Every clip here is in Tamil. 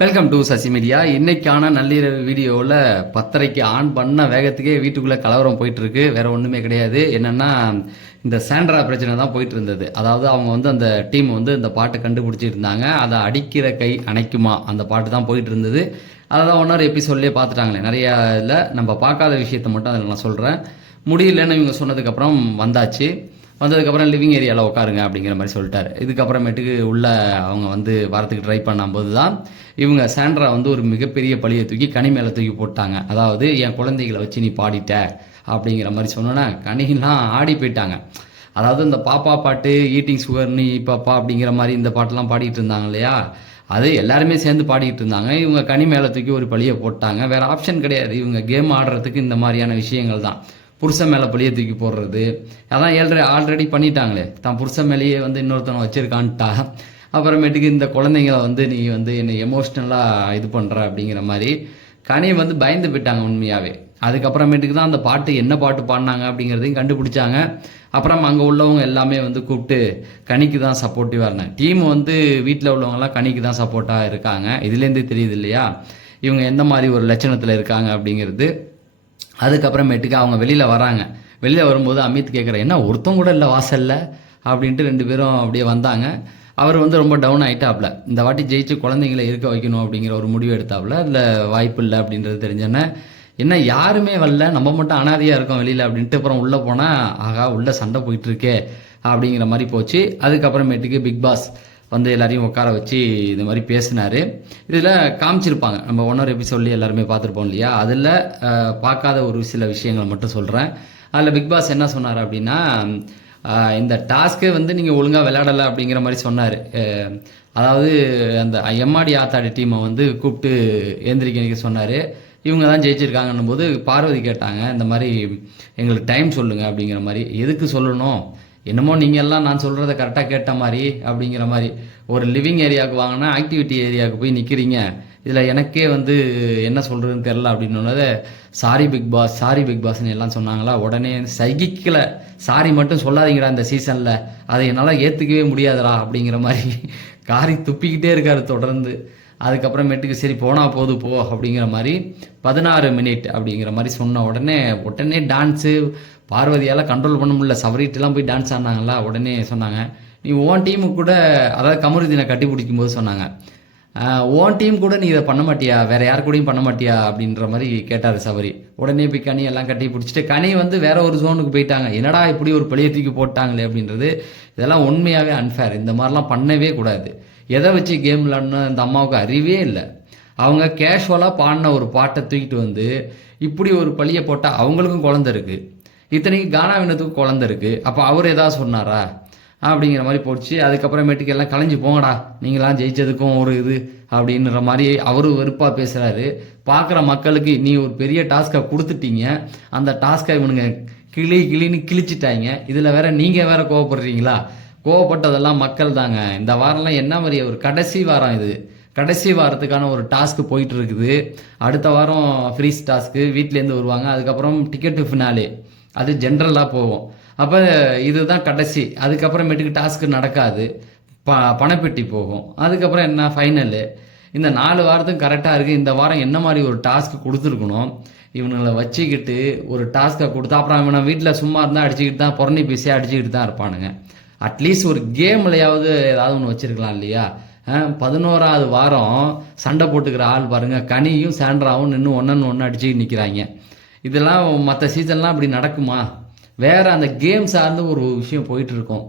Welcome to Sasi media. இன்னைக்கான நள்ளிரவு வீடியோவில் 10:30க்கு ஆன் பண்ண வேகத்துக்கே வீட்டுக்குள்ளே கலவரம் போயிட்டு இருக்கு. வேற ஒன்றுமே கிடையாது. என்னன்னா இந்த சாண்ட்ரா பிரச்சனை தான் போயிட்டு இருந்தது. அதாவது அவங்க அந்த டீம் இந்த பாட்டை கண்டுபிடிச்சிட்டு இருந்தாங்க. அதை அடிக்கிற கை அணைக்குமா அந்த பாட்டு தான் போயிட்டு இருந்தது. அதை தான் ஒன்னொரு எபிசோட்லேயே பார்த்துட்டாங்களே. நிறையா இதில் நம்ம பார்க்காத விஷயத்த மட்டும் அதில் நான் சொல்கிறேன். முடியலன்னு இவங்க சொன்னதுக்கப்புறம் வந்ததுக்கப்புறம் லிவிங் ஏரியாவில் உட்காருங்க அப்படிங்கிற மாதிரி சொல்லிட்டாரு. இதுக்கப்புறமேட்டுக்கு உள்ள அவங்க வரத்துக்கு ட்ரை பண்ணும்போது தான் இவங்க சாண்ட்ரா ஒரு மிகப்பெரிய பழியை தூக்கி கனி மேலே தூக்கி போட்டாங்க. அதாவது என் குழந்தைகளை வச்சு நீ பாடிட்ட அப்படிங்கிற மாதிரி சொன்னோன்னா கனிலாம் ஆடி போயிட்டாங்க. அதாவது இந்த பாப்பா பாட்டு ஈட்டிங் சுகர் நீ பாப்பா அப்படிங்கிற மாதிரி இந்த பாட்டெல்லாம் பாடிட்டு இருந்தாங்க இல்லையா, அது எல்லாருமே சேர்ந்து பாடிட்டு இருந்தாங்க. இவங்க கனி மேலே தூக்கி ஒரு பழியை போட்டாங்க. வேறு ஆப்ஷன் கிடையாது. இவங்க கேம் ஆடுறதுக்கு இந்த மாதிரியான விஷயங்கள் தான். புருஷன் மேலே பழியை தூக்கி போடுறது, அதான் ஆல்ரெடி பண்ணிட்டாங்களே. தான் புருஷன் மேலேயே இன்னொருத்தனை வச்சுருக்கான்ட்டா. அப்புறமேட்டுக்கு இந்த குழந்தைங்கள நீ என்னை எமோஷ்னலாக இது பண்ணுற அப்படிங்கிற மாதிரி கனி பயந்து போயிட்டாங்க உண்மையாகவே. அதுக்கப்புறமேட்டுக்கு தான் அந்த பாட்டு என்ன பாட்டு பாடினாங்க அப்படிங்கிறதையும் கண்டுபிடிச்சாங்க. அப்புறம் அங்கே உள்ளவங்க எல்லாமே கூப்பிட்டு கனிக்கு தான் சப்போர்ட்டிவாக இருந்தாங்க. டீம் வீட்டில் உள்ளவங்கலாம் கனிக்கு தான் சப்போர்ட்டாக இருக்காங்க. இதுலேருந்தே தெரியுது இல்லையா இவங்க எந்த மாதிரி ஒரு லட்சணத்தில் இருக்காங்க அப்படிங்கிறது. அதுக்கப்புறமேட்டுக்கு அவங்க வெளியில் வராங்க. வெளியில் வரும்போது அமித் கேட்குற, என்ன ஒருத்தம் கூட இல்லை வாசலில் அப்படின்ட்டு 2 பேரும் அப்படியே வந்தாங்க. அவர் ரொம்ப டவுன் ஆகிட்டாப்ல. இந்த வாட்டி ஜெயிச்சு குழந்தைங்களை இருக்க வைக்கணும் அப்படிங்கிற ஒரு முடிவு எடுத்தாப்புல. அதில் வாய்ப்பு இல்லை அப்படின்றது தெரிஞ்சோன்னே, என்ன யாருமே வரல, நம்ம மட்டும் அனாதையாக இருக்கோம் வெளியில் அப்படின்ட்டு அப்புறம் உள்ளே போனால் ஆகா உள்ளே சண்டை போயிட்டுருக்கே அப்படிங்கிற மாதிரி போச்சு. அதுக்கப்புறமேட்டுக்கு பிக் பாஸ் எல்லாரையும் உட்கார வச்சு இது மாதிரி பேசினார். இதில் காமிச்சிருப்பாங்க, நம்ம ஒன்னொரு எபிசோட்லேயே எல்லாருமே பார்த்துருப்போம் இல்லையா. அதில் பார்க்காத ஒரு சில விஷயங்களை மட்டும் சொல்கிறேன். அதில் பிக் பாஸ் என்ன சொன்னார் அப்படின்னா, இந்த டாஸ்க்கே நீங்கள் ஒழுங்காக விளையாடலை அப்படிங்கிற மாதிரி சொன்னார். அதாவது அந்த எம்மாடி ஆத்தாடி டீமை கூப்பிட்டு ஏந்திரிக்க சொன்னார். இவங்க தான் ஜெயிச்சிருக்காங்கன்னும் போது பார்வதி கேட்டாங்க, இந்த மாதிரி எங்களுக்கு டைம் சொல்லுங்கள் அப்படிங்கிற மாதிரி. எதுக்கு சொல்லணும், என்னமோ நீங்கள் எல்லாம் நான் சொல்கிறத கரெக்டாக கேட்ட மாதிரி அப்படிங்கிற மாதிரி. ஒரு லிவிங் ஏரியாவுக்கு வாங்கினா ஆக்டிவிட்டி ஏரியாவுக்கு போய் நிற்கிறீங்க, இதில் எனக்கே என்ன சொல்கிறதுன்னு தெரில அப்படின்னோடனே சாரி பிக் பாஸ்ன்னு எல்லாம் சொன்னாங்களா. உடனே சகிக்கலை, சாரி மட்டும் சொல்லாதீங்கடா இந்த சீசனில், அதை என்னால் ஏற்றுக்கவே முடியாதுடா அப்படிங்கிற மாதிரி காரி துப்பிக்கிட்டே இருக்கார் தொடர்ந்து. அதுக்கப்புறமேட்டுக்கு சரி போனால் போது போ அப்படிங்கிற மாதிரி 16 மினிட் அப்படிங்கிற மாதிரி சொன்ன உடனே டான்ஸு பார்வதியால் கண்ட்ரோல் பண்ண முடியல. சவரிட்டுலாம் போய் டான்ஸ் ஆடினாங்களா. உடனே சொன்னாங்க, நீ ஓன் டீமுக்கு கூட, அதாவது கமருதீனை கட்டி பிடிக்கும் போது சொன்னாங்க, ஓன் டீம் கூட நீ இதை பண்ண மாட்டியா, வேற யார் கூடயும் பண்ண மாட்டியா அப்படின்ற மாதிரி கேட்டார் சவரி. உடனே போய் கனி எல்லாம் கட்டி பிடிச்சிட்டு கனி வேற ஒரு ஜோனுக்கு போயிட்டாங்க. என்னடா இப்படி ஒரு பழைய தூக்கி போட்டாங்களே அப்படின்றது. இதெல்லாம் உண்மையாகவே அன்ஃபேர். இந்த மாதிரிலாம் பண்ணவே கூடாது. எதை வச்சு கேம் விளாட்னு அந்த அம்மாவுக்கு அறிவே இல்லை. அவங்க கேஷுவலாக பாடின ஒரு பாட்டை தூக்கிட்டு இப்படி ஒரு பழியை போட்டால் அவங்களுக்கும் குழந்தை இருக்குது, இத்தனைக்கு கானாவினத்துக்கும் குழந்தை இருக்குது, அப்போ அவர் ஏதாவது சொன்னாரா அப்படிங்கிற மாதிரி போச்சு. அதுக்கப்புறமேட்டுக்கு எல்லாம் கலைஞ்சி போங்கடா, நீங்களாம் ஜெயிச்சதுக்கும் ஒரு இது அப்படின்ற மாதிரி அவரும் வெறுப்பாக பேசுகிறாரு. பார்க்குற மக்களுக்கு நீ ஒரு பெரிய டாஸ்க்கை கொடுத்துட்டீங்க, அந்த டாஸ்க்கை இவனுங்க கிளின்னு கிழிச்சிட்டாங்க, இதில் வேற நீங்கள் வேற கோவப்படுறீங்களா. கோவப்பட்டதெல்லாம் மக்கள் தாங்க. இந்த வாரம்லாம் என்ன மாதிரி ஒரு கடைசி வாரம், இது கடைசி வாரத்துக்கான ஒரு டாஸ்க்கு போயிட்டு இருக்குது. அடுத்த வாரம் ஃப்ரீஸ் டாஸ்க்கு வீட்டிலேருந்து வருவாங்க. அதுக்கப்புறம் டிக்கெட்டு ஃபினாலே, அது ஜென்ரலாக போகும். அப்போ இதுதான் கடைசி. அதுக்கப்புறமேட்டுக்கு டாஸ்க்கு நடக்காது, பணப்பெட்டி போகும். அதுக்கப்புறம் என்ன ஃபைனலு. இந்த 4 வாரத்துக்கும் கரெக்டாக இருக்குது. இந்த வாரம் என்ன மாதிரி ஒரு டாஸ்க்கு கொடுத்துருக்கணும். இவனுங்களை வச்சுக்கிட்டு ஒரு டாஸ்க்கை கொடுத்தா அப்புறம் இவனை வீட்டில் சும்மா இருந்தால் அடிச்சுக்கிட்டு தான் புறணி பேசியாக அடிச்சுக்கிட்டு தான் இருப்பானுங்க. அட்லீஸ்ட் ஒரு கேம்லையாவது ஏதாவது ஒன்று வச்சுருக்கலாம் இல்லையா. 11வது வாரம் சண்டை போட்டுக்கிற ஆள் பாருங்கள், கனியும் சாண்ட்ராவும் நின்று ஒன்று அடிச்சுக்கிட்டு நிற்கிறாங்க. இதெல்லாம் மற்ற சீசன்லாம் அப்படி நடக்குமா. வேறு அந்த கேம் சார்ந்து ஒரு விஷயம் போயிட்டுருக்கோம்,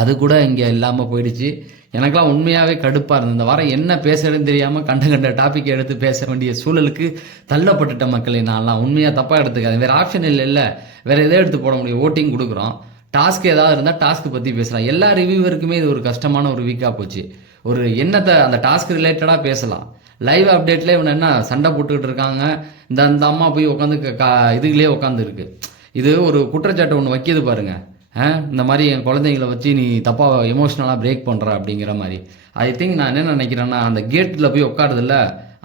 அது கூட இங்கே இல்லாமல் போயிடுச்சு. எனக்கெல்லாம் உண்மையாகவே கடுப்பாக இருந்தது. இந்த வாரம் என்ன பேசுறதுன்னு தெரியாமல் கண்ட டாபிக் எடுத்து பேச வேண்டிய சூழலுக்கு தள்ளப்பட்டுட்ட மக்களே. நான்லாம் உண்மையாக தப்பாக எடுத்துக்காது. வேறு ஆப்ஷன் இல்லை, வேறு எதை எடுத்து போட முடியும். ஓட்டிங் கொடுக்குறோம், டாஸ்க் ஏதாவது இருந்தால் டாஸ்க்கு பற்றி பேசலாம். எல்லா ரிவ்யூவருக்குமே இது ஒரு கஷ்டமான ஒரு வீக்காக போச்சு. ஒரு என்னத்தை அந்த டாஸ்க் ரிலேட்டடாக பேசலாம். லைவ் அப்டேட்லேயே இவனை என்ன சண்டை போட்டுக்கிட்டு இருக்காங்க. இந்த அம்மா போய் உட்காந்து இதுலேயே உட்காந்துருக்கு. இது ஒரு குற்றச்சாட்டு ஒன்று வைக்கிது பாருங்க. இந்த மாதிரி என் குழந்தைங்களை வச்சு நீ தப்பாக எமோஷ்னலாக பிரேக் பண்ணுற அப்படிங்கிற மாதிரி. ஐ திங்க் நான் என்ன நினைக்கிறேன்னா, அந்த கேட்டில் போய் உட்காருதில்ல,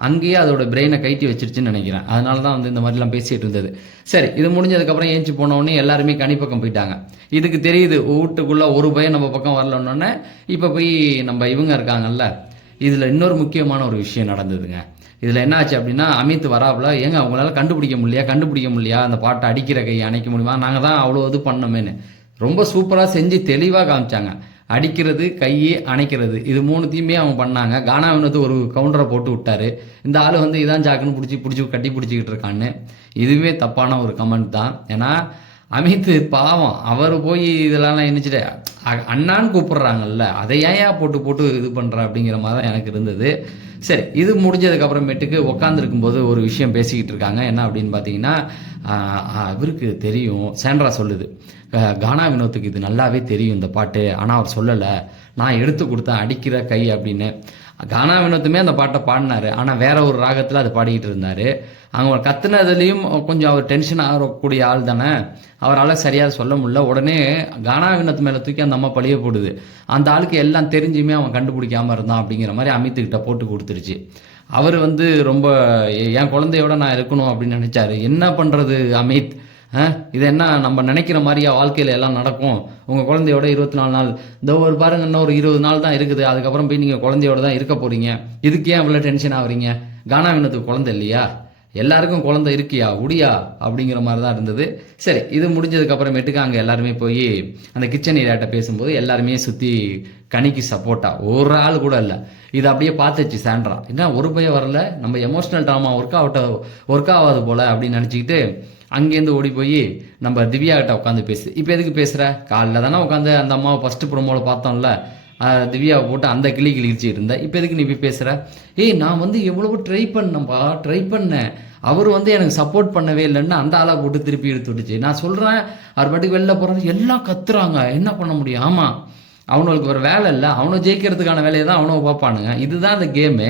அங்கேயே அதோட பிரெயினை கைட்டி வச்சிருச்சுன்னு நினைக்கிறேன். அதனால தான் இந்த மாதிரிலாம் பேசிகிட்டு இருந்தது. சரி, இது முடிஞ்சதுக்கப்புறம் ஏஞ்சி போனோடனே எல்லாருமே கனிப்பக்கம் போயிட்டாங்க. இதுக்கு தெரியுது வீட்டுக்குள்ளே ஒரு பையன் நம்ம பக்கம் வரலன்னொன்னே இப்போ போய் நம்ம இவங்க இருக்காங்கல்ல, இதில் இன்னொரு முக்கியமான ஒரு விஷயம் நடந்ததுங்க. இதில் என்ன ஆச்சு அப்படின்னா, அமித் வராப்புல, ஏங்க அவங்களால கண்டுபிடிக்க முடியலையா அந்த பாட்டை அடிக்கிற கை அணைக்க முடியுமா, நாங்கள் தான் அவ்வளோ இது பண்ணோமேன்னு ரொம்ப சூப்பராக செஞ்சு தெளிவாக காமிச்சாங்க. அடிக்கிறது, கையை அணைக்கிறது, இது மூணுத்தையுமே அவங்க பண்ணாங்க. கானா வினோத் ஒரு கவுண்டரை போட்டு விட்டாரு. இந்த ஆள் வந்து இதான் ஜாக்குன்னு பிடிச்சி கட்டி பிடிச்சிக்கிட்டு இருக்கான்னு. இதுவே தப்பான ஒரு கமெண்ட் தான். ஏன்னா அமித் பாவம், அவர் போய் இதெல்லாம் நினைச்சிட்டு அண்ணான்னு கூப்பிடுறாங்கல்ல, அதை ஏன் போட்டு இது பண்ணுற அப்படிங்கிற மாதிரி தான் எனக்கு இருந்தது. சரி, இது முடிஞ்சதுக்கு அப்புறமேட்டுக்கு உட்காந்துருக்கும் போது ஒரு விஷயம் பேசிக்கிட்டு இருக்காங்க. என்ன அப்படின்னு பார்த்தீங்கன்னா, இவருக்கு தெரியும், சாண்ட்ரா சொல்லுது, கானா வினோத்துக்கு இது நல்லாவே தெரியும் இந்த பாட்டு, ஆனால் அவர் சொல்லலை, நான் எடுத்து கொடுத்தேன் அடிக்கிற கை அப்படின்னு. கானா வினோத்துமே அந்த பாட்டை பாடினாரு, ஆனால் வேற ஒரு ராகத்தில் அது பாடிக்கிட்டு இருந்தார். அவங்க கத்துனதுலேயும் கொஞ்சம் அவர் டென்ஷன் ஆகக்கூடிய ஆள் தானே, அவரால் சரியாக சொல்ல முடியல. உடனே கானா வினோத் மேலே தூக்கி அந்த அம்மா பழிய போடுது. அந்த ஆளுக்கு எல்லாம் தெரிஞ்சுமே அவன் கண்டுபிடிக்காமல் இருந்தான் அப்படிங்கிற மாதிரி அமித்துக்கிட்ட போட்டு கொடுத்துருச்சு. அவர் வந்து ரொம்ப என் குழந்தையோட நான் இருக்கணும் அப்படின்னு நினச்சாரு. என்ன பண்ணுறது அமித், இது என்ன நம்ம நினைக்கிற மாதிரியா வாழ்க்கையில் எல்லாம் நடக்கும்? உங்கள் குழந்தையோட 24 நாள், இந்த ஒரு பாருங்க, இன்னும் ஒரு 20 நாள் தான் இருக்குது, அதுக்கப்புறம் போய் நீங்கள் குழந்தையோட தான் இருக்க போகிறீங்க, இதுக்கு ஏன் இவ்வளோ டென்ஷன் ஆகுறீங்க? கானா வினோத்துக்கு குழந்தை இல்லையா? எல்லாருக்கும் குழந்தை இருக்கியா உடியா அப்படிங்கிற மாதிரி தான் இருந்தது. சரி, இது முடிஞ்சதுக்கு அப்புறமேட்டுக்கு அங்கே எல்லாருமே போய் அந்த கிச்சன் ஏரியாட்ட பேசும்போது எல்லாருமே சுற்றி கனிக்கு சப்போர்ட்டா ஒரு ஆள் கூட இல்லை. இது அப்படியே பார்த்துச்சு சாண்ட்ரா, என்ன ஒரு பையன் வரல, நம்ம எமோஷனல் ட்ராமா ஒர்க் ஆகாது போல அப்படின்னு நினச்சிக்கிட்டு அங்கேருந்து ஓடி போய் நம்ம திவ்யா கிட்ட உட்காந்து பேசு. இப்போ எதுக்கு பேசுகிற? காலைல தானே உட்காந்து அந்த அம்மாவை ஃபஸ்ட்டு ப்ரோமோவில் பார்த்தோம்ல, திவ்யாவை போட்டு அந்த கிழிச்சிட்டு இருந்தேன், இப்போ எதுக்கு நீ போய் பேசுகிற? நான் வந்து எவ்வளவோ ட்ரை பண்ணேன், அவர் வந்து எனக்கு சப்போர்ட் பண்ணவே இல்லைன்னு அந்த ஆளாக போட்டு திருப்பி எடுத்து விட்டுச்சு. நான் சொல்கிறேன், அவர் பாட்டுக்கு வெளில போகிறது, எல்லாம் கத்துறாங்க, என்ன பண்ண முடியும்? ஆமாம், அவனுக்கு ஒரு வேலை இல்லை, அவனை ஜெயிக்கிறதுக்கான வேலையை தான் அவனை பார்ப்பானுங்க. இதுதான் அந்த கேமு.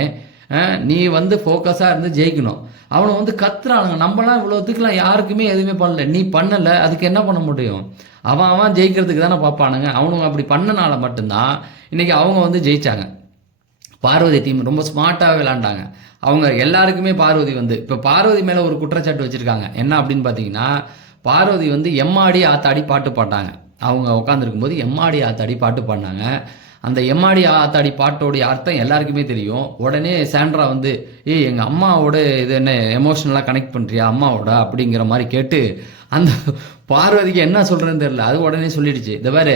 நீ வந்து ஃபோக்கஸாக இருந்து ஜெயிக்கணும். அவனை வந்து கத்துறானுங்க. நம்மளாம் இவ்வளோத்துக்குலாம் யாருக்குமே எதுவுமே பண்ணல, நீ பண்ணலை, அதுக்கு என்ன பண்ண முடியும்? அவன் ஜெயிக்கிறதுக்கு தானே பார்ப்பானுங்க. அவனுங்க அப்படி பண்ணனால மட்டும்தான் இன்றைக்கி அவங்க வந்து ஜெயித்தாங்க. பார்வதி டீம் ரொம்ப ஸ்மார்ட்டாக விளாண்டாங்க. அவங்க எல்லாருக்குமே பார்வதி வந்து இப்போ பார்வதி மேலே ஒரு குற்றச்சாட்டு வச்சுருக்காங்க. என்ன அப்படின்னு பார்த்தீங்கன்னா, பார்வதி வந்து எம்மாடி ஆத்தாடி பாட்டு பாட்டாங்க. அவங்க உட்காந்துருக்கும் போது எம்மாடி ஆத்தாடி பாட்டு பாடினாங்க. அந்த எம்மாடி ஆத்தாடி பாட்டோடைய அர்த்தம் எல்லாருக்குமே தெரியும். உடனே சாண்ட்ரா வந்து எங்கள் அம்மாவோட இது என்ன எமோஷனலாக கனெக்ட் பண்ணுறியா அம்மாவோட அப்படிங்கிற மாதிரி கேட்டு அந்த பார்வதிக்கு என்ன சொல்கிறேன்னு தெரியல. அது உடனே சொல்லிடுச்சு, இந்த பாரு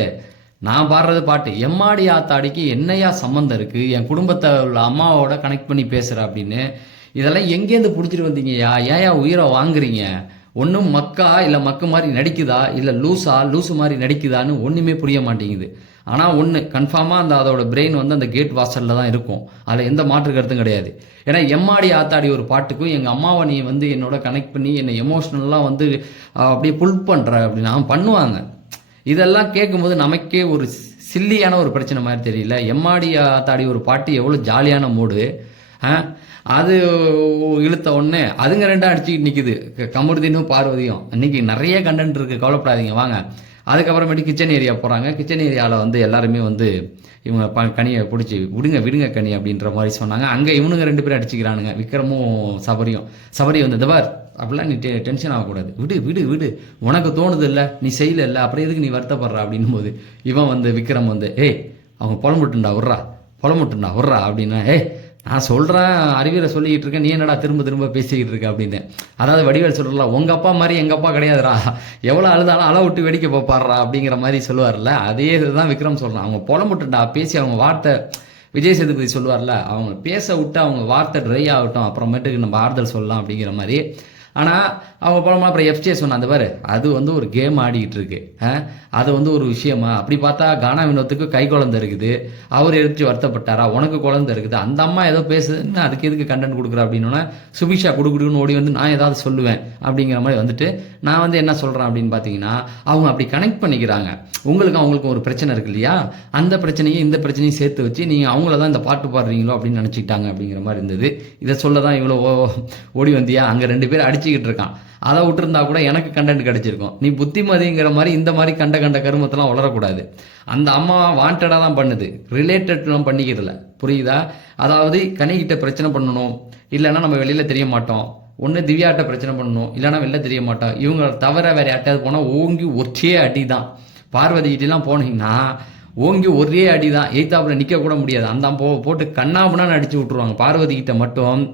நான் பாடுறது பாட்டு, எம்மாடி ஆத்தாடிக்கு என்னையா சம்மந்தம் இருக்குது, என் குடும்பத்தை உள்ள அம்மாவோட கனெக்ட் பண்ணி பேசுகிற அப்படின்னு. இதெல்லாம் எங்கேருந்து பிடிச்சிட்டு வந்தீங்கய்யா, ஏயா உயிரை வாங்குறீங்க? ஒன்றும் மக்கா இல்லை மக்கு மாதிரி நடிக்குதா, இல்லை லூசு மாதிரி நடிக்குதான்னு ஒன்றுமே புரிய மாட்டேங்குது. ஆனால் ஒன்று கன்ஃபார்மாக அதோட பிரெயின் வந்து அந்த கேட் வாசலில் தான் இருக்கும், அதில் எந்த மாற்று கருத்தும் கிடையாது. ஏன்னா எம்மாடி ஆத்தாடி ஒரு பாட்டுக்கும் எங்கள் அம்மாவை நீ வந்து என்னோட கனெக்ட் பண்ணி என்னை எமோஷ்னலாக வந்து அப்படியே புல் பண்ணுற அப்படின்னு அவன் பண்ணுவாங்க. இதெல்லாம் கேட்கும்போது நமக்கே ஒரு சில்லியான ஒரு பிரச்சனை மாதிரி தெரியல. எம்மாடி ஆத்தாடி ஒரு பாட்டு எவ்வளோ ஜாலியான மூடு, அது இழுத்த உடனே அதுங்க ரெண்டாக அடிச்சுக்கிட்டு நிற்குது, கமருதீனும் பார்வதியும். இன்னைக்கு நிறைய கண்டென்ட் இருக்குது, கவலைப்படாதீங்க வாங்க. அதுக்கப்புறமேட்டு கிச்சன் ஏரியா போகிறாங்க. கிச்சன் ஏரியாவில் வந்து எல்லாருமே வந்து இவங்க கனியை பிடிச்சி விடுங்க கனி அப்படின்ற மாதிரி சொன்னாங்க. அங்கே இவனுங்க 2 பேரும் அடிச்சுக்கிறானுங்க, விக்ரமும் சபரி வந்து தபார் அப்படிலாம் நீ டென்ஷன் ஆகக்கூடாது, விடு உனக்கு தோணுது இல்லை, நீ செய்யல இல்லை, அப்புறம் எதுக்கு நீ வருத்தப்படுற அப்படின்னும் போது இவன் வந்து விக்ரம் வந்து அவங்க புலமுட்டுண்டா விட்றா அப்படின்னா, நான் சொல்கிறேன் அறிவியலை சொல்லிக்கிட்டு இருக்கேன், நீ என்னடா திரும்ப பேசிக்கிட்டு இருக்க அப்படின்னு. அதாவது வடிவேல் சொல்கிறலாம், உங்கள் அப்பா மாதிரி எங்கள் அப்பா கிடையாதுடா, எவ்வளோ அழுதாலும் அளவு விட்டு வேடிக்கை பார்ப்பாடுறா அப்படிங்கிற மாதிரி சொல்லுவார்ல, அதே இதுதான் விக்ரம் சொல்கிறான். அவங்க புலமுட்டுண்டா பேசி அவங்க வார்த்தை, விஜய் சேதுபதி சொல்லுவார்ல, அவங்க பேச விட்டு அவங்க வார்த்தை ட்ரை ஆகட்டும், அப்புறமேட்டுக்கு நம்ம ஆறுதல் சொல்லலாம் அப்படிங்கிற மாதிரி. ஆனால் அவங்க போலமா அப்புறம் எஃப்ஜே சொன்ன அந்த பாரு, அது வந்து ஒரு கேம் ஆடிக்கிட்டு இருக்கு, அது வந்து ஒரு விஷயமா? அப்படி பார்த்தா கானா வினோத்துக்கு கை குழந்தை இருக்குது, அவர் எடுத்து வருத்தப்பட்டாரா, உனக்கு குழந்தை இருக்குது, அந்த அம்மா ஏதோ பேசுதுன்னு அதுக்கு எதுக்கு கண்டென்ட் கொடுக்குற அப்படின்னா, சுபிக்ஷா குடுக்குன்னு ஓடி வந்து நான் ஏதாவது சொல்லுவேன் அப்படிங்கிற மாதிரி வந்துட்டு நான் வந்து என்ன சொல்கிறேன் அப்படின்னு பார்த்தீங்கன்னா, அவங்க அப்படி கனெக்ட் பண்ணிக்கிறாங்க. அவங்களுக்கும் ஒரு பிரச்சனை இருக்கு இல்லையா, அந்த பிரச்சனையும் இந்த பிரச்சனையும் சேர்த்து வச்சு நீங்கள் அவங்கள தான் இந்த பாட்டு பாடுறீங்களோ அப்படின்னு நினச்சிக்கிட்டாங்க அப்படிங்கிற மாதிரி இருந்தது. இதை சொல்ல தான் இவ்வளோ ஓடி வந்தியா, அங்கே 2 பேர் அடிச்சுக்கிட்டு இருக்கான், அதை விட்டுருந்தா கூட எனக்கு கண்டென்ட் கிடைச்சிருக்கும். நீ புத்திமதிங்கிற மாதிரி இந்த மாதிரி கண்ட கருமத்தெல்லாம் வளரக்கூடாது. அந்த அம்மா வாண்டடாக தான் பண்ணுது, ரிலேட்டட்லாம் பண்ணிக்கிறதில்ல, புரியுதா? அதாவது கனிக்கிட்ட பிரச்சனை பண்ணணும், இல்லைன்னா நம்ம வெளியில் தெரிய மாட்டோம், ஒன்று திவ்யாட்ட பிரச்சனை பண்ணணும், இல்லைன்னா வெளில தெரிய மாட்டோம். இவங்க தவிர வேறு யார்ட்டாவது போனால் ஓங்கி ஒற்றே அடி தான். பார்வதிக்கிட்டலாம் போனீங்கன்னா ஓங்கி ஒரே அடி தான், எய்த்தாப்புல நிற்க கூட முடியாது, அந்த போட்டு கண்ணாபுனான்னு அடிச்சு விட்ருவாங்க. பார்வதி கிட்ட மட்டும்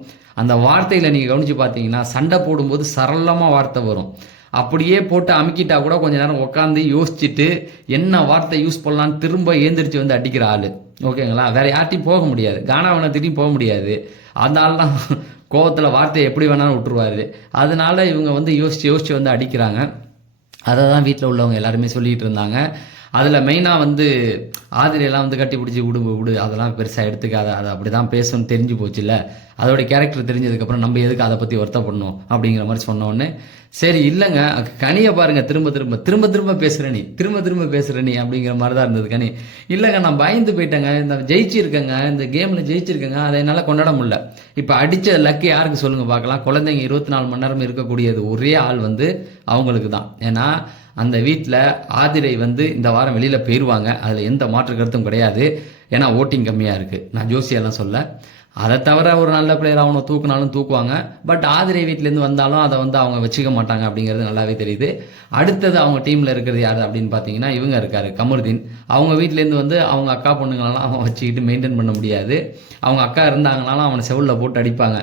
அந்த வார்த்தையில் நீங்கள் கவனித்து பார்த்தீங்கன்னா சண்டை போடும்போது சரளமாக வார்த்தை வரும். அப்படியே போட்டு அமுக்கிட்டா கூட கொஞ்ச நேரம் உட்காந்து யோசிச்சுட்டு என்ன வார்த்தை யூஸ் பண்ணலான்னு திரும்ப ஏந்திரிச்சு வந்து அடிக்கிற ஆள். ஓகேங்களா? வேற யார்ட்டையும் போக முடியாது, கானாவனை திட்டியும் போக முடியாது. அந்த ஆள்லாம் கோவத்தில் வார்த்தையை எப்படி வேணாலும் விட்டுருவாரு. அதனால இவங்க வந்து யோசிச்சு வந்து அடிக்கிறாங்க. அதை தான் வீட்டில் உள்ளவங்க எல்லாருமே சொல்லிகிட்டு இருந்தாங்க. அதில் மெயினாக வந்து ஆதிரியெல்லாம் வந்து கட்டி பிடிச்சி விடு அதெல்லாம் பெருசாக எடுத்துக்காத, அது அப்படி தான் பேசணும்னு தெரிஞ்சு போச்சு இல்லை, அதோட கேரக்டர் தெரிஞ்சதுக்கப்புறம் நம்ம எதுக்கு அதை பற்றி வருத்தப்படணும் அப்படிங்கிற மாதிரி சொன்னோடனே சரி இல்லைங்க கனியை பாருங்க திரும்ப பேசுகிற நீ அப்படிங்கிற மாதிரி தான் இருந்தது கனி. இல்லைங்க நான் பயந்து போயிட்டேங்க, இந்த ஜெயிச்சிருக்கேங்க, இந்த கேமில் ஜெயிச்சிருக்கேங்க, அதை என்னால் கொண்டாட முடியல. இப்போ அடித்த லக்கு யாருக்கு சொல்லுங்கள் பார்க்கலாம்? குழந்தைங்க 24 மணி நேரம் இருக்கக்கூடியது ஒரே ஆள் வந்து அவங்களுக்கு தான். ஏன்னா அந்த வீட்டில் ஆதிரை வந்து இந்த வாரம் வெளியில் போயிடுவாங்க, அதில் எந்த மாற்று கருத்தும் கிடையாது. ஏன்னா ஓட்டிங் கம்மியாக இருக்குது, நான் ஜோசியெல்லாம் சொல்ல. அதை தவிர ஒரு நல்ல பிளேயர் அவனை தூக்குனாலும் தூக்குவாங்க. பட் ஆதிரை வீட்டிலேருந்து வந்தாலும் அதை வந்து அவங்க வச்சுக்க மாட்டாங்க அப்படிங்கிறது நல்லாவே தெரியுது. அடுத்தது அவங்க டீமில் இருக்கிறது யார் அப்படின்னு பார்த்தீங்கன்னா இவங்க இருக்கார் கமருதீன். அவங்க வீட்டிலேருந்து வந்து அவங்க அக்கா பொண்ணுங்களெல்லாம் அவன் வச்சுக்கிட்டு மெயின்டைன் பண்ண முடியாது. அவங்க அக்கா இருந்தாங்கனாலும் அவனை செவிலில் போட்டு அடிப்பாங்க.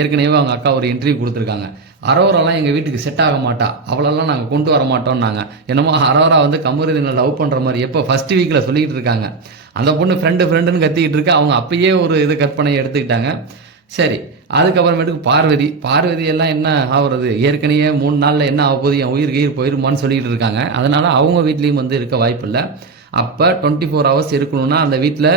ஏற்கனவே அவங்க அக்கா ஒரு இன்டர்வியூ கொடுத்துருக்காங்க, அரோராலாம் எங்கள் வீட்டுக்கு செட் ஆக மாட்டா, அவளெல்லாம் நாங்கள் கொண்டு வர மாட்டோம்னாங்க. என்னமோ அரோரா வந்து கமருதீனை லவ் பண்ணுற மாதிரி எப்போ ஃபர்ஸ்ட் வீக்கில் சொல்லிக்கிட்டு இருக்காங்க. அந்த பொண்ணு ஃப்ரெண்டுன்னு கத்திக்கிட்டு இருக்கு. அவங்க அப்பயே ஒரு இது கற்பனையை எடுத்துக்கிட்டாங்க. சரி, அதுக்கப்புறமேட்டுக்கு பார்வதி எல்லாம் என்ன ஆகுறது, ஏற்கனவே 3 நாளில் என்ன ஆக போகுது, என் உயிர் போயிருமான்னு சொல்லிக்கிட்டு இருக்காங்க. அதனால் அவங்க வீட்லேயும் வந்து இருக்க வாய்ப்பு இல்லை. அப்போ 24 hours இருக்கணும்னா அந்த வீட்டில்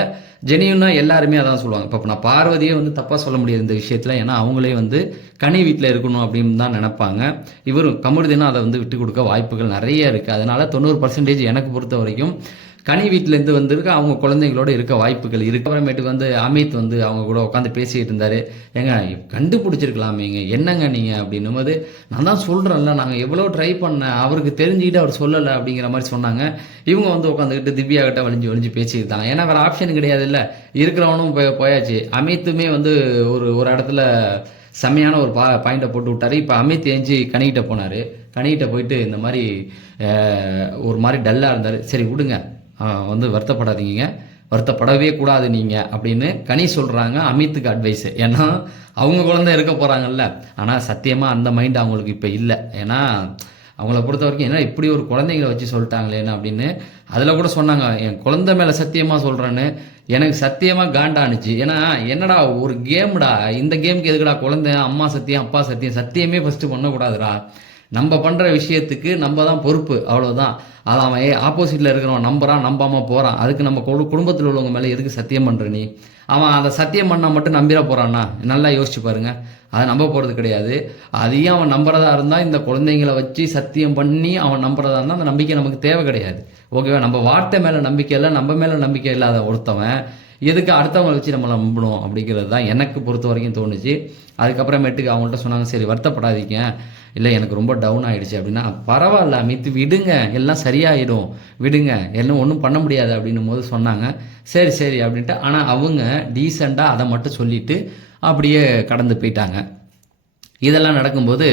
ஜெனியூனா எல்லாருமே அதான் சொல்லுவாங்க. இப்போ நான் பார்வதியே வந்து தப்பாக சொல்ல முடியாது இந்த விஷயத்தில். ஏன்னா அவங்களே வந்து கனி வீட்டில் இருக்கணும் அப்படின்னு தான் நினைப்பாங்க. இவரும் கமருதீனும் அதை வந்து விட்டு கொடுக்க வாய்ப்புகள் நிறைய இருக்குது. அதனால் 90% எனக்கு பொறுத்த வரைக்கும் கனி வீட்டிலேருந்து வந்துருக்கு அவங்க குழந்தைங்களோட இருக்க வாய்ப்புகள் இருக்குது. அப்புறமேட்டுக்கு வந்து அமித் வந்து அவங்க கூட உட்காந்து பேசிக்கிட்டு இருந்தார். ஏங்க கண்டுபிடிச்சிருக்கலாமேங்க, என்னங்க நீங்கள் அப்படின்னும் போது நான் தான் சொல்கிறேன்ல, நாங்கள் எவ்வளோ ட்ரை பண்ணேன், அவருக்கு தெரிஞ்சுக்கிட்டு அவர் சொல்லலை அப்படிங்கிற மாதிரி சொன்னாங்க. இவங்க வந்து உட்காந்துக்கிட்டு திவ்யா கிட்ட வலிஞ்சு பேசிக்கிட்டாங்க. ஏன்னா வேறு ஆப்ஷன் கிடையாது இல்லை, இருக்கிறவனும் போயாச்சு. அமித்துமே வந்து ஒரு இடத்துல செம்மையான ஒரு பாயிண்டை போட்டு விட்டார். இப்போ அமித் ஏஞ்சி கனிகிட்ட போனார். கனிகிட்ட போயிட்டு இந்த மாதிரி ஒரு மாதிரி டல்லாக இருந்தார். சரி விடுங்க, வந்து வருத்தப்படாதீங்க, வருத்தப்படவே கூடாது நீங்கள் அப்படின்னு கனி சொல்கிறாங்க அமித்துக்கு அட்வைஸ். ஏன்னா அவங்க குழந்தை இருக்க போகிறாங்கல்ல. ஆனால் சத்தியமாக அந்த மைண்ட் அவங்களுக்கு இப்போ இல்லை. ஏன்னா அவங்கள பொறுத்த வரைக்கும் என்ன இப்படி ஒரு குழந்தைங்களை வச்சு சொல்லிட்டாங்களேன்னு அப்படின்னு. அதில் கூட சொன்னாங்க, என் குழந்தை மேலே சத்தியமாக சொல்கிறேன்னு. எனக்கு சத்தியமாக காண்டானுச்சு. ஏன்னா என்னடா ஒரு கேம்டா, இந்த கேமுக்கு எதுக்குடா குழந்தை, அம்மா சத்தியம் அப்பா சத்தியமே ஃபஸ்ட்டு பண்ணக்கூடாதுடா. நம்ம பண்ணுற விஷயத்துக்கு நம்ம தான் பொறுப்பு, அவ்வளோதான். அது அவன் ஆப்போசிட்டில் இருக்கிறவன் நம்பாமல் போகிறான், அதுக்கு நம்ம குடும்பத்தில் உள்ளவங்க மேலே எதுக்கு சத்தியம் பண்ணுற நீ? அவன் அதை சத்தியம் பண்ணால் மட்டும் நம்பிட போகிறான்னா? நல்லா யோசிச்சு பாருங்க. அதை நம்ப போகிறது கிடையாது. அதையும் அவன் நம்புறதா இருந்தால் இந்த குழந்தைங்களை வச்சு சத்தியம் பண்ணி அவன் நம்புறதா இருந்தால் அந்த நம்பிக்கை நமக்கு தேவை கிடையாது. ஓகேவா? நம்ம வார்த்தை மேலே நம்பிக்கை இல்லை, நம்ம மேலே நம்பிக்கை இல்லாத ஒருத்தவன் எதுக்கு அடுத்தவங்களை வச்சு நம்மளை நம்பணும் அப்படிங்கிறது தான் எனக்கு பொறுத்த வரைக்கும் தோணுச்சு. அதுக்கப்புறமேட்டுக்கு அவங்கள்ட்ட சொன்னாங்க, சரி வருத்தப்படாதீங்க, இல்லை எனக்கு ரொம்ப டவுன் ஆகிடுச்சு அப்படின்னா, பரவாயில்ல அமித் விடுங்க, எல்லாம் சரியாயிடும், விடுங்க, எல்லாம் ஒன்றும் பண்ண முடியாது அப்படின்னும் போது சொன்னாங்க. சரி அப்படின்ட்டு. ஆனால் அவங்க டீசெண்டாக அதை மட்டும் சொல்லிவிட்டு அப்படியே கடந்து போயிட்டாங்க. இதெல்லாம் நடக்கும்போது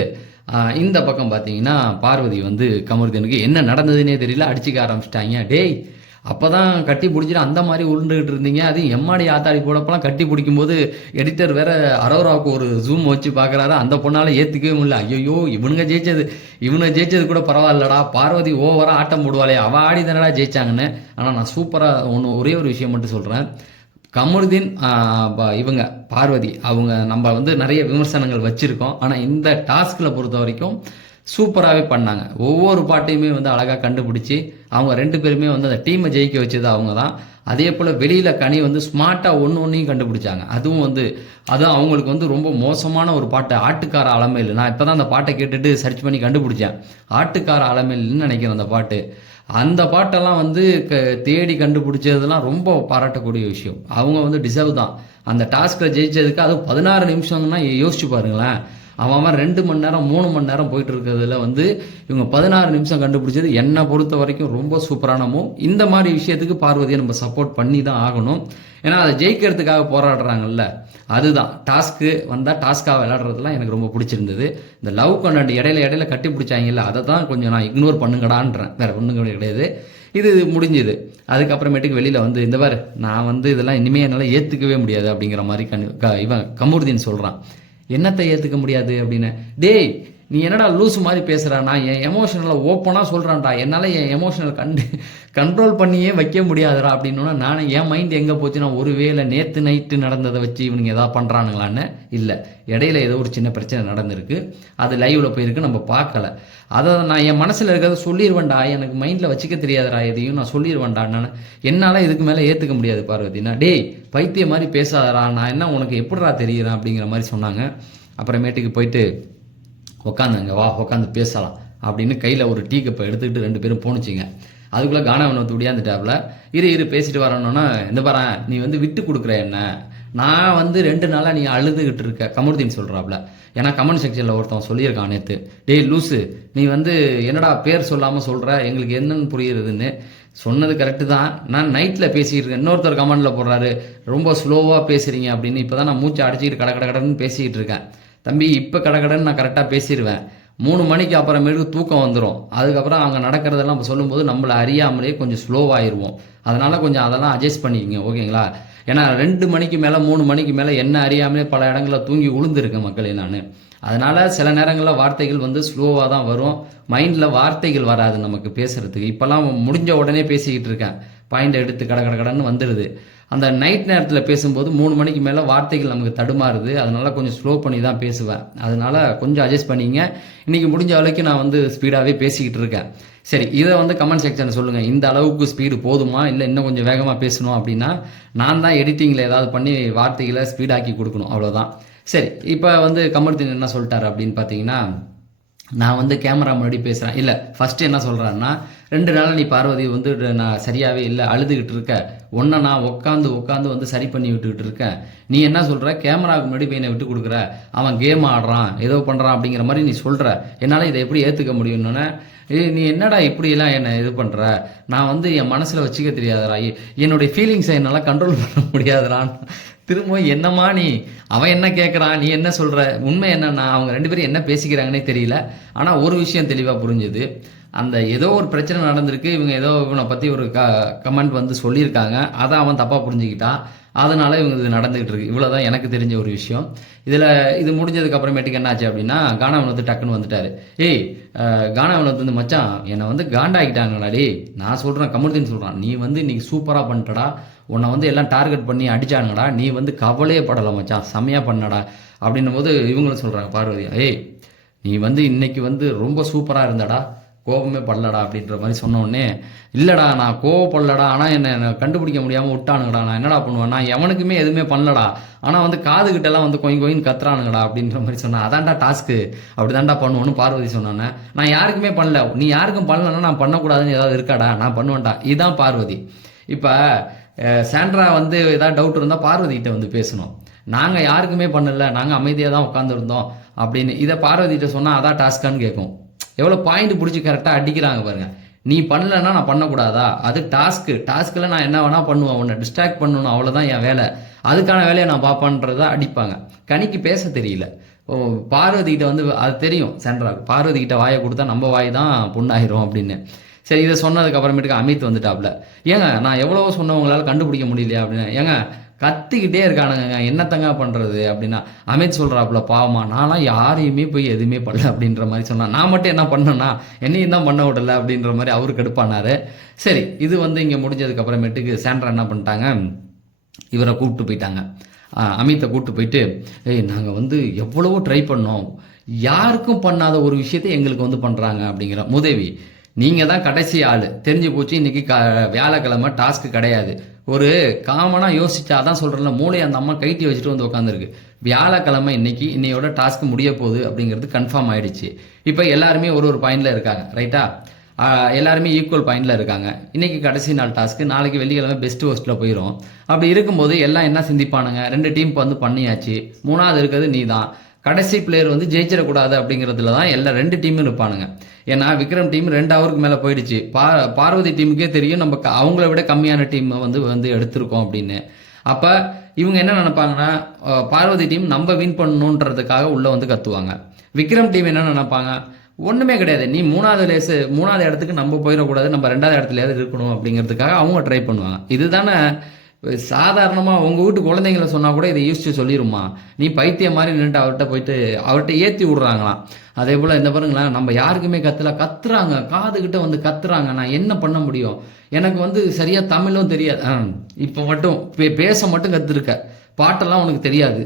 இந்த பக்கம் பார்த்தீங்கன்னா பார்வதி வந்து கமருதீனுக்கு என்ன நடந்ததுன்னே தெரியல, அடிச்சுக்க ஆரம்பிச்சிட்டாங்க. டேய் அப்போ தான் கட்டி பிடிச்சிட்டு அந்த மாதிரி உருண்டுகிட்டு இருந்தீங்க, அது எம்மாடி ஆத்தாடி போடப்பெல்லாம் கட்டி பிடிக்கும்போது எடிட்டர் வேற அரோராவுக்கு ஒரு ஜூம் வச்சு பார்க்குறாரு. அந்த பொண்ணால் ஏற்றுக்கவே முடியல. ஐயோ இவனுங்க ஜெயிச்சது கூட பரவாயில்லடா, பார்வதி ஓவராக ஆட்டம் போடுவாளே, அவள் ஆடி தானடா ஜெயிச்சாங்கன்னு. ஆனால் நான் சூப்பராக ஒரே ஒரு விஷயம் மட்டும் சொல்கிறேன். கமருதீன் இவங்க பார்வதி அவங்க நம்ம வந்து நிறைய விமர்சனங்கள் வச்சுருக்கோம். ஆனால் இந்த டாஸ்கில் பொறுத்த வரைக்கும் சூப்பராகவே பண்ணாங்க. ஒவ்வொரு பாட்டையுமே வந்து அழகாக கண்டுபிடிச்சி அவங்க 2 பேருமே வந்து அந்த டீமை ஜெயிக்க வச்சது அவங்க தான். அதே போல் வெளியில் கனி வந்து ஸ்மார்ட்டாக ஒன்றையும் கண்டுபிடிச்சாங்க. அதுவும் அவங்களுக்கு வந்து ரொம்ப மோசமான ஒரு பாட்டு, ஆட்டுக்கார அலமையில். நான் இப்போ தான் அந்த பாட்டை கேட்டுட்டு சர்ச் பண்ணி கண்டுபிடிச்சேன். ஆட்டுக்கார அலமையில்னு நினைக்கிறேன் அந்த பாட்டு. அந்த பாட்டெல்லாம் வந்து தேடி கண்டுபிடிச்சதுலாம் ரொம்ப பாராட்டக்கூடிய விஷயம். அவங்க வந்து டிசர்வ் தான் அந்த டாஸ்கில் ஜெயிச்சதுக்கு. அது 16 நிமிஷம்னா யோசிச்சு பாருங்களேன். அவன் 2 மணி நேரம் 3 மணி நேரம் போயிட்டு இருக்கிறதுல வந்து இவங்க 16 நிமிஷம் கண்டுபிடிச்சது என்னை பொறுத்த வரைக்கும் ரொம்ப சூப்பரானமோ. இந்த மாதிரி விஷயத்துக்கு பார்வதியை நம்ம சப்போர்ட் பண்ணி தான் ஆகணும். ஏன்னா அதை ஜெயிக்கிறதுக்காக போராடுறாங்கல்ல, அதுதான் டாஸ்க்கு வந்தால் டாஸ்க்காக விளையாடுறதுலாம் எனக்கு ரொம்ப பிடிச்சிருந்தது. இந்த லவ் கண்டென்ட் இடையில கட்டி பிடிச்சாங்கல்ல, அதை தான் கொஞ்சம் நான் இக்னோர் பண்ணுங்கடான்றேன், வேற ஒன்றும் கிடையாது. இது முடிஞ்சுது. அதுக்கப்புறமேட்டுக்கு வெளியில் வந்து இந்த மாதிரி நான் வந்து இதெல்லாம் இனிமேல் என்னால் ஏற்றுக்கவே முடியாது அப்படிங்கிற மாதிரி இவன் கமருதீன் சொல்கிறான். என்னத்தை ஏற்றுக்க முடியாது அப்படின்னு? டேய் நீ என்னடா லூஸ் மாதிரி பேசுகிறா, நான் என் எமோஷனலை ஓப்பனாக சொல்கிறான்டா, என்னால் என் எமோஷனல் கண்ட்ரோல் பண்ணியே வைக்க முடியாதுடா அப்படின்னா, நான் என் மைண்ட் எங்கே போச்சுன்னா ஒருவேளை நேற்று நைட்டு நடந்ததை வச்சு இவனுங்க எதாவது பண்ணுறானுங்களான்னு இல்லை, இடையில ஏதோ ஒரு சின்ன பிரச்சனை நடந்திருக்கு, அது லைவில் போயிருக்கு, நம்ம பார்க்கல. அதை நான் என் மனசில் இருக்கிறத சொல்லிடுவேன்டா, எனக்கு மைண்டில் வச்சுக்க தெரியாதுடா, எதையும் நான் சொல்லிடுவேன்டா. நான் என்னால் இதுக்கு மேலே ஏற்றுக்க முடியாது பார்வதினா. டேய் பைத்திய மாதிரி பேசாதடா, நான் என்ன உனக்கு எப்படிடா தெரியுறேன் அப்படிங்கிற மாதிரி சொன்னாங்க. அப்புறமேட்டுக்கு போயிட்டு உட்காந்துங்க, வா உட்காந்து பேசலாம் அப்படின்னு கையில் ஒரு டீ கப்பை எடுத்துக்கிட்டு 2 பேரும் போணுச்சிங்க. அதுக்குள்ளே கானாவன் வந்து முடியாந்துட்டாப்புல. இரு பேசிட்டு வரணுன்னா, இந்த பாரு நீ வந்து விட்டு கொடுக்குற என்ன, நான் வந்து 2 நாளாக நீ அழுதுகிட்டு இருக்க கமருதீன் சொல்கிறாப்புல. ஏன்னா கமெண்ட் செக்ஷனில் ஒருத்தன் சொல்லியிருக்கான் நேற்று, டேய் லூஸு நீ வந்து என்னடா பேர் சொல்லாமல் சொல்கிற, எங்களுக்கு என்னன்னு புரியுறதுன்னு. சொன்னது கரெக்டு தான், நான் நைட்டில் பேசிகிட்டு இருக்கேன். இன்னொருத்தர் கமெண்டில் போடுறாரு, ரொம்ப ஸ்லோவாக பேசுகிறீங்க அப்படின்னு. இப்போ தான் நான் மூச்சை அடிச்சிக்கிட்டு கடன்னு பேசிக்கிட்டு இருக்கேன். தம்பி இப்போ கடன்னு நான் கரெக்டாக பேசிடுவேன். 3 மணிக்கு அப்புறமேட்டுக்கு தூக்கம் வந்துடும். அதுக்கப்புறம் அவங்க நடக்கிறதெல்லாம் சொல்லும்போது நம்மளை அறியாமலே கொஞ்சம் ஸ்லோவாகிடுவோம். அதனால் கொஞ்சம் அதெல்லாம் அட்ஜஸ்ட் பண்ணிக்கங்க, ஓகேங்களா? ஏன்னா 2 மணிக்கு மேலே 3 மணிக்கு மேலே என்ன அறியாமலே பல இடங்களில் தூங்கி உளுந்துருக்கேன் மக்களே நான். அதனால் சில நேரங்களில் வார்த்தைகள் வந்து ஸ்லோவாக தான் வரும், மைண்டில் வார்த்தைகள் வராது நமக்கு பேசுகிறதுக்கு. இப்போல்லாம் முடிஞ்ச உடனே பேசிக்கிட்டு இருக்கேன், பாயிண்ட் எடுத்து கடன்னு வந்துடுது. அந்த நைட் நேரத்தில் பேசும்போது 3 மணிக்கு மேலே வார்த்தைகள் நமக்கு தடுமாறுது. அதனால் கொஞ்சம் ஸ்லோ பண்ணி தான் பேசுவேன். அதனால் கொஞ்சம் அட்ஜஸ்ட் பண்ணிங்க. இன்றைக்கி முடிஞ்ச வரைக்கும் நான் வந்து ஸ்பீடாகவே பேசிக்கிட்டு இருக்கேன். சரி, இதை வந்து கமெண்ட் செக்ஷனில் சொல்லுங்கள், இந்த அளவுக்கு ஸ்பீடு போதுமா இல்லை இன்னும் கொஞ்சம் வேகமாக பேசணும் அப்படின்னா நான் தான் எடிட்டிங்கில் ஏதாவது பண்ணி வார்த்தைகளை ஸ்பீடாக்கி கொடுக்கணும், அவ்வளோதான். சரி, இப்போ வந்து கமருதீன் என்ன சொல்லிட்டாரு அப்படின்னு பார்த்தீங்கன்னா, நான் வந்து கேமரா முன்னாடி பேசுகிறேன். இல்லை ஃபஸ்ட்டு என்ன சொல்கிறாருன்னா, 2 நாள் நீ பார்வதி வந்து நான் சரியாகவே இல்லை அழுதுகிட்டு இருக்க, ஒன்றை நான் உட்காந்து வந்து சரி பண்ணி விட்டுக்கிட்டு இருக்கேன். நீ என்ன சொல்கிற, கேமராவுக்கு முன்னாடி போய் என்னை விட்டு கொடுக்குற, அவன் கேம் ஆடுறான் ஏதோ பண்ணுறான் அப்படிங்கிற மாதிரி நீ சொல்கிற, என்னால் இதை எப்படி ஏற்றுக்க முடியும்னு. நீ என்னடா இப்படியெல்லாம் என்னை இது பண்ணுற, நான் வந்து என் மனசில் வச்சுக்க தெரியாதரா, என்னுடைய ஃபீலிங்ஸை என்னால் கண்ட்ரோல் பண்ண முடியாதுறான். திரும்ப என்னம்மா நீ, அவன் என்ன கேட்குறான், நீ என்ன சொல்கிற, உண்மை என்னன்னா அவங்க 2 பேரும் என்ன பேசிக்கிறாங்கன்னே தெரியல. ஆனால் ஒரு விஷயம் தெளிவாக புரிஞ்சுது, அந்த ஏதோ ஒரு பிரச்சனை நடந்திருக்கு, இவங்க ஏதோ இவனை பற்றி ஒரு கமெண்ட் வந்து சொல்லியிருக்காங்க, அதை அவன் தப்பாக புரிஞ்சுக்கிட்டான், அதனால் இவங்க இது நடந்துகிட்டு இருக்கு. இவ்வளோதான் எனக்கு தெரிஞ்ச ஒரு விஷயம். இது முடிஞ்சதுக்கு அப்புறமேட்டுக்கு என்னாச்சு அப்படின்னா, கானாவன் வந்து டக்குன்னு வந்துட்டாரு. ஏய் கானாவன் வந்து மச்சான் என்னை வந்து காண்டாகிட்டாங்கடா, டே நான் சொல்கிறேன் கமருதீன் சொல்கிறான், நீ வந்து இன்னைக்கு சூப்பராக பண்ணிட்டடா, உன்னை வந்து எல்லாம் டார்கெட் பண்ணி அடிச்சானுங்கடா, நீ வந்து கவலையே படலை மச்சான், செம்மையாக பண்ணடா அப்படின்னும் போது இவங்களும் சொல்கிறாங்க பார்வதி, ஏய் நீ வந்து இன்னைக்கு வந்து ரொம்ப சூப்பராக இருந்தடா, கோபமே படலடா அப்படின்ற மாதிரி சொன்னோடனே, இல்லைடா நான் கோவப்படலடா, ஆனால் என்னை கண்டுபிடிக்க முடியாமல் விட்டானுங்கடா, நான் என்னடா பண்ணுவேன், நான் எவனுக்குமே எதுவுமே பண்ணலடா, ஆனால் வந்து காதுகிட்டெல்லாம் வந்து கோயின்னு கத்துறானுங்கடா அப்படின்ற மாதிரி சொன்னேன். அதான்டா டாஸ்க்கு, அப்படி தான்டா பண்ணுவோன்னு பார்வதி சொன்னோன்னே, நான் யாருக்குமே பண்ணல, நீ யாருக்கும் பண்ணலன்னா நான் பண்ணக்கூடாதுன்னு ஏதாவது இருக்காடா, நான் பண்ணுவேன்டா, இதுதான் பார்வதி. இப்போ சாண்ட்ரா வந்து ஏதாவது டவுட் இருந்தால் பார்வதிகிட்ட வந்து பேசணும், நாங்கள் யாருக்குமே பண்ணல, நாங்கள் அமைதியாக தான் உட்காந்துருந்தோம் அப்படின்னு. இதை பார்வதிகிட்ட சொன்னால் அதான் டாஸ்க்கான்னு கேட்கும். எவ்வளோ பாயிண்ட் பிடிச்சி கரெக்டாக அடிக்கிறாங்க பாருங்க. நீ பண்ணலன்னா நான் பண்ணக்கூடாதா, அது டாஸ்க்கில் நான் என்ன வேணால் பண்ணுவேன், உன்னை டிஸ்ட்ராக்ட் பண்ணணும், அவ்வளோதான் என் வேலை, அதுக்கான வேலையை நான் பார்ப்பேன்றதா அடிப்பாங்க. கனிக்கு பேச தெரியல, பார்வதிகிட்ட வந்து அது தெரியும் சாண்ட்ரா, பார்வதிகிட்ட வாயை கொடுத்தா நம்ம வாய் தான் புண்ணாயிரும் அப்படின்னு. சரி, இதை சொன்னதுக்கு அப்புறமேட்டுக்கு அமித் வந்துட்டாப்ல, ஏங்க நான் எவ்வளவோ சொன்னவங்களால கண்டுபிடிக்க முடியலையா அப்படின்னு. ஏங்க கத்திக்கிட்டே இருக்கானுங்க, என்னத்தங்க பண்ணுறது அப்படின்னா, அமித் சொல்கிறாப்புல, பாவமா நான்லாம் யாரையுமே போய் எதுவுமே பண்ணல அப்படின்ற மாதிரி சொன்னான், நான் மட்டும் என்ன பண்ணேன்னா என்னையும் தான் பண்ண விடலை அப்படின்ற மாதிரி அவருக்கு எடுப்பானார். சரி, இது வந்து இங்கே முடிஞ்சதுக்கு அப்புறமேட்டுக்கு சாண்ட்ரா என்ன பண்ணிட்டாங்க, இவரை கூப்பிட்டு போயிட்டாங்க, அமித்தை கூப்பிட்டு போயிட்டு, ஏய் நாங்கள் வந்து எவ்வளவோ ட்ரை பண்ணோம், யாருக்கும் பண்ணாத ஒரு விஷயத்தை எங்களுக்கு வந்து பண்ணுறாங்க அப்படிங்கிற. முதவி நீங்கள் தான் கடைசி ஆள், தெரிஞ்சு போச்சு, இன்றைக்கி வியாழக்கிழமை டாஸ்க்கு கிடையாது, ஒரு காமனாக யோசிச்சா தான் சொல்கிறேன்ல, மூளையை அந்த அம்மா கைட்டி வச்சுட்டு வந்து உட்காந்துருக்கு, வியாழக்கிழமை இன்னையோட டாஸ்க்கு முடிய போகுது அப்படிங்கிறது கன்ஃபார்ம் ஆகிடுச்சு. இப்போ எல்லாருமே ஒரு பாயிண்டில் இருக்காங்க, ரைட்டா, எல்லாருமே ஈக்குவல் பாயிண்டில் இருக்காங்க. இன்றைக்கி கடைசி நாள் டாஸ்க்கு, நாளைக்கு வெள்ளிக்கிழமை பெஸ்ட் ஹோஸ்ட்டில் போயிடும். அப்படி இருக்கும்போது எல்லாம் என்ன சிந்திப்பானுங்க, 2 டீம் வந்து பண்ணியாச்சு, 3ஆவது இருக்கிறது நீ தான், கடைசி பிளேயர் வந்து ஜெயிச்சிடக்கூடாது அப்படிங்கிறதுல தான் எல்லா 2 டீமும் இருப்பானுங்க. ஏன்னா விக்ரம் டீம் 2 ஹவருக்கு மேலே போயிடுச்சு. பார்வதி டீமுக்கே தெரியும் நம்ம அவங்கள விட கம்மியான டீம் வந்து எடுத்திருக்கோம் அப்படின்னு. அப்போ இவங்க என்ன நினைப்பாங்கன்னா, பார்வதி டீம் நம்ம வின் பண்ணணுன்றதுக்காக உள்ளே வந்து கத்துவாங்க. விக்ரம் டீம் என்ன நினைப்பாங்க, ஒன்றுமே கிடையாது, நீ 3வது இடத்துக்கு நம்ம போயிடக்கூடாது, நம்ம 2வது இடத்துலயாவது இருக்கணும் அப்படிங்கிறதுக்காக அவங்க ட்ரை பண்ணுவாங்க. இதுதானே சாதாரணமாக உங்கள் வீட்டு குழந்தைங்களை சொன்னால் கூட இதை யூஸ்ட்டு சொல்லிடுமா, நீ பைத்தியம் மாதிரி நின்றுட்டு அவர்கிட்ட ஏற்றி விட்றாங்களாம். அதே போல் இந்த பாருங்களேன், நம்ம யாருக்குமே கத்துறாங்க, காதுகிட்ட வந்து கத்துறாங்க. நான் என்ன பண்ண முடியும், எனக்கு வந்து சரியாக தமிழும் தெரியாது, இப்போ மட்டும் பேச மட்டும் கற்றுருக்க, பாட்டெல்லாம் உனக்கு தெரியாது.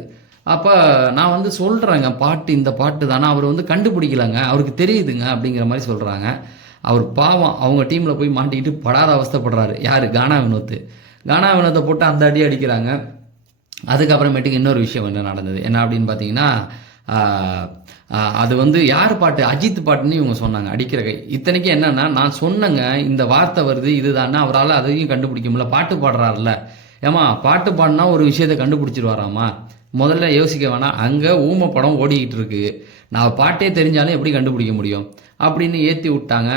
அப்போ நான் வந்து சொல்கிறேங்க, பாட்டு இந்த பாட்டு தானே, அவர் வந்து கண்டுபிடிக்கலங்க, அவருக்கு தெரியுதுங்க அப்படிங்கிற மாதிரி சொல்கிறாங்க. அவர் பாவம் அவங்க டீமில் போய் மாட்டிக்கிட்டு படாத அவஸ்தைப்படுறாரு. யார்? கானா வினோத்தை போட்டு அந்த அடி அடிக்கிறாங்க. அதுக்கப்புறமேட்டுக்கு இன்னொரு விஷயம் என்ன நடந்தது, என்ன அப்படின்னு பார்த்தீங்கன்னா, அது வந்து யார் பாட்டு, அஜித் பாட்டுன்னு இவங்க சொன்னாங்க, அடிக்கிற கை. இத்தனைக்கு என்னன்னா, நான் சொன்னேங்க இந்த வார்த்தை வருது இதுதானே, அவரால் அதையும் கண்டுபிடிக்க முடியல. பாட்டு பாடுறாருல, ஏமா பாட்டு பாடினா ஒரு விஷயத்தை கண்டுபிடிச்சிருவாராமா, முதல்ல யோசிக்க வேணாம், அங்கே ஊமை படம் ஓடிக்கிட்டு இருக்கு, நான் பாட்டே தெரிஞ்சாலும் எப்படி கண்டுபிடிக்க முடியும் அப்படின்னு ஏற்றி விட்டாங்க.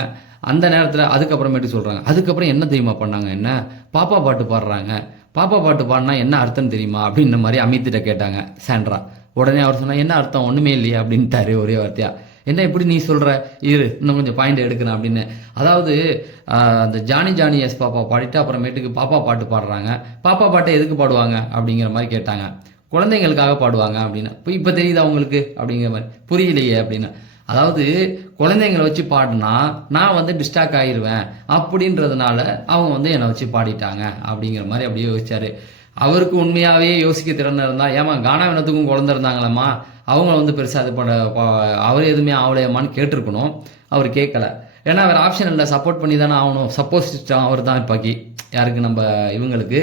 அந்த நேரத்தில் அதுக்கப்புறமேட்டு சொல்கிறாங்க, அதுக்கப்புறம் என்ன தெரியுமா பண்ணாங்க, என்ன பாப்பா பாட்டு பாடுறாங்க, பாப்பா பாட்டு பாடினா என்ன அர்த்தம் தெரியுமா அப்படின்ற மாதிரி அமித்திட்ட கேட்டாங்க சாண்ட்ரா. உடனே அவர் சொன்னா, என்ன அர்த்தம், ஒன்றுமே இல்லையா அப்படின்ட்டாரு ஒரே வார்த்தையா. என்ன இப்படி நீ சொல்கிற, இன்னும் கொஞ்சம் பாயிண்ட் எடுக்கணும் அப்படின்னு. அதாவது அந்த ஜானி எஸ் பாப்பா பாடிட்டு அப்புறமேட்டுக்கு பாப்பா பாட்டு பாடுறாங்க. பாப்பா பாட்டை எதுக்கு பாடுவாங்க அப்படிங்கிற மாதிரி கேட்டாங்க. குழந்தைங்களுக்காக பாடுவாங்க அப்படின்னு. இப்போ தெரியுதா உங்களுக்கு அப்படிங்கிற மாதிரி. புரியலையே அப்படின்னு. அதாவது குழந்தைங்களை வச்சு பாடினா நான் வந்து டிஸ்ட்ராக்ட் ஆயிடுவேன் அப்படின்றதுனால அவங்க வந்து என்னை வச்சு பாடிட்டாங்க அப்படிங்கிற மாதிரி அப்படியே யோசிச்சாரு. அவருக்கு உண்மையாகவே யோசிக்க திறன் இருந்தா, ஏமா கானா வினத்துக்கும் குழந்தை இருந்தாங்களாம்மா, அவங்க வந்து பெருசாக இது பண்ண அவர் எதுவுமே ஆகலையம்மான்னு கேட்டிருக்கணும். அவர் கேட்கல. ஏன்னா அவர் ஆப்ஷன் இல்லை, சப்போர்ட் பண்ணி தானே ஆகணும். சப்போஸ் அவர் தான் இப்பாக்கி யாருக்கு, நம்ம இவங்களுக்கு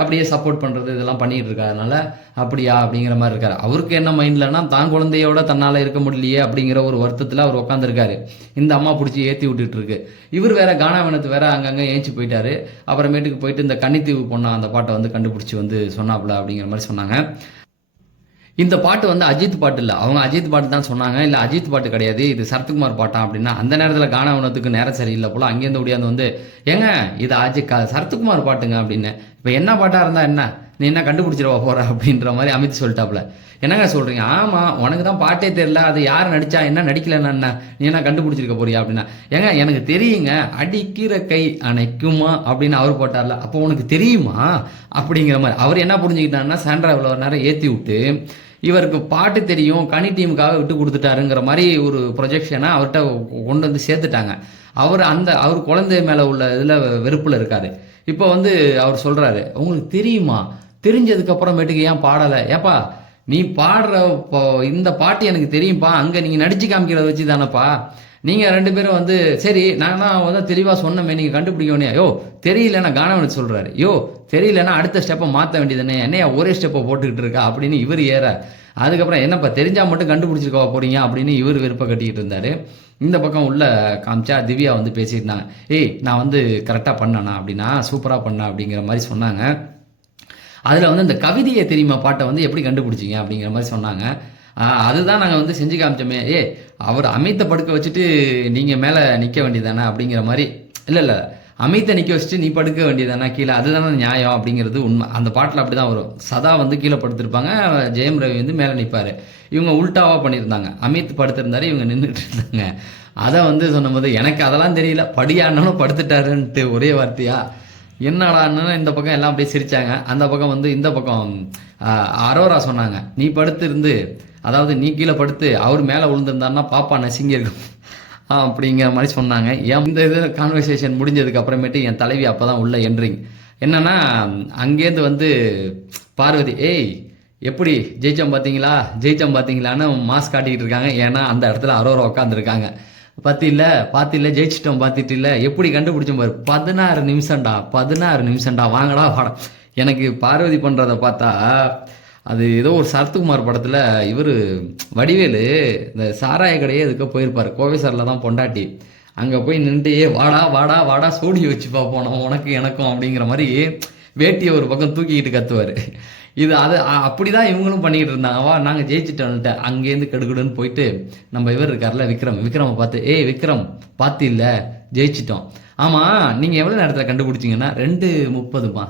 அப்படியே சப்போர்ட் பண்ணுறது இதெல்லாம் பண்ணிகிட்டு இருக்காரு. அதனால அப்படியா அப்படிங்கிற மாதிரி இருக்காரு. அவருக்கு என்ன மைண்ட்லன்னா, தான் குழந்தையோட தன்னால் இருக்க முடியலையே அப்படிங்கிற ஒரு வருத்தத்தில் அவர் உட்காந்துருக்காரு. இந்த அம்மா பிடிச்சி ஏற்றி விட்டுட்டு இருக்கு. இவர் வேற கானா வினத்து வேற அங்கங்கே ஏஞ்சி போயிட்டாரு. அப்புறமேட்டுக்கு போயிட்டு இந்த கன்னித்தீவு பொண்ணா அந்த பாட்டை வந்து கண்டுபிடிச்சி வந்து சொன்னாப்புல அப்படிங்கிற மாதிரி சொன்னாங்க. இந்த பாட்டு வந்து அஜித் பாட்டு இல்லை, அவங்க அஜித் பாட்டு தான் சொன்னாங்க. இல்லை அஜித் பாட்டு கிடையாது, இது சரத்குமார் பாட்டா அப்படின்னா, அந்த நேரத்தில் கானா வினோத்துக்கு நேரம் சரியில்லை போல, அங்கேருந்து ஓடியாந்து வந்து, ஏங்க இது சரத்குமார் பாட்டுங்க அப்படின்னு. இப்போ என்ன பாட்டாக இருந்தால் என்ன, நீ என்ன கண்டுபிடிச்சிருவா போற அப்படின்ற மாதிரி அமித் சொல்லிட்டாப்புல. என்னங்க சொல்கிறீங்க, ஆமாம் உனக்கு தான் பாட்டே தெரியல, அது யார் நடிச்சா என்ன நடிக்கலன்னா என்ன, நீ என்ன கண்டுபிடிச்சிருக்க போறியா அப்படின்னா, ஏங்க எனக்கு தெரியுங்க, அடிக்கிற கை அணைக்குமா அப்படின்னு அவர் போட்டார்ல, அப்போ உனக்கு தெரியுமா அப்படிங்கிற மாதிரி. அவர் என்ன புரிஞ்சுக்கிட்டாருன்னா, சாண்ட்ரா இவ்வளோ நேரம் ஏற்றி விட்டு இவருக்கு பாட்டு தெரியும், கனி டீமுக்காக விட்டு கொடுத்துட்டாருங்கிற மாதிரி ஒரு ப்ரொஜெக்ஷனை அவர்கிட்ட கொண்டு வந்து சேர்த்துட்டாங்க. அவர் குழந்தை மேலே உள்ள இதில் வெறுப்பில் இருக்காரு. இப்போ வந்து அவர் சொல்கிறாரு, உங்களுக்கு தெரியுமா, தெரிஞ்சதுக்கு அப்புறமேட்டுக்கு ஏன் பாடலை, ஏப்பா நீ பாடுற இந்த பாட்டு எனக்கு தெரியும்ப்பா, அங்கே நீங்கள் நடிச்சு காமிக்கிறத வச்சு தானேப்பா, நீங்கள் 2 பேரும் வந்து சரி நான் வந்து தெளிவாக சொன்னமே, நீங்கள் கண்டுபிடிக்க வேண்டிய, யோ தெரியலன்னா கானவனுக்கு சொல்கிறாரு, யோ தெரியலன்னா அடுத்த ஸ்டெப்பை மாற்ற வேண்டியதுனே, என்னையா ஒரே ஸ்டெப்பை போட்டுக்கிட்டு இருக்கா அப்படின்னு இவர் ஏற. அதுக்கப்புறம் என்னப்பா தெரிஞ்சால் மட்டும் கண்டுபிடிச்சிருக்கவா போறீங்க அப்படின்னு இவர் விருப்பம் கட்டிக்கிட்டு இருந்தார். இந்த பக்கம் உள்ள காமிச்சா திவ்யா வந்து பேசியிருந்தாங்க, நான் வந்து கரெக்டாக பண்ணேண்ணா அப்படின்னா, சூப்பராக பண்ணேன் அப்படிங்கிற மாதிரி சொன்னாங்க. அதில் வந்து இந்த கவிதையை தெரியுமா பாட்டை வந்து எப்படி கண்டுபிடிச்சிங்க அப்படிங்கிற மாதிரி சொன்னாங்க. அதுதான் நாங்கள் வந்து செஞ்சு காமிச்சோமே, அவர் அமித்தை படுக்க வச்சுட்டு நீங்கள் மேலே நிற்க வேண்டியதானே அப்படிங்கிற மாதிரி. இல்லை அமித்தை நிற்க வச்சுட்டு நீ படுக்க வேண்டியதானே கீழே, அதுதானே நியாயம் அப்படிங்கிறது உண்மை. அந்த பாட்டில் அப்படி தான் வரும். சதா வந்து கீழே படுத்திருப்பாங்க, ஜெயம் ரவி வந்து மேலே நிற்பார். இவங்க உல்ட்டாவாக பண்ணியிருந்தாங்க, அமித் படுத்திருந்தாரு, இவங்க நின்றுட்டு இருந்தாங்க. அதை வந்து சொன்னபோது எனக்கு அதெல்லாம் தெரியல, படியானாலும் படுத்துட்டாருன்ட்டு ஒரே வார்த்தையா என்னடான்னு இந்த பக்கம் எல்லாம் அப்படியே சிரிச்சாங்க. அந்த பக்கம் வந்து இந்த பக்கம் அரோரா சொன்னாங்க, நீ படுத்து இருந்து, அதாவது நீ கீழே படுத்து அவர் மேலே விழுந்திருந்தாருன்னா பாப்பா நசுங்கி இருக்கும் அப்படிங்கிற மாதிரி சொன்னாங்க. இந்த இது கான்வர்சேஷன் முடிஞ்சதுக்கு அப்புறமேட்டு என் தலைவி அப்போ தான் உள்ள என்ட்ரிங். என்னன்னா அங்கேருந்து வந்து பார்வதி, எப்படி ஜெயிச்சோம் பார்த்தீங்களான்னு மாஸ்க் காட்டிக்கிட்டு இருக்காங்க. ஏன்னா அந்த இடத்துல அரோரா உட்காந்துருக்காங்க. பார்த்தில்ல ஜெயிச்சிட்டோம், பார்த்துட்டு இல்லை எப்படி கண்டுபிடிச்சோம் பாரு, 16 நிமிஷம்டா வாங்கடா வாடா. எனக்கு பார்வதி பண்ணுறதை பார்த்தா அது ஏதோ ஒரு சரத்குமார் படத்தில் இவர் வடிவேலு இந்த சாராய கடையே இதுக்கு போயிருப்பார், கோவைசரில் தான் பொண்டாட்டி, அங்கே போய் நின்றுட்டே வாடா சோடி வச்சு பார்ப்போம் உனக்கு எனக்கும் அப்படிங்கிற மாதிரி வேட்டியை ஒரு பக்கம் தூக்கிக்கிட்டு கத்துவார். இது அது அப்படிதான் இவங்களும் பண்ணிக்கிட்டு இருந்தாங்க. வா நாங்கள் ஜெயிச்சிட்டோன்ட்டு அங்கேருந்து கெடுக்கடுன்னு போயிட்டு நம்ம இவர் இருக்கார்ல விக்ரமை பார்த்து ஏய் விக்ரம் பார்த்து இல்லை ஜெயிச்சிட்டோம். ஆமாம் நீங்கள் எவ்வளோ நேரத்தில் கண்டுபிடிச்சிங்கன்னா 2:30மா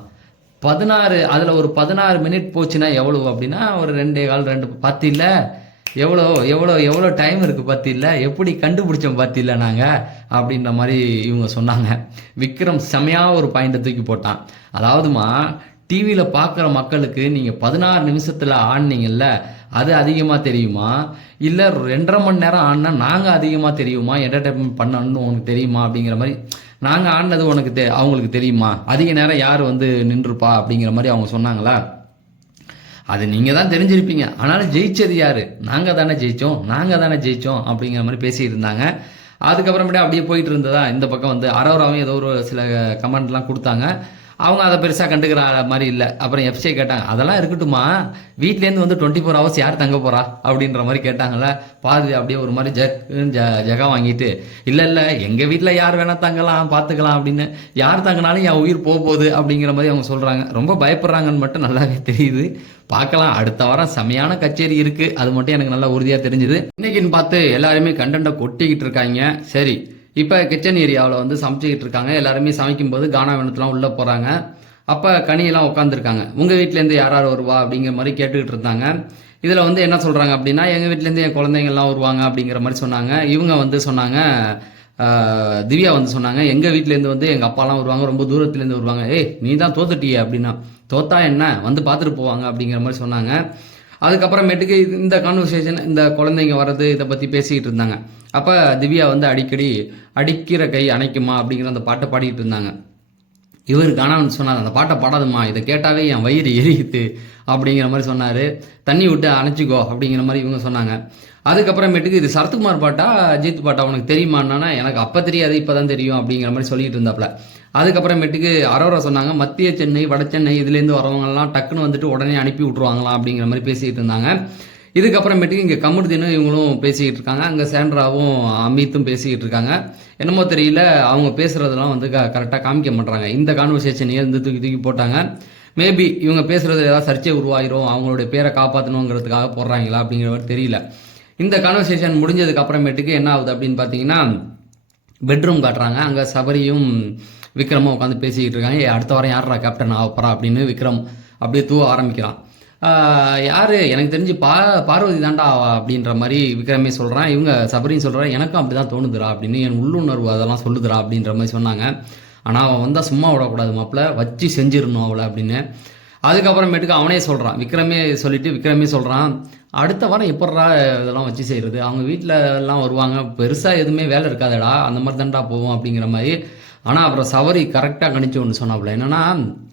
16 அதில் ஒரு 16 மினிட் போச்சுன்னா எவ்வளோ அப்படின்னா ஒரு 2 பார்த்து இல்லை எவ்வளோ எவ்வளோ எவ்வளோ டைம் இருக்குது பார்த்தில்ல எப்படி கண்டுபிடிச்சோம் பார்த்தில்ல நாங்கள் அப்படின்ற மாதிரி இவங்க சொன்னாங்க. விக்ரம் செமையாக ஒரு பாயிண்டை தூக்கி போட்டான். அதாவதுமா டிவியில் பார்க்குற மக்களுக்கு நீங்கள் 16 நிமிஷத்தில் ஆடினீங்கல்ல அது அதிகமாக தெரியுமா இல்லை 2.5 மணி நேரம் ஆடினா நாங்கள் அதிகமாக தெரியுமா என்டர்டைன்மெண்ட் பண்ணணும்னு உனக்கு தெரியுமா அப்படிங்கிற மாதிரி நாங்கள் ஆடினது உனக்கு அவங்களுக்கு தெரியுமா அதிக நேரம் யார் வந்து நின்றுப்பா அப்படிங்கிற மாதிரி அவங்க சொன்னாங்களா. அது நீங்கள் தான் தெரிஞ்சிருப்பீங்க. ஆனாலும் ஜெயிச்சது யார் நாங்கள் தானே ஜெயித்தோம் அப்படிங்கிற மாதிரி பேசிகிட்டு இருந்தாங்க. அதுக்கப்புறமேட்டு அப்படியே போயிட்டு இருந்ததா இந்த பக்கம் வந்து அரோராவும் ஏதோ ஒரு சில கமெண்ட்லாம் கொடுத்தாங்க. அவங்க அதை பெருசாக கண்டுக்கிற மாதிரி இல்லை. அப்புறம் எஃப்சே கேட்டாங்க அதெல்லாம் இருக்கட்டுமா வீட்லேருந்து வந்து 24 hours யார் தங்க போகிறா அப்படின்ற மாதிரி கேட்டாங்கல்ல. பாதி அப்படியே ஒரு மாதிரி ஜகா வாங்கிட்டு இல்லை எங்கள் வீட்டில் யார் வேணால் தங்கலாம் பார்த்துக்கலாம் அப்படின்னு யார் தங்கினாலும் என் உயிர் போகுது அப்படிங்கிற மாதிரி அவங்க சொல்கிறாங்க. ரொம்ப பயப்படுறாங்கன்னு மட்டும் நல்லாவே தெரியுது. பார்க்கலாம் அடுத்த வாரம் செமையான கச்சேரி இருக்குது அது மட்டும் எனக்கு நல்லா உறுதியாக தெரிஞ்சுது. இன்னைக்குன்னு பார்த்து எல்லாருமே கண்டென்ட்டை கொட்டிக்கிட்டு இருக்காங்க. சரி இப்போ கிச்சன் ஏரியாவில் வந்து சமைச்சிக்கிட்டு இருக்காங்க. எல்லாருமே சமைக்கும்போது கானா வேணத்துலாம் உள்ளே போகிறாங்க. அப்போ கனியெல்லாம் உட்காந்துருக்காங்க. உங்கள் வீட்டிலேருந்து யார் வருவா அப்படிங்கிற மாதிரி கேட்டுக்கிட்டு இருந்தாங்க. இதில் வந்து என்ன சொல்கிறாங்க அப்படின்னா எங்கள் வீட்டிலேருந்து என் குழந்தைங்கள்லாம் வருவாங்க அப்படிங்கிற மாதிரி சொன்னாங்க. இவங்க வந்து சொன்னாங்க திவ்யா வந்து சொன்னாங்க எங்கள் வீட்டிலேருந்து வந்து எங்கள் அப்பாலாம் வருவாங்க ரொம்ப தூரத்துலேருந்து வருவாங்க. ஏய் நீ தான் தோத்துட்டியே அப்படின்னா தோத்தா என்ன வந்து பார்த்துட்டு போவாங்க அப்படிங்கிற மாதிரி சொன்னாங்க. அதுக்கப்புறமேட்டுக்கு இந்த கான்வர்சேஷன் இந்த குழந்தைங்க வர்றது இதை பற்றி பேசிக்கிட்டு இருந்தாங்க. அப்போ திவ்யா வந்து அடிக்கடி அடிக்கிற கை அணைக்குமா அப்படிங்கிற அந்த பாட்டை பாடிக்கிட்டு இருந்தாங்க. இவர் காணான்னு சொன்னார் அந்த பாட்டை பாடாதுமா இதை கேட்டாவே என் வயிறு எரியுது அப்படிங்கிற மாதிரி சொன்னார். தண்ணி விட்டு அணைச்சிக்கோ அப்படிங்கிற மாதிரி இவங்க சொன்னாங்க. அதுக்கப்புறமேட்டுக்கு இது சரத்குமார் பாட்டா அஜித் பாட்டா உனக்கு தெரியுமான்னா எனக்கு அப்போ தெரியாது இப்போ தான் தெரியும் அப்படிங்கிற மாதிரி சொல்லிட்டு இருந்தாப்புல. அதுக்கப்புறமேட்டுக்கு அரோரா சொன்னாங்க மத்திய சென்னை வட சென்னை இதுலேருந்து வரவங்கலாம் டக்குன்னு வந்துட்டு உடனே அனுப்பி விட்ருவாங்களாம் அப்படிங்கிற மாதிரி பேசிக்கிட்டு இருந்தாங்க. இதுக்கப்புறமேட்டுக்கு இங்கே கமருதீனும் இவங்களும் பேசிக்கிட்டு இருக்காங்க. அங்கே சாண்ட்ராவும் அமித்தும் பேசிக்கிட்டு இருக்காங்க. என்னமோ தெரியல அவங்க பேசுகிறதெல்லாம் வந்து கரெக்டாக காமிக்க மாட்டாங்க. இந்த கான்வர்சேஷனையே இருந்து தூக்கி போட்டாங்க. மேபி இவங்க பேசுகிறது ஏதாவது சர்ச்சை உருவாயிரும் அவங்களுடைய பேரை காப்பாற்றணுங்கிறதுக்காக போடுறாங்களா அப்படிங்கிற மாதிரி தெரியல. இந்த கான்வர்சேஷன் முடிஞ்சதுக்கு அப்புறமேட்டுக்கு என்ன ஆகுது அப்படின்னு பார்த்தீங்கன்னா பெட்ரூம் காட்டுறாங்க. அங்கே சபரியும் விக்ரமும் உட்காந்து பேசிக்கிட்டு இருக்காங்க. அடுத்த வாரம் யாரா கேப்டன் ஆகப்போறா அப்படின்னு விக்ரம் அப்படியே தூவ ஆரம்பிக்கிறான். யார் எனக்கு தெரிஞ்சு பார்வதி தாண்டா அப்படின்ற மாதிரி விக்ரமே சொல்கிறான். இவங்க சபரியும் சொல்கிறான் எனக்கும் அப்படி தான் தோணுதுரா அப்படின்னு என் உள்ளுணர்வு அதெல்லாம் சொல்லுதுரா அப்படின்ற மாதிரி சொன்னாங்க. ஆனால் அவன் வந்தால் சும்மா விடக்கூடாது மாப்பிள்ள வச்சு செஞ்சிடணும் அவளை அப்படின்னு. அதுக்கப்புறமேட்டுக்கு அவனே சொல்கிறான் விக்ரமே சொல்கிறான் அடுத்த வாரம் எப்பட்றா இதெல்லாம் வச்சு செய்கிறது அவங்க வீட்டில் எல்லாம் வருவாங்க பெருசாக எதுவுமே வேலை இருக்காதடா அந்த மாதிரி தான்டா போவோம் அப்படிங்கிற மாதிரி. ஆனால் அப்புறம் சவரி கரெக்டாக கணிச்சு ஒன்று சொன்னாப்புல என்னென்னா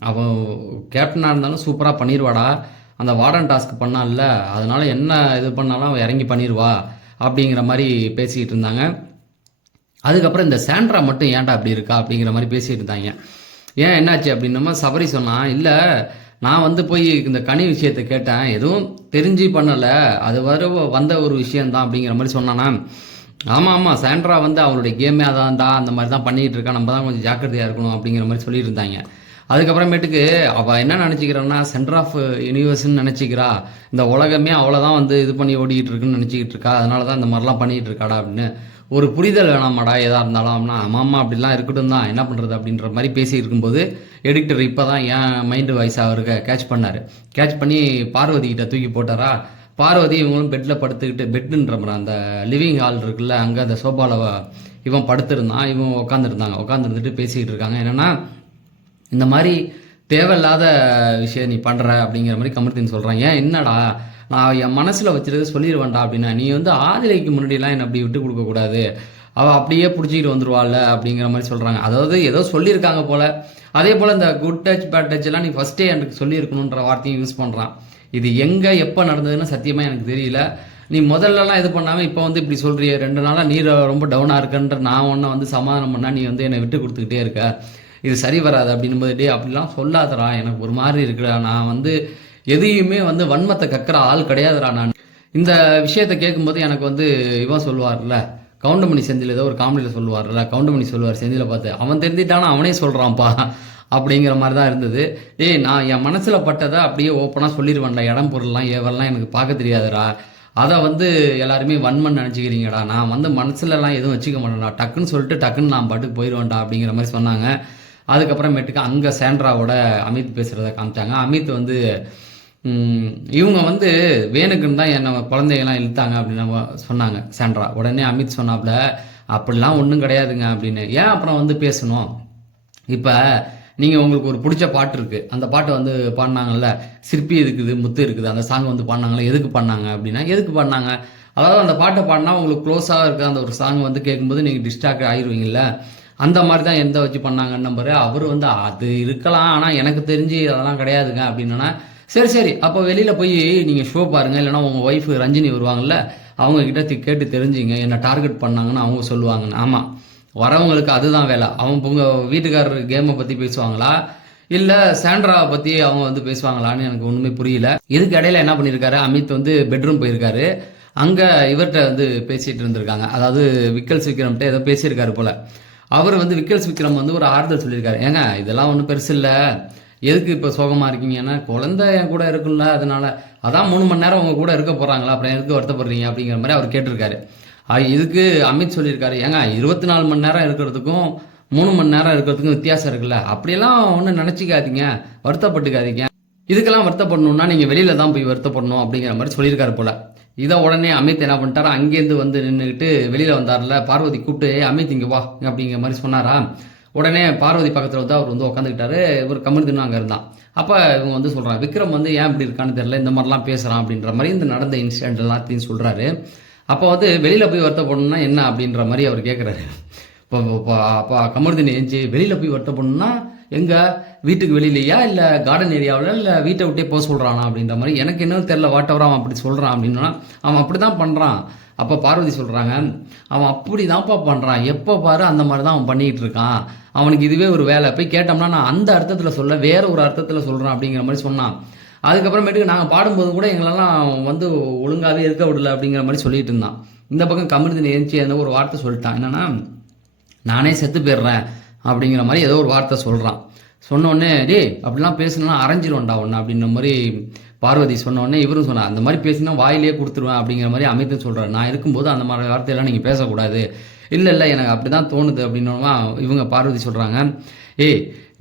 அவன் கேப்டனாக இருந்தாலும் சூப்பராக பண்ணிடுவாடா அந்த வார்டன் டாஸ்க் பண்ணால அதனால என்ன இது பண்ணாலும் அவன் இறங்கி பண்ணிடுவா அப்படிங்கிற மாதிரி பேசிக்கிட்டு இருந்தாங்க. அதுக்கப்புறம் இந்த சாண்ட்ரா மட்டும் ஏன்டா அப்படி இருக்கா அப்படிங்கிற மாதிரி பேசிகிட்டு இருந்தாங்க. ஏன் என்னாச்சு அப்படின்னமா சபரி சொன்னான் இல்லை நான் வந்து போய் இந்த கனி விஷயத்தை கேட்டேன் எதுவும் தெரிஞ்சு பண்ணலை அது வந்த ஒரு விஷயந்தான் அப்படிங்கிற மாதிரி சொன்னானா. ஆமாம் சாண்ட்ரா வந்து அவளுடைய கேமே அதான்டா அந்த மாதிரி தான் பண்ணிகிட்டு இருக்கா நம்ம தான் கொஞ்சம் ஜாக்கிரதையாக இருக்கணும் அப்படிங்கிற மாதிரி சொல்லிட்டு இருந்தாங்க. அதுக்கப்புறமேட்டுக்கு அவள் என்ன நினச்சிக்கிறான்னா சென்டர் ஆஃப் யூனிவர்ஸ்ன்னு நினச்சிக்கிறா இந்த உலகமே அவ்வளோதான் வந்து இது பண்ணி ஓடிக்கிட்டு இருக்குன்னு நினச்சிக்கிட்டு இருக்கா அதனால தான் இந்த மாதிரிலாம் பண்ணிகிட்டு இருக்காடா அப்படின்னு ஒரு புரிதல் வேணாமாடா எதாக இருந்தாலும் அப்படின்னா ஆமாம்மா அப்படிலாம் இருக்கட்டும் தான் என்ன பண்ணுறது அப்படின்ற மாதிரி பேசி இருக்கும்போது எடிக்டர் இப்போ தான் என் மைண்டு வாய்ஸ் அவருக்கு கேட்ச் பண்ணி பார்வதி கிட்ட தூக்கி போட்டாரா. பார்வதி இவங்களும் பெட்டில் படுத்துக்கிட்டு பெட்டுன்ற அந்த லிவிங் ஹால் இருக்குல்ல அங்கே அந்த சோபாவில் இவன் படுத்திருந்தான் இவன் உட்காந்துருந்துட்டு பேசிக்கிட்டு இருக்காங்க. என்னென்னா இந்த மாதிரி தேவையில்லாத விஷயம் நீ பண்ணுற அப்படிங்கிற மாதிரி கமர்த்தின்னு சொல்கிறான். ஏன் என்னடா நான் என் மனசில் வச்சுருது சொல்லிடுவேன்டா அப்படின்னா நீ வந்து ஆதிரைக்கு முன்னாடிலாம் என்னை அப்படி விட்டு கொடுக்கக்கூடாது அவள் அப்படியே பிடிச்சிக்கிட்டு வந்துடுவாள் அப்படிங்கிற மாதிரி சொல்கிறாங்க. அதாவது ஏதோ சொல்லியிருக்காங்க போல். அதே போல் இந்த குட் டச் பேட் டச் எல்லாம் நீ ஃபஸ்ட்டே எனக்கு சொல்லியிருக்கணுன்ற வார்த்தையும் யூஸ் பண்ணுறான். இது எங்கே எப்போ நடந்ததுன்னு சத்தியமாக எனக்கு தெரியல. நீ முதல்லலாம் இது பண்ணாமல் இப்போ வந்து இப்படி சொல்கிறிய 2 நாளாக நீ ரொம்ப டவுனாக இருக்குன்ற நான் ஒன்றை வந்து சமாதானம் பண்ணால் நீ வந்து என்னை விட்டு கொடுத்துக்கிட்டே இருக்க இது சரி வராது அப்படின்னும் போது அப்படிலாம் சொல்லாதடா எனக்கு ஒரு மாதிரி இருக்குடா நான் வந்து எதையுமே வந்து வன்மத்தை கக்கிற ஆள் கிடையாதுடா. நான் இந்த விஷயத்த கேட்கும்போது எனக்கு வந்து இவன் சொல்லுவார்ல கவுண்டமணி செந்தில் ஏதோ ஒரு காமெடியில் சொல்லுவார்ல கவுண்டமணி சொல்லுவார் செந்தில பார்த்து அவன் தெரிஞ்சிட்டானா அவனே சொல்கிறான்ப்பா அப்படிங்கிற மாதிரி தான் இருந்தது. நான் என் மனசில் பட்டதை அப்படியே ஓப்பனாக சொல்லிடுவேன்டா, இடம் பொருள்லாம் ஏவெல்லாம் எனக்கு பார்க்க தெரியாதுடா, அதை வந்து எல்லாருமே வன்மன் நினச்சிக்கிறீங்கடா, நான் வந்து மனசுலலாம் எதுவும் வச்சுக்க மாட்டேன்டா, டக்குன்னு சொல்லிட்டு டக்குன்னு நான் பாட்டுக்கு போயிடுவேன்டா அப்படிங்கிற மாதிரி சொன்னாங்க. அதுக்கப்புறமேட்டுக்கு அங்கே சாண்ட்ராவோட அமித் பேசுகிறத காமிச்சாங்க. அமித் வந்து இவங்க வந்து வேணுக்குன்னு தான் என்னை குழந்தைகள்லாம் இழுத்தாங்க அப்படின்னு நம்ம சொன்னாங்க சாண்ட்ரா. உடனே அமித் சொன்னாப்புல, அப்படிலாம் ஒன்றும் கிடையாதுங்க அப்படின்னு. ஏன் அப்புறம் வந்து பேசணும்? இப்போ நீங்கள் உங்களுக்கு ஒரு பிடிச்ச பாட்டு இருக்குது, அந்த பாட்டை வந்து பாடினாங்கல்ல, சிற்பி இருக்குது முத்து இருக்குது, அந்த சாங் வந்து பாடினாங்களே, எதுக்கு பாடினாங்க அப்படின்னா, எதுக்கு பாடினாங்க, அதாவது அந்த பாட்டை பாடினா உங்களுக்கு க்ளோஸாக இருக்குது அந்த ஒரு சாங் வந்து கேட்கும்போது நீங்கள் டிஸ்ட்ராக்ட் ஆகிடுவீங்கல்ல, அந்த மாதிரி தான் எந்த வச்சு பண்ணாங்கன்னு நம்பரு. அவர் வந்து அது இருக்கலாம், ஆனால் எனக்கு தெரிஞ்சு அதெல்லாம் கிடையாதுங்க அப்படின்னா, சரி அப்போ வெளியில் போய் நீங்கள் ஷோ பாருங்கள், இல்லைனா உங்கள் ஒய்ஃபு ரஞ்சினி வருவாங்கள்ல, அவங்கக்கிட்ட கேட்டு தெரிஞ்சுங்க என்ன டார்கெட் பண்ணாங்கன்னு அவங்க சொல்லுவாங்கன்னு. ஆமாம், வரவங்களுக்கு அதுதான் வேலை. அவங்க உங்கள் வீட்டுக்காரர் கேமை பற்றி பேசுவாங்களா, இல்லை சாண்ட்ராவை பற்றி அவங்க வந்து பேசுவாங்களான்னு எனக்கு ஒன்றுமே புரியல. இதுக்கு இடையில என்ன பண்ணியிருக்காரு, அமித் வந்து பெட்ரூம் போயிருக்காரு. அங்கே இவர்கிட்ட வந்து பேசிகிட்டு இருந்திருக்காங்க, அதாவது விக்கல்ஸ் விக்ரம்கிட்ட ஏதோ பேசியிருக்காரு போல். அவர் வந்து விக்கல்ஸ் விக்ரம் வந்து ஒரு ஆறுதல் சொல்லியிருக்காரு. ஏங்க இதெல்லாம் ஒன்றும் பெருசு இல்லை, எதுக்கு இப்போ சோகமாக இருக்கீங்கன்னா, குழந்தை என் கூட இருக்குல்ல, அதனால அதான் 3 மணி நேரம் உங்க கூட இருக்க போகிறாங்களா, அப்புறம் எதுக்கு வருத்தப்படுறீங்க அப்படிங்கிற மாதிரி அவர் கேட்டிருக்காரு. இதுக்கு அமித் சொல்லியிருக்காரு, ஏங்க 24 மணி நேரம் இருக்கிறதுக்கும் 3 மணி நேரம் இருக்கிறதுக்கும் வித்தியாசம் இருக்குல்ல, அப்படியெல்லாம் ஒன்றும் நினச்சிக்காதீங்க, வருத்தப்பட்டுக்காதீங்க, இதுக்கெல்லாம் வருத்தப்படணும்னா நீங்கள் வெளியில தான் போய் வருத்தப்படணும் அப்படிங்கிற மாதிரி சொல்லியிருக்காரு போல. இதை உடனே அமித் என்ன பண்ணிட்டாரா, அங்கேருந்து வந்து நின்றுக்கிட்டு வெளியில் வந்தார்ல, பார்வதி கூப்பிட்டு அமித் இங்கே வா அப்படிங்கிற மாதிரி சொன்னாரா. உடனே பார்வதி பக்கத்தில் வந்து அவர் வந்து உட்காந்துக்கிட்டாரு. இவர் கமர்தினும் அங்கே இருந்தான். அப்போ இவங்க வந்து சொல்கிறாங்க, விக்ரம் வந்து ஏன் இப்படி இருக்கான்னு தெரியல, இந்த மாதிரிலாம் பேசுகிறான் அப்படின்ற மாதிரி இந்த நடந்த இன்சிடென்ட் எல்லாத்தையும் சொல்கிறாரு. அப்போ வந்து வெளியில் போய் வருத்தப்படணும்னா என்ன அப்படின்ற மாதிரி அவர் கேட்குறாரு. அப்போ கமர்தினி ஏஞ்சி வெளியில் போய் வருத்தப்படணும்னா எங்கே, வீட்டுக்கு வெளியிலையா, இல்லை கார்டன் ஏரியாவில், இல்லை வீட்டை விட்டே போக சொல்கிறானா அப்படின்ற மாதிரி. எனக்கு என்னன்னு தெரில, வாட் எவர் அவன் அப்படி சொல்கிறான் அப்படின்னா, அவன் அப்படி தான் பண்ணுறான். அப்போ பார்வதி சொல்கிறாங்க, அவன் அப்படி தான்ப்பா பண்ணுறான், எப்போ பாரு அந்த மாதிரி தான் அவன் பண்ணிக்கிட்டு இருக்கான், அவனுக்கு இதுவே ஒரு வேலை, போய் கேட்டோம்னா நான் அந்த அர்த்தத்தில் சொல்ல வேற ஒரு அர்த்தத்தில் சொல்கிறேன் அப்படிங்கிற மாதிரி சொன்னான். அதுக்கப்புறமேட்டுக்கு நாங்கள் பாடும்போது கூட எங்களெல்லாம் வந்து ஒழுங்காகவே இருக்க விடல அப்படிங்கிற மாதிரி சொல்லிட்டு இருந்தான். இந்த பக்கம் கமர்தினி ஏஞ்சி அந்த ஒரு வார்த்தை சொல்லிட்டான், என்னன்னா நானே செத்து போயிடுறேன் அப்படிங்கிற மாதிரி ஏதோ ஒரு வார்த்தை சொல்கிறான். சொன்னோடனே அப்படிலாம் பேசணும்னா அரைஞ்சிருவோண்டா ஒன்று அப்படின்ற மாதிரி பார்வதி சொன்னோடனே இவரும் சொன்னார், அந்த மாதிரி பேசினா வாயிலே கொடுத்துருவேன் அப்படிங்கிற மாதிரி அமித்தும் சொல்கிறார். நான் இருக்கும்போது அந்த மாதிரி வார்த்தையெல்லாம் நீங்கள் பேசக்கூடாது. இல்லை எனக்கு அப்படி தான் தோணுது அப்படின்னா இவங்க பார்வதி சொல்கிறாங்க,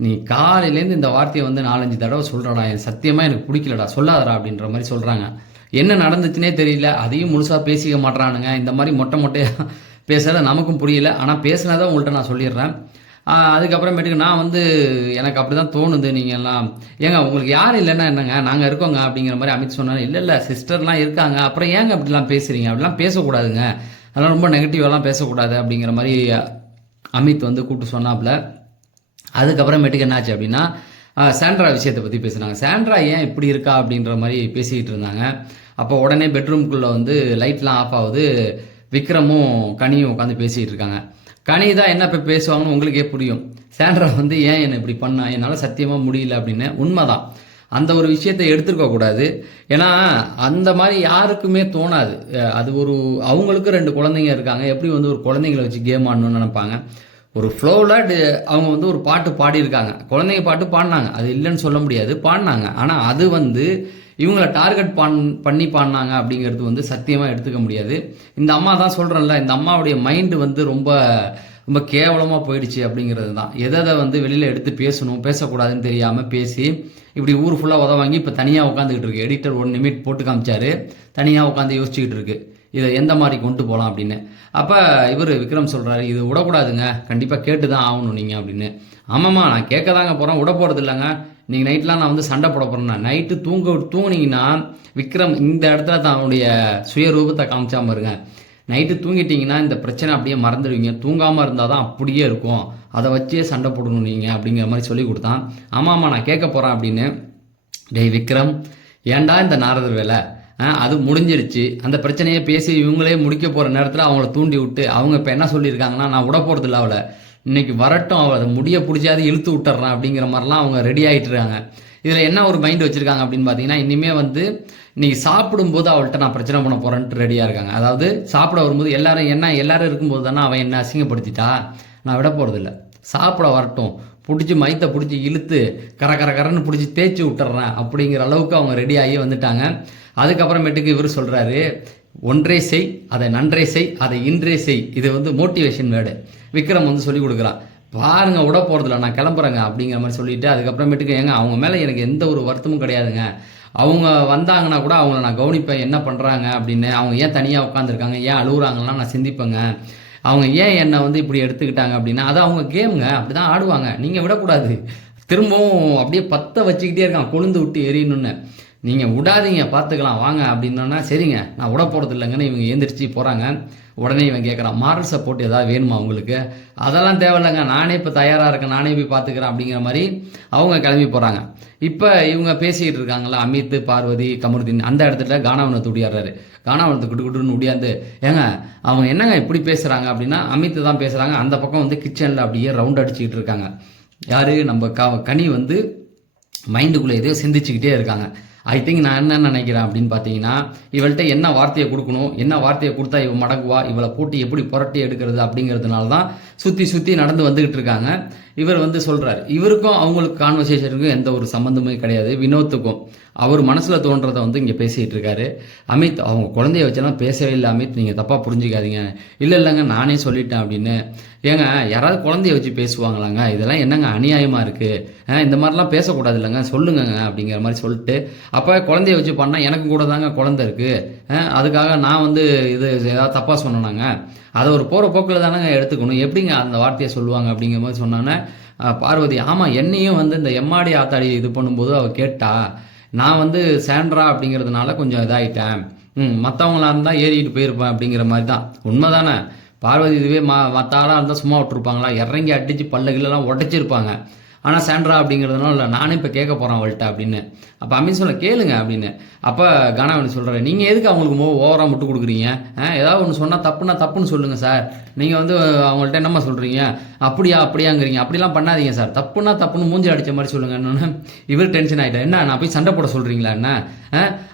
நீ காலையிலேருந்து இந்த வார்த்தையை வந்து 4-5 தடவை சொல்கிறடா, என் சத்தியமாக எனக்கு பிடிக்கலடா, சொல்லாதடா அப்படின்ற மாதிரி சொல்கிறாங்க. என்ன நடந்துச்சுன்னே தெரியல, அதையும் முழுசாக பேசிக்க மாட்றானுங்க. இந்த மாதிரி மொட்டையாக பேசுகிறத நமக்கும் புரியல, ஆனால் பேசுனதை உங்கள்கிட்ட நான் சொல்லிடுறேன். அதுக்கப்புறமேட்டுக்கு நான் வந்து எனக்கு அப்படி தான் தோணுது, நீங்கள் எல்லாம் ஏங்க உங்களுக்கு யாரும் இல்லைன்னா என்னங்க, நாங்கள் இருக்கோங்க அப்படிங்கிற மாதிரி அமித் சொன்னார். இல்லை சிஸ்டர்லாம் இருக்காங்க, அப்புறம் ஏங்க அப்படிலாம் பேசுகிறீங்க, அப்படிலாம் பேசக்கூடாதுங்க, அதெல்லாம் ரொம்ப நெகட்டிவாலாம் பேசக்கூடாது அப்படிங்கிற மாதிரி அமித் வந்து கூப்பிட்டு சொன்னாப்புல. அதுக்கப்புறமேட்டுக்கு என்னாச்சு அப்படின்னா சாண்ட்ரா விஷயத்தை பற்றி பேசுனாங்க. சாண்ட்ரா ஏன் இப்படி இருக்கா அப்படின்ற மாதிரி பேசிக்கிட்டு இருந்தாங்க. அப்போ உடனே பெட்ரூம்குள்ளே வந்து லைட்லாம் ஆஃப் ஆகுது. விக்ரமும் கனியும் உட்காந்து பேசிகிட்டு இருக்காங்க. கனி தான் என்ன இப்போ பேசுவாங்கன்னு உங்களுக்கே புரியும். சாண்ட்ரா வந்து ஏன் என்னை இப்படி பண்ணா, என்னால் சத்தியமாக முடியல அப்படின்னு. உண்மைதான், அந்த ஒரு விஷயத்தை எடுத்துருக்க கூடாது. ஏன்னா அந்த மாதிரி யாருக்குமே தோணாது. அது ஒரு அவங்களுக்கு 2 குழந்தைங்க இருக்காங்க, எப்படி வந்து ஒரு குழந்தைங்களை வச்சு கேம் ஆடணும்னு நினைப்பாங்க. ஒரு ஃப்ளோவில் அவங்க வந்து ஒரு பாட்டு பாடியிருக்காங்க, குழந்தைங்க பாட்டு பாடினாங்க, அது இல்லைன்னு சொல்ல முடியாது, பாடினாங்க. ஆனால் அது வந்து இவங்களை டார்கெட் பண்ணி பாடினாங்க அப்படிங்கிறது வந்து சத்தியமாக எடுத்துக்க முடியாது. இந்த அம்மா தான் சொல்கிறேன்ல, இந்த அம்மாவுடைய மைண்டு வந்து ரொம்ப ரொம்ப கேவலமாக போயிடுச்சு அப்படிங்கிறது தான். எதை வந்து வெளியில் எடுத்து பேசணும் பேசக்கூடாதுன்னு தெரியாமல் பேசி இப்படி ஊர் ஃபுல்லாக உதவாங்கி இப்போ தனியாக உட்காந்துக்கிட்டு இருக்கு. எடிட்டர் 1 நிமிட் போட்டு காமிச்சாரு, தனியாக உட்காந்து யோசிச்சுக்கிட்டு இருக்கு இதை எந்த மாதிரி கொண்டு போகலாம் அப்படின்னு. அப்போ இவர் விக்ரம் சொல்கிறாரு, இது விடக்கூடாதுங்க, கண்டிப்பாக கேட்டு தான் ஆகணும் நீங்கள் அப்படின்னு. ஆமாம்மா நான் கேட்க தாங்க போகிறேன், விட போகிறது இல்லைங்க, நீங்கள் நைட்லாம் நான் வந்து சண்டை போட போகிறேன்னா நைட்டு தூங்குனீங்கன்னா விக்ரம் இந்த இடத்துல தன்னுடைய சுயரூபத்தை காமிச்சாமல் இருங்க. நைட்டு தூங்கிட்டீங்கன்னா இந்த பிரச்சனை அப்படியே மறந்துடுவீங்க, தூங்காமல் இருந்தால் தான் அப்படியே இருக்கும், அதை வச்சே சண்டை போடணும் நீங்கள் அப்படிங்கிற மாதிரி சொல்லி கொடுத்தான். ஆமாம்மா நான் கேட்க போகிறேன் அப்படின்னு. டேய் விக்ரம், ஏன்டா இந்த நாரதர் வேலை, அது முடிஞ்சிருச்சு, அந்த பிரச்சனையை பேசி இவங்களே முடிக்க போகிற நேரத்தில் அவங்கள தூண்டி விட்டு அவங்க இப்போ என்ன சொல்லியிருக்காங்கன்னா, நான் விட போகிறது இல்லை அவளை, இன்னைக்கு வரட்டும், அவளை முடிய பிடிச்சாது இழுத்து விட்டுறேன் அப்படிங்கிற மாதிரிலாம் அவங்க ரெடி ஆகிட்டு இருக்காங்க. இதில் என்ன ஒரு மைண்ட் வச்சுருக்காங்க அப்படின்னு பார்த்தீங்கன்னா, இனிமேல் வந்து இன்னைக்கு சாப்பிடும்போது அவள்கிட்ட நான் பிரச்சனை பண்ண போகிறேன்ட்டு ரெடியாக இருக்காங்க. அதாவது சாப்பிட வரும்போது எல்லாரும் இருக்கும்போது தானே அவன் என்ன அசிங்கப்படுத்திட்டா, நான் விட போகிறதில்ல, சாப்பிட வரட்டும், பிடிச்சி மைத்தை பிடிச்சி இழுத்து கரன்னு பிடிச்சி தேய்ச்சி விட்டுறேன் அப்படிங்கிற அளவுக்கு அவங்க ரெடி ஆகி வந்துட்டாங்க. அதுக்கப்புறமேட்டுக்கு இவர் சொல்கிறாரு, ஒன்றே செய், அதை நன்றே செய், அதை இன்றே செய். இது வந்து மோட்டிவேஷன் வேர்டு. விக்ரம் வந்து சொல்லி கொடுக்குறான். பாருங்க, விட போகிறதில்ல, நான் கிளம்புறேங்க அப்படிங்கிற மாதிரி சொல்லிட்டு அதுக்கப்புறமேட்டுக்கு ஏங்க அவங்க மேலே எனக்கு எந்த ஒரு வருத்தமும் கிடையாதுங்க. அவங்க வந்தாங்கன்னா கூட அவங்கள நான் கவனிப்பேன், என்ன பண்ணுறாங்க அப்படின்னு. அவங்க ஏன் தனியாக உட்காந்துருக்காங்க, ஏன் அழுகுறாங்கலாம் நான் சிந்திப்பேங்க. அவங்க ஏன் என்னை வந்து இப்படி எடுத்துக்கிட்டாங்க அப்படின்னா, அது அவங்க கேமுங்க, அப்படி தான் ஆடுவாங்க. நீங்கள் விடக்கூடாது. திரும்பவும் அப்படியே பற்ற வச்சுக்கிட்டே இருக்கான், கொழுந்து விட்டு எரியணுன்னு. நீங்கள் விடாதீங்க, பார்த்துக்கலாம் வாங்க அப்படின்னா, சரிங்க நான் விட போகிறது இல்லைங்கன்னு இவங்க எழுந்திரிச்சு போகிறாங்க. உடனே இவன் கேட்குறான், மாரல் சப்போர்ட் ஏதாவது வேணுமா உங்களுக்கு? அதெல்லாம் தேவையில்லைங்க, நானே இப்போ தயாராக இருக்கேன், நானே போய் பார்த்துக்கிறேன் அப்படிங்கிற மாதிரி அவங்க கிளம்பி போகிறாங்க. இப்போ இவங்க பேசிக்கிட்டு இருக்காங்களா, அமித், பார்வதி, கமருதீன். அந்த இடத்துல கானாவனத்தை உடியாடுறாரு. கானாவனத்தை குட்டுன்னு உடியாந்து, ஏங்க அவங்க என்னங்க இப்படி பேசுகிறாங்க அப்படின்னா, அமித் தான் பேசுகிறாங்க. அந்த பக்கம் வந்து கிச்சனில் அப்படியே ரவுண்ட் அடிச்சுக்கிட்டு இருக்காங்க. யார்? நம்ம கனி வந்து மைண்டுக்குள்ளே எதையோ சிந்திச்சுக்கிட்டே இருக்காங்க. ஐ திங்க் நான் என்ன நினைக்கிறேன் அப்படின்னு பார்த்தீங்கன்னா, இவள்கிட்ட என்ன வார்த்தையை கொடுக்கணும், என்ன வார்த்தையை கொடுத்தா இவள் மடங்குவா, இவளை போட்டு எப்படி புரட்டி எடுக்கிறது அப்படிங்கிறதுனால தான் சுற்றி நடந்து வந்துக்கிட்டு இருக்காங்க. இவர் வந்து சொல்கிறார், இவருக்கும் அவங்களுக்கு கான்வர்சேஷனுக்கும் எந்த ஒரு சம்மந்தமே கிடையாது. வினோத்துக்கும் அவர் மனசில் தோன்றதை வந்து இங்கே பேசிகிட்டு இருக்காரு. அமித், அவங்க குழந்தைய வச்செல்லாம் பேசவே இல்லை அமித், நீங்கள் தப்பாக புரிஞ்சிக்காதீங்க. இல்லைங்க நானே சொல்லிட்டேன் அப்படின்னு. ஏங்க யாராவது குழந்தைய வச்சு பேசுவாங்களாங்க? இதெல்லாம் என்னங்க அநியாயமாக இருக்குது, இந்த மாதிரிலாம் பேசக்கூடாது இல்லைங்க, சொல்லுங்கங்க அப்படிங்கிற மாதிரி சொல்லிட்டு, அப்போ குழந்தைய வச்சு பண்ணால் எனக்கு கூட தாங்க குழந்தை இருக்குது, அதுக்காக நான் வந்து இது ஏதாவது தப்பாக சொன்னேனாங்க, அதை ஒரு போகிற போக்கில் தானேங்க எடுத்துக்கணும், எப்படிங்க அந்த வார்த்தையை சொல்லுவாங்க அப்படிங்கிற மாதிரி சொன்னானே. பார்வதி, ஆமாம் என்னையும் வந்து இந்த எம்மாடி ஆத்தாடி இது பண்ணும்போது அவள் கேட்டா, நான் வந்து சாண்ட்ரா அப்படிங்கிறதுனால கொஞ்சம் இதாகிட்டேன், மற்றவங்களா இருந்தால் ஏறிக்கிட்டு போயிருப்பேன் அப்படிங்கிற மாதிரி தான். உண்மை தானே பார்வதி? இதுவே மற்ற ஆளாக இருந்தால் சும்மா விட்டுருப்பாங்களா? இறங்கி அடித்து பல்லுகளெல்லாம் உடைச்சிருப்பாங்க. ஆனால் சாண்ட்ரா அப்படிங்கிறதுனால இல்லை, நானும் இப்போ கேட்க போகிறேன் அவள்கிட்ட அப்படின்னு. அப்போ அமீன் சொல்ல, கேளுங்க அப்படின்னு. அப்போ கானாவனி சொல்கிறாரு, நீங்கள் எதுக்கு அவங்களுக்கு ஓவராக முட்டு கொடுக்குறீங்க? ஏதாவது ஒன்று சொன்னால் தப்புன்னு சொல்லுங்கள் சார். நீங்கள் வந்து அவங்கள்ட்ட என்னம்மா சொல்கிறீங்க, அப்படியாங்கிறீங்க, அப்படிலாம் பண்ணாதீங்க சார், தப்புன்னு மூஞ்சி அடித்த மாதிரி சொல்லுங்கன்னு. இவர் டென்ஷன் ஆகிட்டார். என்ன நான் போய் சண்டை போட சொல்கிறீங்களா என்ன?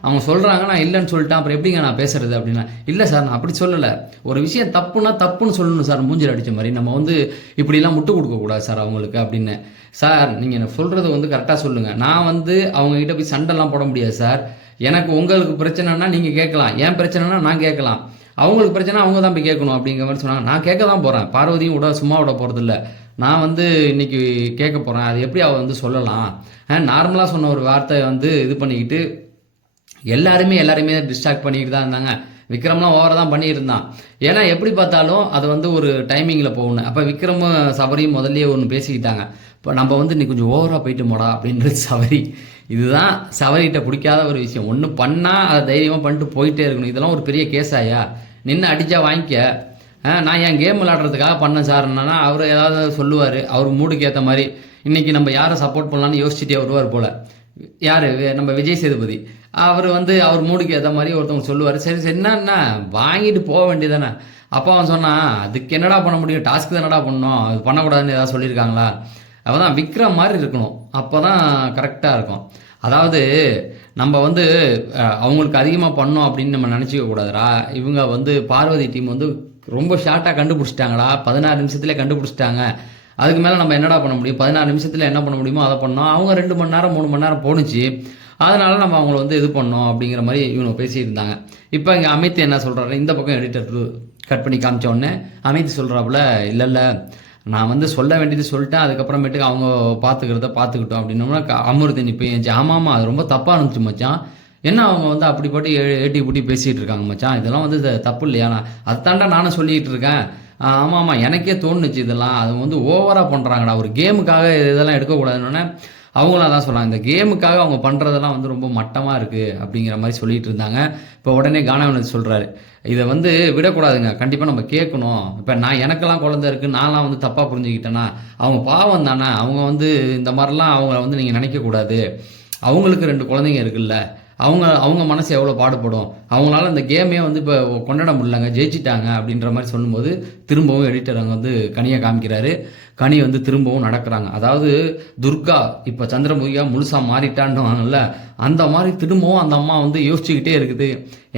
அவங்க சொல்கிறாங்க, நான் இல்லைன்னு சொல்லிட்டேன், அப்புறம் எப்படிங்க நான் பேசுறது அப்படின்னா. இல்லை சார் நான் அப்படி சொல்லலை, ஒரு விஷயம் தப்புன்னு சொல்லணும் சார், மூஞ்சில் அடித்த மாதிரி. நம்ம வந்து இப்படிலாம் முட்டு கொடுக்கக்கூடாது சார் அவங்களுக்கு அப்படின்னு. சார் நீங்கள் எனக்கு சொல்கிறது வந்து கரெக்டாக சொல்லுங்கள், நான் வந்து அவங்ககிட்ட போய் சண்டைலாம் போட முடியாது சார். எனக்கு உங்களுக்கு பிரச்சனைனா நீங்கள் கேட்கலாம், என் பிரச்சனைனா நான் கேட்கலாம், அவங்களுக்கு பிரச்சனை அவங்க தான் போய் கேட்கணும் அப்படிங்கிற மாதிரி சொன்னாங்க. நான் கேட்க தான் போகிறேன், பார்வதியும் சும்மா விட போகிறதில்ல, நான் வந்து இன்னைக்கு கேட்க போகிறேன். அது எப்படி அவள் வந்து சொல்லலாம்? நார்மலாக சொன்ன ஒரு வார்த்தை வந்து இது பண்ணிக்கிட்டு எல்லாருமே டிஸ்ட்ராக்ட் பண்ணிக்கிட்டு தான் இருந்தாங்க. விக்ரம்லாம் ஓவராக தான் பண்ணியிருந்தான். ஏன்னா எப்படி பார்த்தாலும் அது வந்து ஒரு டைமிங்கில் போகணும். அப்போ விக்ரமும் சபரியும் முதல்லையே ஒன்று பேசிக்கிட்டாங்க, இப்போ நம்ம வந்து நீ கொஞ்சம் ஓவராக போயிட்டு போடா அப்படின்றது சபரி. இதுதான் சபரிகிட்ட பிடிக்காத ஒரு விஷயம். ஒன்று பண்ணால் அதை தைரியமாக பண்ணிட்டு போயிட்டே இருக்கணும். இதெல்லாம் ஒரு பெரிய கேஸ் ஆயா, நின்று அடித்தா வாங்கிக்க. நான் என் கேம் விளாடுறதுக்காக பண்ணேன் சார்னா அவர் ஏதாவது சொல்லுவார், அவர் மூடுக்கு ஏற்ற மாதிரி. இன்றைக்கி நம்ம யாரை சப்போர்ட் பண்ணலான்னு யோசிச்சுட்டே வருவார் போல். யார்? நம்ம விஜய் சேதுபதி. அவர் வந்து அவர் மூடுக்கு ஏற்ற மாதிரி ஒருத்தவங்க சொல்லுவார். சரி என்னன்னா வாங்கிட்டு போக வேண்டியதானே. அப்போ அவன் சொன்னான், அதுக்கு என்னடா பண்ண முடியும், டாஸ்க்கு தானடா பண்ணணும், அது பண்ணக்கூடாதுன்னு ஏதாவது சொல்லியிருக்காங்களா? அப்போ தான் விக்ரம் மாதிரி இருக்கணும், அப்போ தான் கரெக்டாக இருக்கும். அதாவது நம்ம வந்து அவங்களுக்கு அதிகமாக பண்ணோம் அப்படின்னு நம்ம நினச்சிக்க கூடாதுடா. இவங்க வந்து பார்வதி டீம் வந்து ரொம்ப ஷார்ட்டாக கண்டுபிடிச்சிட்டாங்கடா, 16 நிமிஷத்துலேயே கண்டுபிடிச்சிட்டாங்க. அதுக்கு மேலே நம்ம என்னடா பண்ண முடியும்? 16 நிமிஷத்தில் என்ன பண்ண முடியுமோ அதை பண்ணோம். அவங்க 2 மணி நேரம் 3 மணி நேரம் போணுச்சு, அதனால நம்ம அவங்கள வந்து இது பண்ணோம் அப்படிங்கிற மாதிரி இவங்க பேசியிருந்தாங்க. இப்போ இங்கே அமித் என்ன சொல்கிறாரு, இந்த பக்கம் எடிட்டர் கட் பண்ணி காமிச்ச உடனே அமித் சொல்கிறாப்புல, இல்லை நான் வந்து சொல்ல வேண்டியது சொல்லிட்டேன், அதுக்கப்புறமேட்டுக்கு அவங்க பார்த்துக்கிட்டோம் அப்படின்னோம்னா அமிர்தன் இப்போ ஆமாம் அது ரொம்ப தப்பாக இருந்துச்சு மச்சான், என்ன அவங்க வந்து அப்படிப்பட்டு ஏட்டி பூட்டி பேசிகிட்டு இருக்காங்க மச்சான், இதெல்லாம் வந்து தப்பு இல்லையா? நான் அதுதாண்டா நானும் சொல்லிகிட்டு இருக்கேன். ஆமாம் எனக்கே தோணுச்சு, இதெல்லாம் அது வந்து ஓவராக பண்ணுறாங்கடா, ஒரு கேமுக்காக இதெல்லாம் எடுக்கக்கூடாதுன்னு அவங்களாம் தான் சொல்கிறாங்க. இந்த கேமுக்காக அவங்க பண்ணுறதெல்லாம் வந்து ரொம்ப மட்டமாக இருக்குது அப்படிங்கிற மாதிரி சொல்லிகிட்டு இருந்தாங்க. இப்போ உடனே கானாவனதி சொல்கிறாரு, இதை வந்து விடக்கூடாதுங்க, கண்டிப்பாக நம்ம கேட்கணும். இப்போ எனக்கெல்லாம் குழந்தை இருக்குது, நான்லாம் வந்து தப்பாக புரிஞ்சுக்கிட்டேன்னா அவங்க பாவம் தானே, அவங்க வந்து இந்த மாதிரிலாம் அவங்கள வந்து நீங்கள் நினைக்கக்கூடாது. அவங்களுக்கு 2 குழந்தைங்க இருக்குல்ல, அவங்க மனசு எவ்வளோ பாடுபடும், அவங்களால இந்த கேமே வந்து இப்போ கொண்டாட முடியலங்க, ஜெயிச்சிட்டாங்க அப்படின்ற மாதிரி சொல்லும்போது திரும்பவும் எடிட்டர் அங்கே வந்து கனியை காமிக்கிறாரு. கனி வந்து திரும்பவும் நடக்கிறாங்க. அதாவது துர்கா இப்போ சந்திரமுகியாக முழுசாக மாறிட்டான்னுவாங்கல்ல, அந்த மாதிரி திரும்பவும் அந்த அம்மா வந்து யோசிச்சுக்கிட்டே இருக்குது.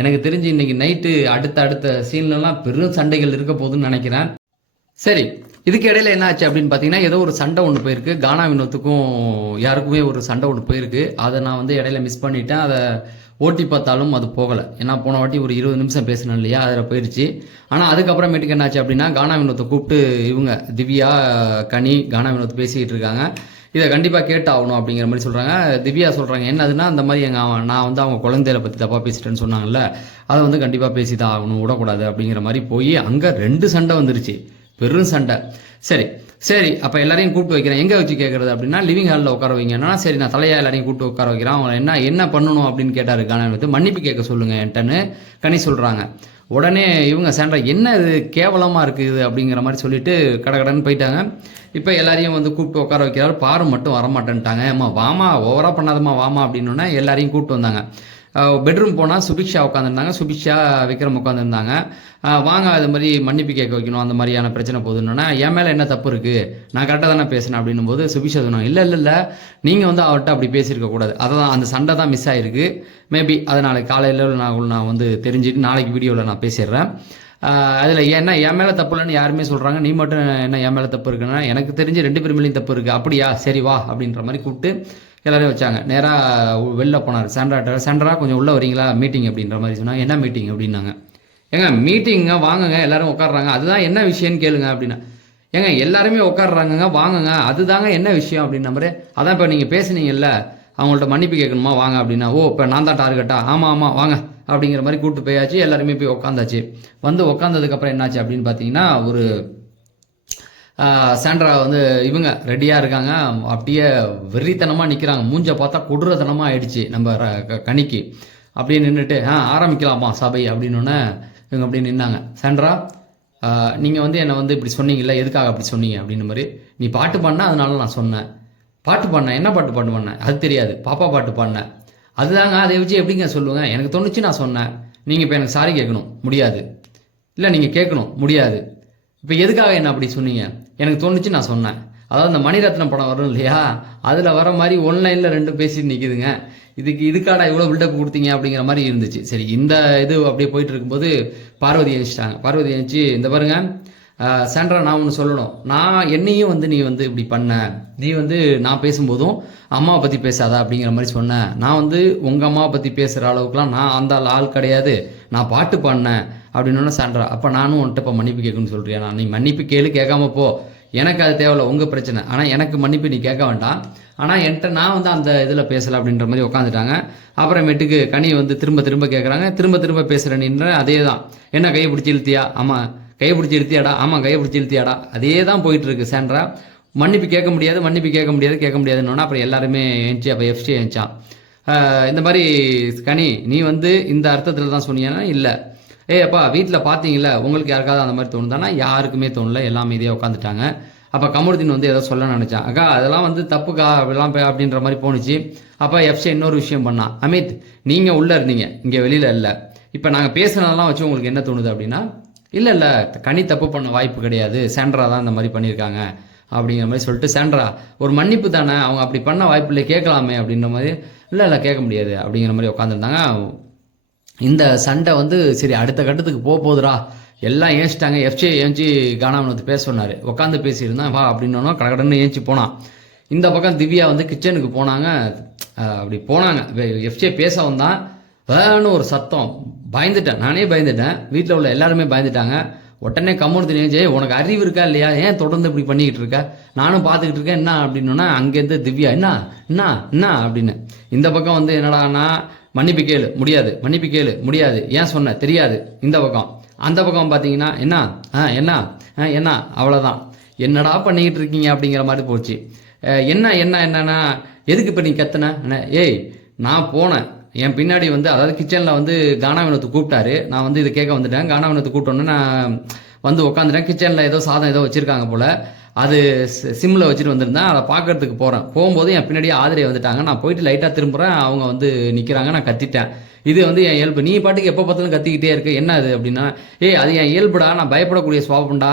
எனக்கு தெரிஞ்சு இன்னைக்கு நைட்டு அடுத்த சீன்லலாம் பெரும் சண்டைகள் இருக்க போகுதுன்னு நினைக்கிறேன். சரி, இதுக்கு இடையில என்ன ஆச்சு அப்படின்னு பார்த்தீங்கன்னா, ஏதோ ஒரு சண்டை ஒன்று போயிருக்கு. கானா வினோத்துக்கும் யாருக்குமே ஒரு சண்டை ஒன்று போயிருக்கு. அதை நான் வந்து இடையில மிஸ் பண்ணிட்டேன். அதை ஓட்டி பார்த்தாலும் அது போகலை. ஏன்னா போன வாட்டி ஒரு 20 நிமிஷம் பேசினேன் இல்லையா, அதில் போயிடுச்சு. ஆனால் அதுக்கப்புறமேட்டுக்கு என்னாச்சு அப்படின்னா, கானா வினோத்தை கூப்பிட்டு இவங்க திவ்யா, கனி, கானா வினோத் பேசிக்கிட்டு இருக்காங்க. இதை கண்டிப்பாக கேட்டாகணும் அப்படிங்கிற மாதிரி சொல்கிறாங்க. திவ்யா சொல்கிறாங்க என்னதுன்னா, அந்த மாதிரி நான் வந்து அவங்க குழந்தைகளை பற்றி தப்பாக பேசிட்டேன்னு சொன்னாங்கல்ல, அதை வந்து கண்டிப்பாக பேசி தான் ஆகணும், விடக்கூடாது அப்படிங்கிற மாதிரி போய் அங்கே 2 சண்டை வந்துருச்சு. பெரும் சண்டை. சரி சரி, அப்போ எல்லாரையும் கூப்பிட்டு வைக்கிறேன். எங்கே வச்சு கேட்குறது அப்படின்னா, லிவிங் ஹாலில் உட்கார வைங்கன்னா, சரி நான் தலையாக எல்லாரையும் கூப்பிட்டு உட்கார வைக்கிறேன். அவங்க என்ன பண்ணணும் அப்படின்னு கேட்டார் கானா வினோத். மன்னிப்பு கேட்க சொல்லுங்கள் என்கிட்டன்னு கனி சொல்கிறாங்க. உடனே இவங்க சாண்ட்ரா என்ன இது கேவலமாக இருக்குது அப்படிங்கிற மாதிரி சொல்லிட்டு கடகடன்னு போயிட்டாங்க. இப்போ எல்லாரையும் வந்து கூப்பிட்டு உட்கார வைக்கிறாரு. பாரு மட்டும் வரமாட்டேன்ட்டாங்க. அம்மா வாமா, ஓவராக பண்ணாதம்மா வாமா அப்படின்னோடனே எல்லாரையும் கூப்பிட்டு வந்தாங்க. பெட்ரூம் போனால் சுபிக்ஷா உட்காந்துருந்தாங்க, சுபிக்ஷா விக்ரம் உட்காந்துருந்தாங்க. வாங்க அது மாதிரி மன்னிப்பு கேட்க வைக்கணும், அந்த மாதிரியான பிரச்சனை போகுதுன்னா, என் மேலே என்ன தப்பு இருக்குது, நான் கரெக்டாக தானே பேசினேன் அப்படின்னும் போது சுபிக்ஷா சொன்னாங்க, இல்லை நீங்கள் வந்து அவர்கிட்ட அப்படி பேசியிருக்கக்கூடாது, அதை தான் அந்த சண்டை தான் மிஸ் ஆகிருக்கு. மேபி அதை நாளைக்கு காலையில் நான் வந்து தெரிஞ்சுட்டு நாளைக்கு வீடியோவில் நான் பேசிடுறேன். அதில் என்ன என் மேலே தப்பு இல்லைன்னு யாருமே சொல்கிறாங்க, நீ மட்டும் என்ன என் மேலே தப்பு இருக்குன்னா, எனக்கு தெரிஞ்சு 2 பேர் மேலேயும் தப்பு இருக்குது. அப்படியா, சரி வா அப்படின்ற மாதிரி கூப்பிட்டு எல்லாரையும் வச்சாங்க. நேராக வெளில போனார் சாண்ட்ரா கொஞ்சம் உள்ளே வரீங்களா மீட்டிங் அப்படின்ற மாதிரி சொன்னாங்க. என்ன மீட்டிங் அப்படின்னாங்க. ஏங்க மீட்டிங்க வாங்குங்க, எல்லாரும் உட்காடுறாங்க, அதுதான் என்ன விஷயம்னு கேளுங்க அப்படின்னா. ஏங்க எல்லாருமே உட்காடுறாங்கங்க, வாங்குங்க, அதுதாங்க என்ன விஷயம் அப்படின்ன மாதிரி. அதான் இப்போ நீங்கள் பேசுனீங்கல்ல, அவங்கள்ட்ட மன்னிப்பு கேட்கணுமா வாங்க அப்படின்னா, ஓ இப்போ நான் தான் டார்கெட்டா, ஆமாம் வாங்க அப்படிங்கிற மாதிரி கூப்பிட்டு போயாச்சு. எல்லாருமே போய் உட்காந்தாச்சு. வந்து உட்காந்ததுக்கப்புறம் என்னாச்சு அப்படின்னு பார்த்தீங்கன்னா, ஒரு சாண்ட்ரா வந்து இவங்க ரெடியாக இருக்காங்க. அப்படியே வெறித்தனமாக நிற்கிறாங்க. மூஞ்ச பார்த்தா கொடூரத்தனமாக ஆயிடுச்சு நம்ம கனிக்கு. அப்படியே நின்றுட்டு ஆரம்பிக்கலாமா சபை அப்படின்னோடனே இவங்க அப்படியே நின்னாங்க. சாண்ட்ரா, நீங்கள் வந்து என்னை வந்து இப்படி சொன்னீங்கல்ல, எதுக்காக அப்படி சொன்னீங்க அப்படின்ற மாதிரி. நீ பாட்டு பாடினா அதனால நான் சொன்னேன். பாட்டு பாடினேன், என்ன பாட்டு பண்ணேன் அது தெரியாது, பாப்பா பாட்டு பாடினேன், அதுதாங்க. அதை வச்சு எப்படிங்க சொல்லுவேன், எனக்கு தோணுச்சு நான் சொன்னேன். நீங்கள் இப்போ எனக்கு சாரி கேட்கணும், முடியாது. இல்லை நீங்கள் கேட்கணும், முடியாது. இப்போ எதுக்காக என்ன அப்படி சொன்னீங்க, எனக்கு தோணுச்சு நான் சொன்னேன். அதாவது இந்த மணிரத்னம் படம் வரும் இல்லையா, அதில் வர மாதிரி ஒன்லைனில் 2 பேசிட்டு நிற்கிதுங்க. இதுக்காடா இவ்வளோ பில்டப் கொடுத்தீங்க அப்படிங்கிற மாதிரி இருந்துச்சு. சரி, இந்த இது அப்படியே போயிட்டு இருக்கும்போது பார்வதி எழுச்சிட்டாங்க. பார்வதி எழுச்சி, இந்த பாருங்க சாண்ட்ரா, நான் ஒன்று சொல்லணும். நான் என்னையும் வந்து நீ வந்து இப்படி பண்ண, நீ வந்து நான் பேசும்போதும் அம்மாவை பற்றி பேசாதா அப்படிங்கிற மாதிரி சொன்னேன். நான் வந்து உங்கள் அம்மாவை பற்றி பேசுகிற அளவுக்குலாம் நான் அந்த ஆள் கிடையாது, நான் பாட்டு பாடினேன் அப்படின்னு சாண்ட்ரா. அப்போ நானும் உன்கிட்ட இப்போ மன்னிப்பு கேட்கணும்னு சொல்கிறியா? நான் நீ மன்னிப்பு கேளு, கேட்காம போ, எனக்கு அது தேவையில்ல, உங்கள் பிரச்சனை. ஆனால் எனக்கு மன்னிப்பு நீ கேட்க வேண்டாம். ஆனால் என்கிட்ட நான் வந்து அந்த இதில் பேசலை அப்படின்ற மாதிரி உட்காந்துட்டாங்க. அப்புறமேட்டுக்கு கனி வந்து திரும்ப கேட்குறாங்க, திரும்ப பேசுகிறேன்ன்ற அதே தான். என்ன கையை பிடிச்சி இழுத்தியா? ஆமாம் கையை பிடிச்சி இழுத்தியாடா? ஆமாம் கையை பிடிச்சி இழுத்தியாடா? அதே தான் போயிட்டு இருக்கு சாண்ட்ரா. மன்னிப்பு கேட்க முடியாதுன்னு. அப்புறம் எல்லாருமே ஏஞ்சி, அப்போ எஃப்சி ஏஞ்சான். இந்த மாதிரி கனி, நீ வந்து இந்த அர்த்தத்தில் தான் சொன்னீங்கன்னா இல்லை. அப்பா வீட்டில் பார்த்தீங்களா, உங்களுக்கு யாருக்காவது அந்த மாதிரி தோணுதானா? யாருக்குமே தோணல, எல்லாம் மீதியாக உட்காந்துட்டாங்க. அப்போ கமருதீன் வந்து ஏதோ சொல்ல நினச்சான். அக்கா அதெல்லாம் வந்து தப்புக்கா அப்படிலாம் அப்படின்ற மாதிரி போணுச்சு. அப்போ எஃப்சி இன்னொரு விஷயம் பண்ணான். அமித், நீங்கள் உள்ளே இருந்தீங்க, இங்கே வெளியில் இல்லை. இப்போ நாங்கள் பேசுனதெல்லாம் வச்சு உங்களுக்கு என்ன தோணுது அப்படின்னா, இல்லை கனி தப்பு பண்ண வாய்ப்பு கிடையாது, சாண்ட்ரா தான் இந்த மாதிரி பண்ணியிருக்காங்க அப்படிங்கிற மாதிரி சொல்லிட்டு, சாண்ட்ரா ஒரு மன்னிப்பு தானே, அவங்க அப்படி பண்ண வாய்ப்பு இல்லை, கேட்கலாமே அப்படின்ற மாதிரி. இல்லை கேட்க முடியாது அப்படிங்கிற மாதிரி உட்காந்துருந்தாங்க. இந்த சண்டை வந்து சரி அடுத்த கட்டத்துக்கு போகுதுரா, எல்லாம் ஏஞ்சிட்டாங்க. எஃப்சி ஏஞ்சி கானா வினோத் பேச சொன்னார். உட்காந்து பேசியிருந்தான். வா அப்படின்னோன்னா கடகடன்னு ஏஞ்சி போனான். இந்த பக்கம் திவ்யா வந்து கிச்சனுக்கு போனாங்க. அப்படி போனாங்க, எஃப்சியை பேச வந்தான். வேணும்னு ஒரு சத்தம், பயந்துட்டேன், நானே பயந்துட்டேன், வீட்டில் உள்ள எல்லாருமே பயந்துட்டாங்க. உடனே கமருதீன் ஏஞ்சி, உனக்கு அறிவு இருக்கா இல்லையா, ஏன் தொடர்ந்து இப்படி பண்ணிக்கிட்டு இருக்க, நானும் பார்த்துக்கிட்டு இருக்கேன் என்ன அப்படின்னா, அங்கேருந்து திவ்யா என்ன அப்படின்னு. இந்த பக்கம் வந்து என்னடான்னா, மன்னிப்பு கேளு, முடியாது, ஏன் சொன்ன தெரியாது. இந்த பக்கம், அந்த பக்கம் பார்த்தீங்கன்னா என்ன அவ்வளோதான், என்னடா பண்ணிக்கிட்டு இருக்கீங்க அப்படிங்கிற மாதிரி போச்சு. என்னன்னா எதுக்கு இப்போ நீ கத்துன? ஏய் நான் போனேன், என் பின்னாடி வந்து அதாவது கிச்சனில் வந்து கானா வினோத் கூப்பிட்டாரு, நான் வந்து இதை கேட்க வந்துட்டேன். கானா வினோத் கூப்பிட்டோன்னே நான் வந்து உட்காந்துட்டேன். கிச்சனில் ஏதோ சாதம் ஏதோ வச்சுருக்காங்க போல், அது சிம்மில் வச்சுட்டு வந்திருந்தேன். அதை பார்க்கறதுக்கு போகும்போது என் பின்னாடியே ஆதிரியை வந்துட்டாங்க. நான் போயிட்டு லைட்டாக திரும்புகிறேன், அவங்க வந்து நிற்கிறாங்க. நான் கத்திட்டேன். இது வந்து என் இயல்பு, நீ பாட்டுக்கு எப்போ பார்த்தாலும் கத்திக்கிட்டே இருக்கு, என்ன அது அப்படின்னா, அது என் இயல்புடா, நான் பயப்படக்கூடிய சுவாபம்டா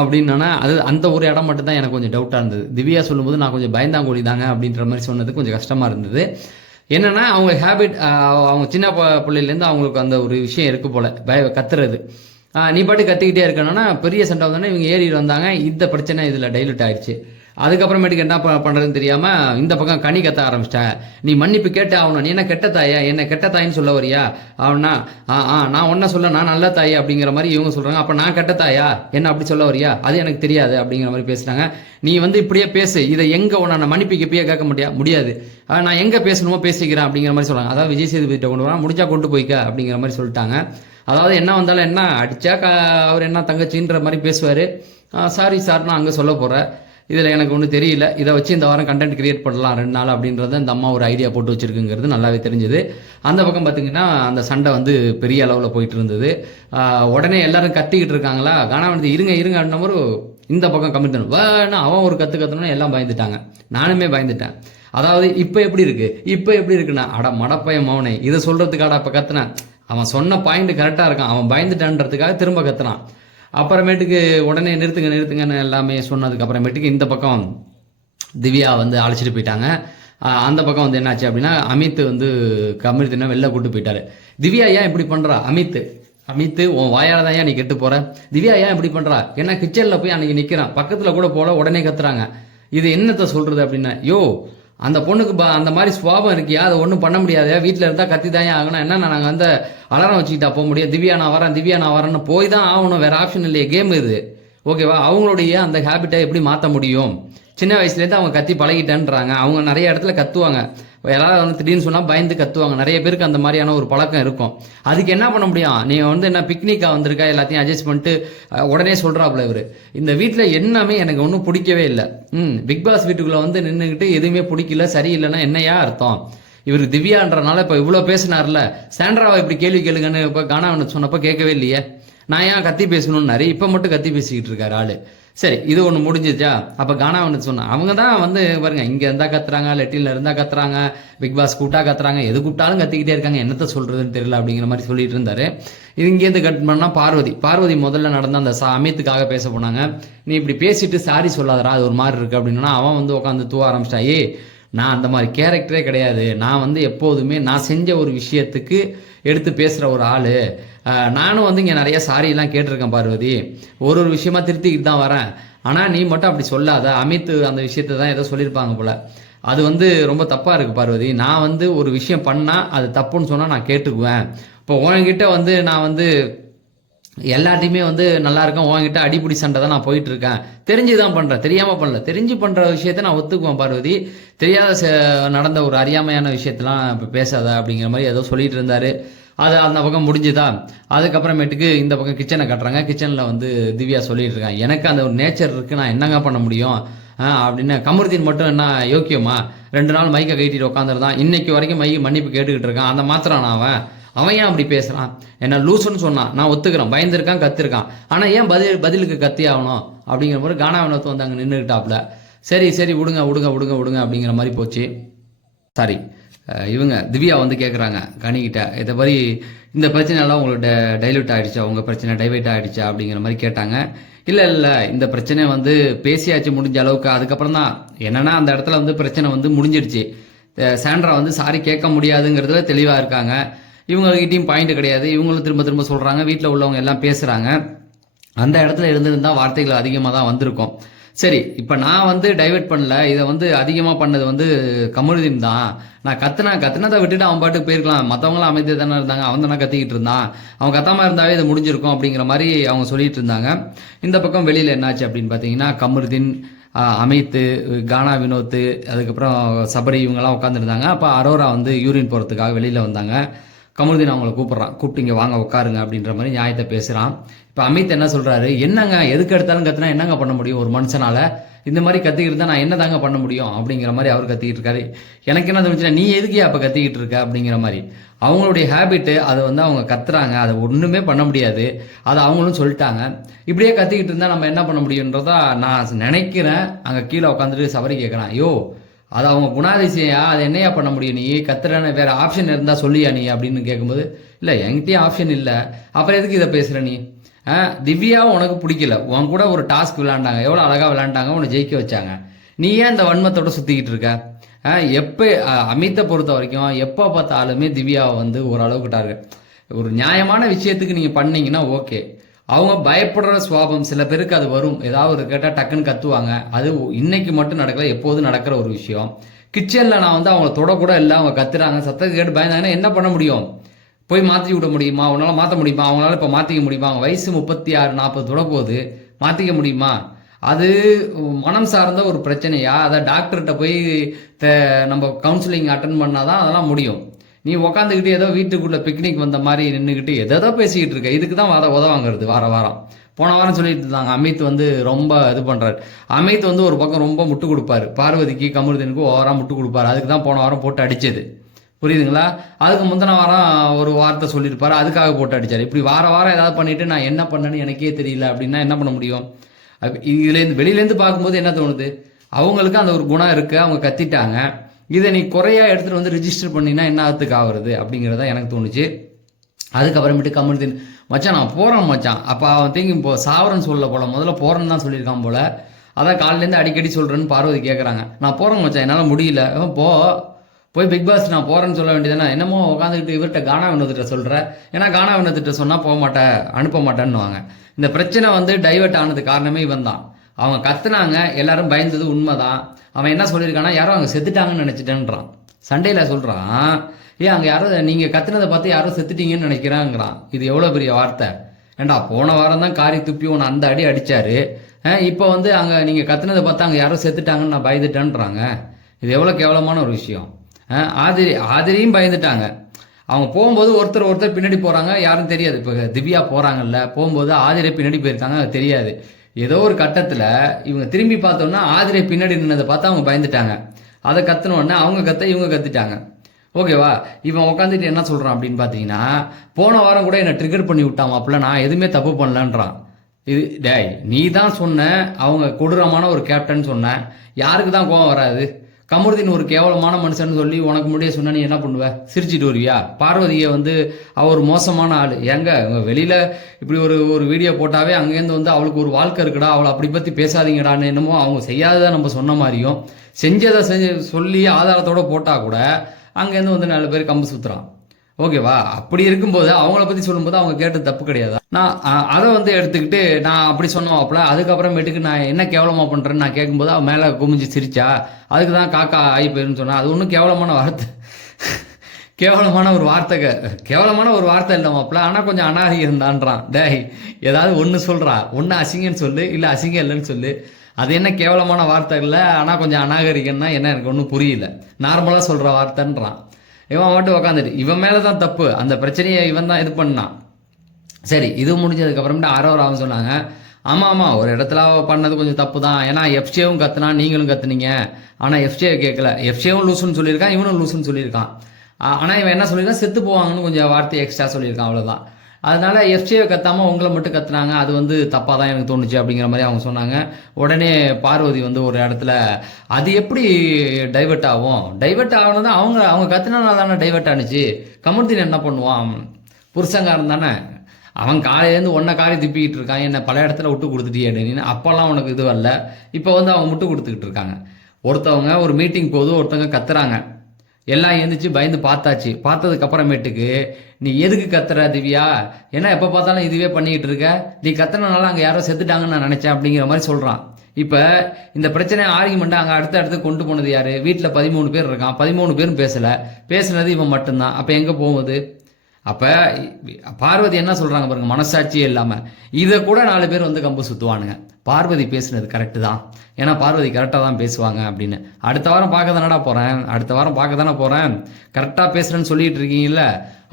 அப்படின்னா. அது அந்த ஒரு இடம் மட்டும் தான் எனக்கு கொஞ்சம் டவுட்டாக இருந்தது. திவ்யா சொல்லும்போது நான் கொஞ்சம் பயந்தாங்கோழி தாங்க அப்படின்ற மாதிரி சொன்னது கொஞ்சம் கஷ்டமாக இருந்தது. என்னென்னா அவங்க ஹேபிட், அவங்க சின்ன பிள்ளையிலேருந்து அவங்களுக்கு அந்த ஒரு விஷயம் இருக்குது போல், கத்துறது. நீ பாட்டு கத்திக்கிட்டே இருக்கணும்னா பெரிய சண்டை வந்தோடனே இவங்க ஏறி வந்தாங்க. இந்த பிரச்சனை இதில் டைலூட் ஆயிடுச்சு. அதுக்கப்புறமேட்டுக்கு என்ன பண்ணுறதுன்னு தெரியாமல் இந்த பக்கம் கனி கத்த ஆரம்பிச்சிட்டேன். நீ மன்னிப்பு கேட்டே ஆகணும், நீ என்ன கெட்ட தாயா, என்ன கெட்ட தாயின்னு சொல்ல வரியா அவனா? நான் ஒன்றை சொல்ல, நான் நல்ல தாய் அப்படிங்கிற மாதிரி இவங்க சொல்கிறாங்க. அப்போ நான் கெட்ட தாயா, என்ன அப்படி சொல்ல வரியா, அது எனக்கு தெரியாது அப்படிங்கிற மாதிரி பேசுகிறாங்க. நீ இப்படியே பேசு, இதை எங்கே உன்னை மன்னிப்பு இப்பயே கேட்க முடியாது, நான் எங்கே பேசணுமோ பேசிக்கிறேன் அப்படிங்கிற மாதிரி சொல்கிறாங்க. அதாவது விஜய் சேதுபதிட்ட கொண்டு வரா, முடிஞ்சா கொண்டு போய்க்க அப்படிங்கிற மாதிரி சொல்லிட்டாங்க. அதாவது என்ன வந்தாலும் என்ன அடித்தா அவர் என்ன தங்கச்சின்ற மாதிரி பேசுவார். சாரி சார், நான் அங்கே சொல்ல போகிறேன், இதில் எனக்கு ஒன்றும் தெரியல, இதை வச்சு இந்த வாரம் கண்டென்ட் கிரியேட் பண்ணலாம் 2 நாள் அப்படின்றத இந்த அம்மா ஒரு ஐடியா போட்டு வச்சுருக்குங்கிறது நல்லாவே தெரிஞ்சுது. அந்த பக்கம் பார்த்திங்கன்னா அந்த சண்டை பெரிய அளவில் போயிட்டு இருந்தது. உடனே எல்லாரும் கத்திக்கிட்டு இருக்காங்களா, கானாவனதி இருங்க இருங்க அப்படின்னமோ இந்த பக்கம் கமிட்டணும் வேணா அவன் ஒரு கற்றுனோன்னு எல்லாம் பயந்துட்டாங்க. நானுமே பயந்துட்டேன். அதாவது இப்போ எப்படி இருக்குன்னா, அட மடப்பையன் மவனை இதை சொல்கிறதுக்காடா இப்போ கத்துனேன். அவன் சொன்ன பாயிண்ட் கரெக்டாக இருக்கான், அவன் பயந்துட்டான்றதுக்காக திரும்ப கத்துனான். அப்புறமேட்டுக்கு உடனே நிறுத்துங்கன்னு எல்லாமே சொன்னதுக்கு அப்புறமேட்டுக்கு இந்த பக்கம் திவ்யா அழைச்சிட்டு போயிட்டாங்க. அந்த பக்கம் என்னாச்சு அப்படின்னா, அமித் கமிழ்த்தினா வெளில கூட்டு போயிட்டாரு. திவ்யா ஏன் இப்படி பண்ணுறா, அமித் உன் வாயால் தான் ஏன் நீ கெட்டு போகிற, திவ்யா ஏன் இப்படி பண்ணுறா, ஏன்னா கிச்சனில் போய் அன்றைக்கி நிற்கிறான், பக்கத்தில் கூட போல உடனே கத்துறாங்க. இது என்னத்தை சொல்கிறது அப்படின்னா, அந்த பொண்ணுக்கு அந்த மாதிரி சுவாபம் இருக்கியா, அதை ஒன்றும் பண்ண முடியாதா, வீட்டில் இருந்தால் கத்தி தான் ஆகணும், என்ன நாங்கள் அலாரம் வச்சுக்கிட்டா போக முடியும், திவ்யா நான் வரேன்னு போய் தான் ஆகணும், வேறு ஆப்ஷன் இல்லையே, கேம் இது ஓகேவா. அவங்களுடைய அந்த ஹேபிட்டை எப்படி மாற்ற முடியும், சின்ன வயசுலேருந்து அவங்க கத்தி பழகிட்டேன்றாங்க. அவங்க நிறைய இடத்துல கத்துவாங்க, எல்லாரும் திடீர்னு சொன்னால் பயந்து கத்துவாங்க. நிறைய பேருக்கு அந்த மாதிரியான ஒரு பழக்கம் இருக்கும். அதுக்கு என்ன பண்ண முடியும், நீ என்ன பிக்னிக்காக வந்திருக்கா, எல்லாத்தையும் அட்ஜஸ்ட் பண்ணிட்டு உடனே சொல்கிறாப்புல இவர். இந்த வீட்டில் என்னமே எனக்கு ஒன்றும் பிடிக்கவே இல்லை. பிக் பாஸ் வீட்டுக்குள்ளே நின்றுக்கிட்டு எதுவுமே பிடிக்கல சரியில்லைன்னா என்னையா அர்த்தம். இவர் திவ்யான்றனால இப்போ இவ்வளோ பேசினார்ல, சாண்ட்ராவை இப்படி கேள்வி கேளுங்கன்னு இப்போ கானாவனத் சொன்னப்போ கேட்கவே இல்லையே, நான் ஏன் கத்தி பேசணும்னாரு, இப்போ மட்டும் கத்தி பேசிக்கிட்டு இருக்காரு ஆளு. சரி, இது ஒன்று முடிஞ்சிச்சா. அப்போ கானாவனத் சொன்னா, அவங்க தான் பாருங்க, இங்கே இருந்தால் கத்துறாங்க, லெட்டினில் இருந்தால் கத்துறாங்க, பிக் பாஸ் கூப்பிட்டா கத்துறாங்க, எது கூப்பிட்டாலும் கத்திக்கிட்டே இருக்காங்க, என்னத்த சொல்றதுன்னு தெரியல அப்படிங்கிற மாதிரி சொல்லிட்டு இருந்தாரு. இது இங்கேருந்து கட் பண்ணால் பார்வதி முதல்ல நடந்த அந்த அமித்துக்காக பேச போனாங்க. நீ இப்படி பேசிட்டு சாரி சொல்லாதரா, அது ஒரு மாதிரி இருக்கு அப்படின்னா அவன் உட்காந்து தூவ ஆரம்பிச்சிட்டா. நான் அந்த மாதிரி கேரக்டரே கிடையாது, நான் எப்போதுமே நான் செஞ்ச ஒரு விஷயத்துக்கு எடுத்து பேசுகிற ஒரு ஆள். நானும் இங்கே நிறைய சாரியெல்லாம் கேட்டிருக்கேன் பார்வதி, ஒரு விஷயமா திருத்திக்கிட்டு தான் வரேன். ஆனால் நீ மட்டும் அப்படி சொல்லாத, அமித் அந்த விஷயத்தை தான் ஏதோ சொல்லியிருப்பாங்க போல், அது ரொம்ப தப்பாக இருக்குது பார்வதி. நான் ஒரு விஷயம் பண்ணால் அது தப்புன்னு சொன்னால் நான் கேட்டுக்குவேன். இப்போ உன்கிட்ட நான் எல்லாத்தையுமே நல்லா இருக்கேன், உன்கிட்ட அடிப்படி சண்டை தான் நான் போயிட்டு இருக்கேன், தெரிஞ்சு தான் பண்ணுறேன், தெரியாமல் பண்ணல, தெரிஞ்சு பண்ணுற விஷயத்த நான் ஒத்துக்குவேன் பார்வதி, தெரியாத நடந்த ஒரு அறியாமையான விஷயத்தெல்லாம் இப்போ பேசாத அப்படிங்கிற மாதிரி ஏதோ சொல்லிட்டு இருந்தாரு. அது அந்த பக்கம் முடிஞ்சுதா. அதுக்கப்புறமேட்டுக்கு இந்த பக்கம் கிச்சனை கட்டுறாங்க. கிச்சனில் திவ்யா சொல்லிட்டு இருக்காங்க, எனக்கு அந்த ஒரு நேச்சர் இருக்குது, நான் என்னங்க பண்ண முடியும் அப்படின்னு. கமருதீன் மட்டும் என்ன யோக்கியமா, 2 நாள் மைக்கை கட்டிட்டு உட்காந்துருந்தான், இன்னைக்கு வரைக்கும் மன்னிப்பு கேட்டுக்கிட்டு இருக்கான், அந்த மாத்திரம் அவன் ஏன் அப்படி பேசுகிறான், என்ன லூசுன்னு சொன்னான், நான் ஒத்துக்கிறேன், பயந்துருக்கான் கத்திருக்கான், ஆனால் ஏன் பதிலுக்கு கத்தி ஆகணும் அப்படிங்கிற மாதிரி கானாவனத் அங்கே நின்றுக்கிட்டாப்புல. சரி விடுங்க அப்படிங்கிற மாதிரி போச்சு. சாரி, இவங்க திவ்யா கேட்குறாங்க கனிக்கிட்ட, இதை மாதிரி இந்த பிரச்சனைலாம் உங்களுக்கு டைல்யூட் ஆகிடுச்சா, உங்கள் பிரச்சனை டைவர்ட் ஆகிடுச்சா அப்படிங்கிற மாதிரி கேட்டாங்க. இல்லை இந்த பிரச்சனை பேசியாச்சு முடிஞ்ச அளவுக்கு. அதுக்கப்புறம் தான் என்னென்னா அந்த இடத்துல பிரச்சனை முடிஞ்சிடுச்சு. சாண்ட்ரா சாரி கேட்க முடியாதுங்கிறதுல தெளிவாக இருக்காங்க. இவங்ககிட்டையும் பாயிண்ட் கிடையாது, இவங்களும் திரும்ப சொல்கிறாங்க, வீட்டில் உள்ளவங்க எல்லாம் பேசுகிறாங்க. அந்த இடத்துல இருந்திருந்தால் வார்த்தைகள் அதிகமாக தான் வந்திருக்கும். சரி, இப்போ நான் டைவர்ட் பண்ணல, இதை அதிகமாக பண்ணது கமருதீன் தான். நான் கத்துனதை விட்டுட்டு அவன் பாட்டுக்கு போயிருக்கலாம், மற்றவங்களாம் அமைதியாக தானே இருந்தாங்க, அவன் தானே கத்திக்கிட்டு இருந்தான், அவன் கத்தாமல் இருந்தாவே இது முடிஞ்சிருக்கும் அப்படிங்கிற மாதிரி அவங்க சொல்லிட்டு இருந்தாங்க. இந்த பக்கம் வெளியில் என்னாச்சு அப்படின்னு பார்த்தீங்கன்னா, கமருதீன், அமித், கானா வினோத், அதுக்கப்புறம் சபரி இவங்கெல்லாம் உட்காந்துருந்தாங்க. அப்போ அரோரா யூரின் போகிறதுக்காக வெளியில் வந்தாங்க. கமருதீன் அவங்கள கூப்பிட்டு இங்கே வாங்க உட்காருங்க அப்படின்ற மாதிரி நியாயத்தை பேசுகிறான். இப்போ அமித் என்ன சொல்கிறாரு, என்னங்க எதுக்கு எடுத்தாலும் கத்துனா என்னங்க பண்ண முடியும், ஒரு மனுஷனால இந்த மாதிரி கத்திக்கிட்டு தான் நான் என்ன தாங்க பண்ண முடியும் அப்படிங்கிற மாதிரி அவர் கத்திக்கிட்டு இருக்காரு. எனக்கு என்ன தோணுச்சுன்னா, நீ எதுக்கே அப்போ கத்திக்கிட்டு இருக்க அப்படிங்கிற மாதிரி. அவங்களுடைய ஹேபிட்டு அதை அவங்க கத்துறாங்க, அதை ஒன்றுமே பண்ண முடியாது, அதை அவங்களும் சொல்லிட்டாங்க. இப்படியே கத்திக்கிட்டு இருந்தால் நம்ம என்ன பண்ண முடியுன்றதா நான் நினைக்கிறேன். அங்கே கீழே உட்காந்துட்டு சபரி கேட்குறான், அது அவங்க குணாதிசயா, அது என்னையா பண்ண முடியும், நீ கத்துறன்னு வேற ஆப்ஷன் இருந்தால் சொல்லியா நீ அப்படின்னு கேட்கும்போது, இல்லை என்கிட்டயும் ஆப்ஷன் இல்லை, அப்புறம் எதுக்கு இதை பேசுகிற நீ, திவ்யாவும் உனக்கு பிடிக்கல, உன் கூட ஒரு டாஸ்க் விளையாண்டாங்க, எவ்வளோ அழகாக விளையாண்டாங்க, உன்னை ஜெயிக்க வச்சாங்க, நீ ஏன் இந்த வன்மத்தோட சுற்றிக்கிட்டு இருக்க. எப்போ அமித்தை பொறுத்த வரைக்கும் எப்போ பார்த்தாலுமே திவ்யாவை ஓரளவுக்கு டார்கெட். ஒரு நியாயமான விஷயத்துக்கு நீங்கள் பண்ணீங்கன்னா ஓகே, அவங்க பயப்படுற சுவாபம் சில பேருக்கு அது வரும். ஏதாவது ஒரு கேட்டால் டக்குன்னு கத்துவாங்க. அது இன்னைக்கு மட்டும் நடக்கல, எப்போதும் நடக்கிற ஒரு விஷயம். கிச்சனில் நான் வந்து அவங்கள தொடக்கூட இல்லை, அவங்க கத்துறாங்க, சத்தத்தை கேட்டு பயந்தாங்கன்னா என்ன பண்ண முடியும்? போய் மாற்றி விட முடியுமா? அவங்களால மாற்ற முடியுமா? அவங்களால இப்போ மாற்றிக்க முடியுமா? அவங்க வயசு 36 40 தொட போகுது, மாற்றிக்க முடியுமா? அது மனம் சார்ந்த ஒரு பிரச்சனையா? அதை டாக்டர்கிட்ட போய் நம்ம கவுன்சிலிங் அட்டன் பண்ணாதான் அதெல்லாம் முடியும். நீ உக்காந்துக்கிட்டு ஏதோ வீட்டுக்குள்ள பிக்னிக் வந்த மாதிரி நின்றுக்கிட்டு எதோ பேசிக்கிட்டு இருக்க. இதுக்கு தான் உதவாங்கிறது வாரம். போன வாரம் சொல்லிட்டு இருந்தாங்க, அமித் வந்து ரொம்ப இது பண்றாரு. அமித் வந்து ஒரு பக்கம் ரொம்ப முட்டு கொடுப்பாரு, பார்வதிக்கு கமருதீனுக்கு ஓவரா முட்டு கொடுப்பாரு. அதுக்கு தான் போன வாரம் போட்டு அடிச்சது, புரியுதுங்களா? அதுக்கு முந்தின வாரம் ஒரு வார்த்தை சொல்லியிருப்பாரு, அதுக்காக போட்டு அடிச்சாரு. இப்படி வாரம் ஏதாவது பண்ணிட்டு நான் என்ன பண்ணேன்னு எனக்கே தெரியல அப்படின்னா என்ன பண்ண முடியும்? இதுலேருந்து வெளியிலேருந்து பார்க்கும்போது என்ன தோணுது, அவங்களுக்கு அந்த ஒரு குணம் இருக்கு, அவங்க கத்திட்டாங்க. இதை நீ குறையா எடுத்துட்டு வந்து ரிஜிஸ்டர் பண்ணினா என்ன ஆத்துக்கு ஆகுறது அப்படிங்கிறத எனக்கு தோணுச்சு. அதுக்கப்புறமேட்டு கமருதீன், மச்சான் நான் போறேன் மச்சான். அப்போ அவன் தேங்கி இப்போ சாவரன் சொல்ல போல, முதல்ல போறேன்னு தான் சொல்லியிருக்கான் போல. அதான் காலிலேருந்து அடிக்கடி சொல்றேன்னு பார்வதி கேட்குறாங்க. நான் போறேன் மச்சான், என்னால் முடியல. போய் பிக் பாஸ் நான் போறேன்னு சொல்ல வேண்டியதானே. என்னமோ உட்காந்துக்கிட்டு இவர்கிட்ட கானா வினோத்திட்ட சொல்ற, ஏன்னா கானா வினோத்திட்ட சொன்னா போக மாட்டேன், அனுப்ப மாட்டேன்னுவாங்க. இந்த பிரச்சனை வந்து டைவெர்ட் ஆனது காரணமே இவன் தான். அவங்க கத்துனாங்க, எல்லாரும் பயந்தது உண்மைதான். அவன் என்ன சொல்லியிருக்கானா, யாரும் அங்கே செத்துட்டாங்கன்னு நினைச்சிட்டேன்றான். சண்டையில் சொல்றான், அங்கே யாரும் நீங்க கத்துனதை பார்த்து யாரும் செத்துட்டீங்கன்னு நினைக்கிறாங்கிறான். இது எவ்வளோ பெரிய வார்த்தை ஏண்டா? போன வாரம் தான் காரி துப்பி உன்னை அந்த அடி அடிச்சாரு. இப்போ வந்து அங்கே நீங்க கத்துனதை பார்த்து அங்கே யாரும் செத்துட்டாங்கன்னு நான் பயந்துட்டேன்றாங்க. இது எவ்வளோ கேவலமான ஒரு விஷயம். ஆதிரியும் பயந்துட்டாங்க. அவங்க போகும்போது ஒருத்தர் பின்னாடி போறாங்க, யாரும் தெரியாது. இப்போ திவ்யா போறாங்கல்ல, போகும்போது ஆதிரை பின்னாடி போயிருக்காங்க, அது தெரியாது. ஏதோ ஒரு கட்டத்தில் இவங்க திரும்பி பார்த்தோன்னா ஆதிரை பின்னாடி நின்னதை பார்த்து அவங்க பயந்துட்டாங்க. அதை கத்துனோடனே அவங்க இவங்க கத்துட்டாங்க. ஓகேவா? இவன் உட்காந்துட்டு என்ன சொல்றான் அப்படின்னு பார்த்தீங்கன்னா, போன வாரம் கூட என்னை ட்ரிகர் பண்ணி விட்டான் மாப்பிள்ள, நான் எதுவுமே தப்பு பண்ணலன்றான். இது டேய், நீ தான் சொன்ன அவங்க கொடூரமான ஒரு கேப்டன் சொன்ன, யாருக்கு தான் கோவம் வராது? கமருதீன் ஒரு கேவலமான மனுஷன் சொல்லி உனக்கு முடிய சொன்னா நீ என்ன பண்ணுவ? சிரிச்சிட்டு வருவியா? பார்வதியை வந்து அவர் மோசமான ஆள். வெளியில இப்படி ஒரு வீடியோ போட்டாவே அங்கேருந்து வந்து அவளுக்கு ஒரு வாழ்க்கை இருக்குடா, அவளை அப்படி பத்தி பேசாதீங்கடான்னு என்னமோ அவங்க செய்யாததை நம்ம சொன்ன மாதிரியும், செஞ்சதை சொல்லி ஆதாரத்தோட போட்டா கூட அங்கேருந்து வந்து 4 பேர் கம்பு சுத்துறான். ஓகேவா? அப்படி இருக்கும்போது அவங்கள பத்தி சொல்லும்போது அவங்க கேட்டது தப்பு கிடையாது. நான் அதை வந்து எடுத்துக்கிட்டு நான் அப்படி சொன்னோம்ல, அதுக்கப்புறமேட்டுக்கு நான் என்ன கேவலமா பண்றேன்னு நான் கேட்கும்போது அவன் மேல குமிஞ்சு சிரிச்சா, அதுக்கு தான் காக்கா ஆகி போயிருன்னு சொன்னா. அது ஒன்றும் கேவலமான வார்த்தை கேவலமான ஒரு வார்த்தை இல்லை மாப்பிள்ள. ஆனால் கொஞ்சம் அநாகரிகம் இருந்தான்றான். டேய், ஏதாவது ஒன்று சொல்றா, ஒன்று அசிங்கன்னு சொல்லு, இல்லை அசிங்கம் இல்லைன்னு சொல்லு. அது என்ன கேவலமான வார்த்தை இல்லை, ஆனால் கொஞ்சம் அநாகரிகம்னா என்ன எனக்கு ஒன்றும் புரியல. நார்மலாக சொல்ற வார்த்தைன்றான். இவன் மட்டும் உக்காந்துட்டு இவன் மேலே தான் தப்பு, அந்த பிரச்சனையை இவன் தான் இது பண்ணான். சரி, இது முடிஞ்சதுக்கப்புறமேட்டு அவன் சொன்னாங்க, ஆமாம் ஒரு இடத்துல பண்ணது கொஞ்சம் தப்பு தான். ஏன்னா எஃப்ஜேவும் கத்துனா, நீங்களும் கத்துனீங்க. ஆனால் எஃப்ஜே கேட்கல. எஃப்ஜேவும் லூசுன்னு சொல்லியிருக்கான், இவனும் லூசுன்னு சொல்லியிருக்கான். ஆனால் இவன் என்ன சொல்லியிருக்கான், செத்து போவாங்கன்னு கொஞ்சம் வார்த்தை எக்ஸ்ட்ரா சொல்லியிருக்கான், அவ்வளோதான். அதனால எஃப்ஜேவை கத்தாமல் உங்களை மட்டும் கத்துனாங்க, அது வந்து தப்பாக தான் எனக்கு தோணுச்சு அப்படிங்கிற மாதிரி அவங்க சொன்னாங்க. உடனே பார்வதி வந்து ஒரு இடத்துல, அது எப்படி டைவெர்ட் ஆகும்? டைவெர்ட் ஆகணும் தான் அவங்க கத்துனால தானே டைவெர்ட் ஆனிச்சு. கமருதீன் என்ன பண்ணுவான்? புருஷங்காரன் தானே அவன். காலையிலேருந்து ஒன்றை காரி திப்பிக்கிட்டு இருக்கான், என்னை பல இடத்துல விட்டு கொடுத்துட்டியேன்னு. அப்போல்லாம் உனக்கு இது வரல, இப்போ வந்து அவங்க முட்டு கொடுத்துக்கிட்டு இருக்காங்க. ஒருத்தவங்க ஒரு மீட்டிங் போது ஒருத்தவங்க கத்துறாங்க, எல்லாம் எழுந்திரிச்சு பயந்து பார்த்தாச்சு. பார்த்ததுக்கு அப்புறமேட்டுக்கு நீ எதுக்கு கத்துற திவ்யா, ஏன்னா எப்போ பார்த்தாலும் இதுவே பண்ணிக்கிட்டு இருக்க, நீ கத்துறதுனால அங்கே யாரோ செத்துட்டாங்கன்னு நான் நினைச்சேன் அப்படிங்கிற மாதிரி சொல்றான். இப்போ இந்த பிரச்சனை ஆர்கியூமெண்ட் அங்கே அடுத்து கொண்டு போனது யாரு? வீட்டில் 13 பேர் இருக்கான், 13 பேரும் பேசுனது இவன் மட்டும்தான். அப்போ எங்கே போகுது? அப்போ பார்வதி என்ன சொல்றாங்க பாருங்க, மனசாட்சியே இல்லாமல். இதை கூட 4 பேர் வந்து கம்பு சுற்றுவானுங்க. பார்வதி பேசுனது கரெக்டு தான், ஏன்னா பார்வதி கரெக்டாக தான் பேசுவாங்க அப்படின்னு. அடுத்த வாரம் பார்க்க தானே போகிறேன், கரெக்டாக பேசுகிறேன்னு சொல்லிட்டு இருக்கீங்கல்ல.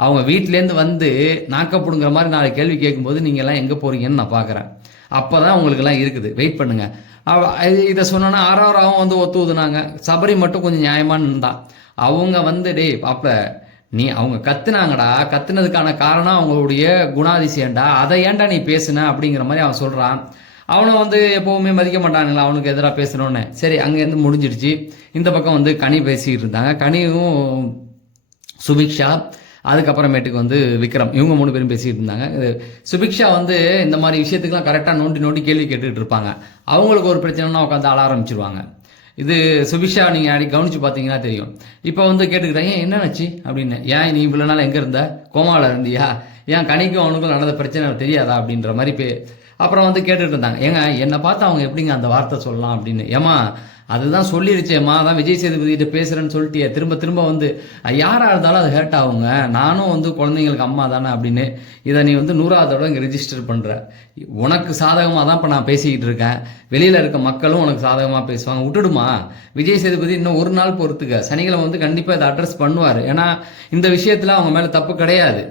அவங்க வீட்டிலேருந்து வந்து நாக்கப்படுங்கிற மாதிரி 4 கேள்வி கேட்கும்போது நீங்கள் எல்லாம் எங்கே போகிறீங்கன்னு நான் பார்க்குறேன். அப்போ தான் உங்களுக்கெல்லாம் இருக்குது, வெயிட் பண்ணுங்க. இதை சொன்னோன்னா ஆறாவராகவும் வந்து ஒத்துவுதுனாங்க. சபரி மட்டும் கொஞ்சம் நியாயமானு இருந்தான். அவங்க வந்து டே அப்போ நீ அவங்க கத்துனாங்கடா, கத்துனதுக்கான காரணம் அவங்களுடைய குணாதிசயம்டா, அதை ஏன்டா நீ பேசுன அப்படிங்கிற மாதிரி அவன் சொல்கிறான். அவனை வந்து எப்போவுமே மதிக்க மாட்டானுங்களா அவனுக்கு எதிராக பேசணுன்னு. சரி, அங்கேருந்து முடிஞ்சிடுச்சு. இந்த பக்கம் வந்து கனி பேசிக்கிட்டு இருந்தாங்க, கனியும் சுபிக்ஷா, அதுக்கப்புறமேட்டுக்கு வந்து விக்ரம், இவங்க 3 பேரும் பேசிக்கிட்டு இருந்தாங்க. சுபிக்ஷா வந்து இந்த மாதிரி விஷயத்துக்குலாம் கரெக்டாக நோண்டி கேள்வி கேட்டுக்கிட்டு இருப்பாங்க. அவங்களுக்கு ஒரு பிரச்சனைனா உட்காந்து அழ ஆரம்பிச்சிருவாங்க. இது சுபிக்ஷா நீங்கள் அடி கவனிச்சு பார்த்தீங்கன்னா தெரியும். இப்போ வந்து கேட்டுக்கிட்டாங்க, ஏன் என்னாச்சு அப்படின்னு. ஏன் நீ இவ்வளோ நாள் எங்கே இருந்த, கோமாவில் இருந்தியா, ஏன் கனிக்கும் அவனுக்கும் நடந்த பிரச்சனை தெரியாதா அப்படின்ற மாதிரி அப்புறம் வந்து கேட்டுட்டு இருந்தாங்க. ஏங்க என்னை பார்த்து அவங்க எப்படிங்க அந்த வார்த்தை சொல்லலாம் அப்படின்னு. ஏமா அதுதான் சொல்லிடுச்சேம்மா, அதான் விஜய் சேதுபதிகிட்ட பேசுகிறேன்னு சொல்லிட்டு திரும்ப திரும்ப வந்து யாராக இருந்தாலும் அது ஹேர்ட் ஆகுங்க, நானும் வந்து குழந்தைங்களுக்கு அம்மா தானே அப்படின்னு. இதை நீ வந்து 100வது தடவை இங்கே ரிஜிஸ்டர் பண்ணுற. உனக்கு சாதகமாக தான் இப்போ நான் பேசிக்கிட்டு இருக்கேன், வெளியில் இருக்க மக்களும் உனக்கு சாதகமாக பேசுவாங்க, விட்டுடுமா. விஜய் சேதுபதி இன்னும் ஒரு நாள் பொறுத்துக்க, சனிக்கிழமை வந்து கண்டிப்பாக இதை அட்ரஸ் பண்ணுவார். ஏன்னா இந்த விஷயத்தில் அவங்க மேலே தப்பு கிடையாது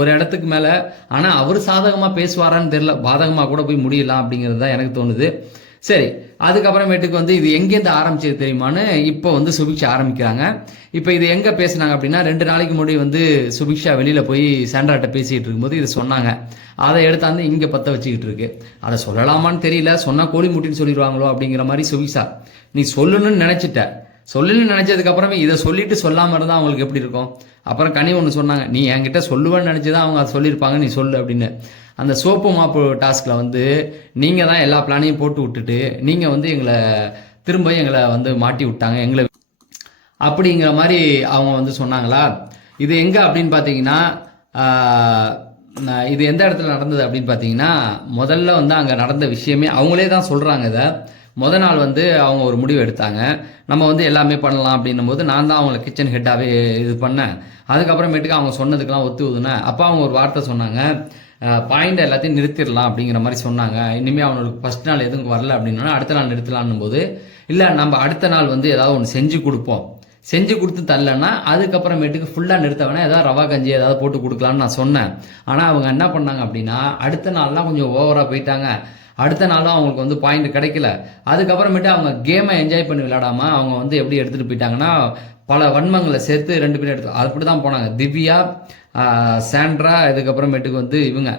ஒரு இடத்துக்கு மேலே. ஆனால் அவர் சாதகமாக பேசுவாரான்னு தெரியல, பாதகமாக கூட போய் முடியலாம் அப்படிங்கிறது தான் எனக்கு தோணுது. சரி, அதுக்கப்புறமேட்டுக்கு வந்து இது எங்கேருந்து ஆரம்பிச்சது தெரியுமான்னு இப்போ வந்து சுபிக்ஷா ஆரம்பிக்கிறாங்க. இப்போ இது எங்கே பேசுனாங்க அப்படின்னா, 2 நாளைக்கு முன்னாடி வந்து சுபிக்ஷா வெளியில் போய் சாண்ட்ராட்ட பேசிகிட்டு இருக்கும்போது இது சொன்னாங்க. அதை எடுத்தாந்து இங்கே பற்ற வச்சுக்கிட்டு இருக்கு. அதை சொல்லலாமான்னு தெரியல, சொன்னால் கோழி முட்டின்னு சொல்லிடுவாங்களோ அப்படிங்கிற மாதிரி சுபிக்ஷா நீ சொல்லணும்னு நினச்சதுக்கப்புறமே இதை சொல்லிட்டு சொல்லாமல் இருந்தால் அவங்களுக்கு எப்படி இருக்கும். அப்புறம் கனி ஒன்று சொன்னாங்க, நீ என்கிட்ட சொல்லுவேன்னு நினச்சி தான் அவங்க அதை சொல்லியிருப்பாங்க, நீ சொல்லு அப்படின்னு. அந்த சோப்பு மாப்பு டாஸ்கில் வந்து நீங்கள் தான் எல்லா பிளானையும் போட்டு விட்டுட்டு நீங்கள் வந்து எங்களை வந்து மாட்டி விட்டாங்க எங்களை அப்படிங்கிற மாதிரி அவங்க வந்து சொன்னாங்களா. இது எங்கே அப்படின்னு பார்த்தீங்கன்னா, இது எந்த இடத்துல நடந்தது அப்படின்னு பார்த்தீங்கன்னா, முதல்ல வந்து அங்கே நடந்த விஷயமே அவங்களே தான் சொல்கிறாங்க. இதை நாள் வந்து அவங்க ஒரு முடிவு எடுத்தாங்க, நம்ம வந்து எல்லாமே பண்ணலாம் அப்படின்னும் போது நான் தான் அவங்கள கிச்சன் ஹெட்டாகவே இது பண்ணேன். அதுக்கப்புறமேட்டுக்கு அவங்க சொன்னதுக்கெல்லாம் ஒத்துவுதுனேன். அப்போ அவங்க ஒரு வார்த்தை சொன்னாங்க, பாயிண்ட் எல்லாத்தையும் நிறுத்திடலாம் அப்படிங்கிற மாதிரி சொன்னாங்க. இனிமேல் அவனுக்கு ஃபஸ்ட் நாள் எதுவும் வரல அப்படின்னா அடுத்த நாள் நிறுத்தலான்னும் போது, இல்லை நம்ம அடுத்த நாள் வந்து ஏதாவது ஒன்று செஞ்சு கொடுப்போம், செஞ்சு கொடுத்து தரலன்னா அதுக்கப்புறமேட்டுக்கு ஃபுல்லாக நிறுத்த வேணா ஏதாவது ரவா கஞ்சி ஏதாவது போட்டு கொடுக்கலான்னு நான் சொன்னேன். ஆனால் அவங்க என்ன பண்ணாங்க அப்படின்னா, அடுத்த நாள்லாம் கொஞ்சம் ஓவராக போயிட்டாங்க. அடுத்த நாளும் அவங்களுக்கு வந்து பாயிண்ட் கிடைக்கல. அதுக்கப்புறமேட்டு அவங்க கேமை என்ஜாய் பண்ணி விளையாடாமல் அவங்க வந்து எப்படி எடுத்துகிட்டு போயிட்டாங்கன்னா, பல வன்மங்களை சேர்த்து 2 பேரும் எடுத்து அப்படி தான் போனாங்க. திவ்யா, சாண்ட்ரா, இதுக்கப்புறமேட்டுக்கு வந்து இவங்க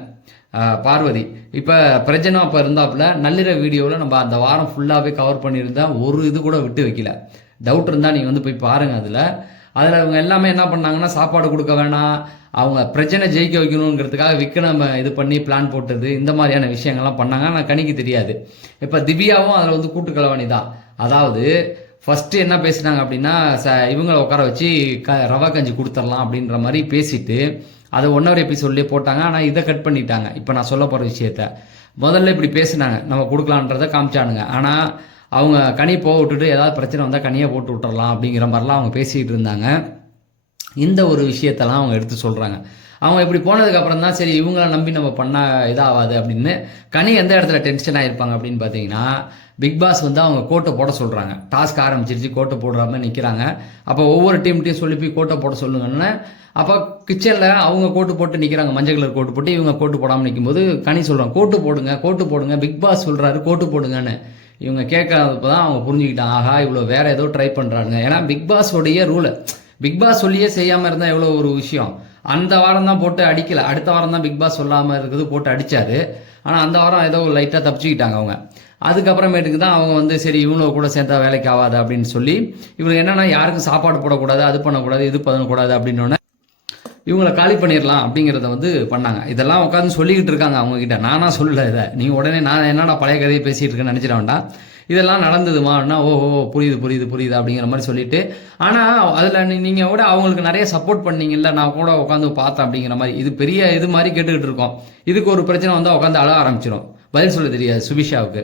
பார்வதி. இப்போ பிரஜனா அப்போ இருந்தாப்புல நள்ளிரவு வீடியோவில் நம்ம அந்த வாரம் ஃபுல்லாகவே கவர் பண்ணியிருந்தா ஒரு இது கூட விட்டு வைக்கல. டவுட் இருந்தால் நீங்கள் வந்து போய் பாருங்கள். அதில் அவங்க எல்லாமே என்ன பண்ணாங்கன்னா, சாப்பாடு கொடுக்க வேணாம், அவங்க பிரச்சனை ஜெயிக்க வைக்கணுங்கிறதுக்காக விக்ரம இது பண்ணி பிளான் போட்டது, இந்த மாதிரியான விஷயங்கள்லாம் பண்ணாங்க. ஆனால் கணிக்கு தெரியாது. இப்போ திவ்யாவும் அதில் வந்து கூட்டுக்கலவாணி தான். அதாவது ஃபஸ்ட்டு என்ன பேசினாங்க அப்படின்னா, இவங்களை உட்கார வச்சு ரவா கஞ்சி கொடுத்துடலாம் அப்படின்ற மாதிரி பேசிட்டு அதை 1 hour எபிசோட்லேயே போட்டாங்க. ஆனால் இதை கட் பண்ணிட்டாங்க. இப்போ நான் சொல்ல போகிற விஷயத்த முதல்ல இப்படி பேசினாங்க, நம்ம கொடுக்கலான்றதை காமிச்சானுங்க. ஆனால் அவங்க கனி போக விட்டுட்டு ஏதாவது பிரச்சனை வந்தால் கனியை போட்டு விட்டுறலாம் அப்படிங்கிற மாதிரிலாம் அவங்க பேசிக்கிட்டு இருந்தாங்க. இந்த ஒரு விஷயத்தெல்லாம் அவங்க எடுத்து சொல்கிறாங்க. அவங்க இப்படி போனதுக்கப்புறம் தான் சரி இவங்கள நம்பி நம்ம பண்ணால் இதாகாது அப்படின்னு. கனி எந்த இடத்துல டென்ஷன் ஆகிருப்பாங்க அப்படின்னு பார்த்தீங்கன்னா, பிக் பாஸ் வந்து அவங்க கோட்டை போட சொல்கிறாங்க. டாஸ்க் ஆரம்பிச்சிருச்சு, கோட்டை போடுற மாதிரி நிற்கிறாங்க. அப்போ ஒவ்வொரு டீம்கிட்டையும் சொல்லி போய் கோட்டை போட சொல்லுங்கன்னு. அப்போ கிச்சனில் அவங்க கோட்டு போட்டு நிற்கிறாங்க, மஞ்சள் கலர் கோட்டு போட்டு. இவங்க கோட்டு போடாமல் நிற்கும்போது கனி சொல்கிறாங்க, கோட்டு போடுங்க, பிக் பாஸ் சொல்கிறாரு கோட்டு போடுங்கன்னு. இவங்க கேட்கறப்ப தான் அவங்க புரிஞ்சுக்கிட்டாங்க, ஆஹா இவ்வளோ வேற ஏதோ ட்ரை பண்ணுறாங்க. ஏன்னா பிக் பாஸோடைய ரூலை பிக் பாஸ் சொல்லியே செய்யாமல் இருந்தால் எவ்வளோ ஒரு விஷயம். அந்த வாரம் தான் போட்டு அடிக்கலை, அடுத்த வாரம் தான் பிக் பாஸ் சொல்லாமல் இருக்குது போட்டு அடித்தார். ஆனால் அந்த வாரம் ஏதோ லைட்டாக தப்பிச்சுக்கிட்டாங்க அவங்க. அதுக்கப்புறமேட்டுக்கு தான் அவங்க வந்து சரி இவங்கள கூட சேர்த்தா வேலைக்கு ஆகாது அப்படின்னு சொல்லி இவங்க என்னென்னா யாருக்கும் சாப்பாடு போடக்கூடாது, அது பண்ணக்கூடாது, இது பண்ணக்கூடாது அப்படின்னோடனே இவங்களை காலி பண்ணிடலாம் அப்படிங்கிறத வந்து பண்ணாங்க. இதெல்லாம் உட்காந்து சொல்லிக்கிட்டு இருக்காங்க அவங்கக்கிட்ட, நானாக சொல்லலை இதை. நீங்கள் உடனே நான் என்னடா பழைய கதையை பேசிகிட்டு இருக்கேன்னு நினச்சிட வேண்டாம். இதெல்லாம் நடந்ததுமான்னா ஓஹோ புரியுது அப்படிங்கிற மாதிரி சொல்லிட்டு. ஆனால் அதில் நீங்கள் கூட அவங்களுக்கு நிறைய சப்போர்ட் பண்ணீங்கல்ல, நான் கூட உட்காந்து பார்த்தேன் அப்படிங்கிற மாதிரி. இது பெரிய இது மாதிரி கேட்டுக்கிட்டு இருக்கோம். இதுக்கு ஒரு பிரச்சனை வந்தால் உட்காந்து அழ ஆரம்பிச்சிடும், பதில் சொல்ல தெரியாது சுபிஷாவுக்கு.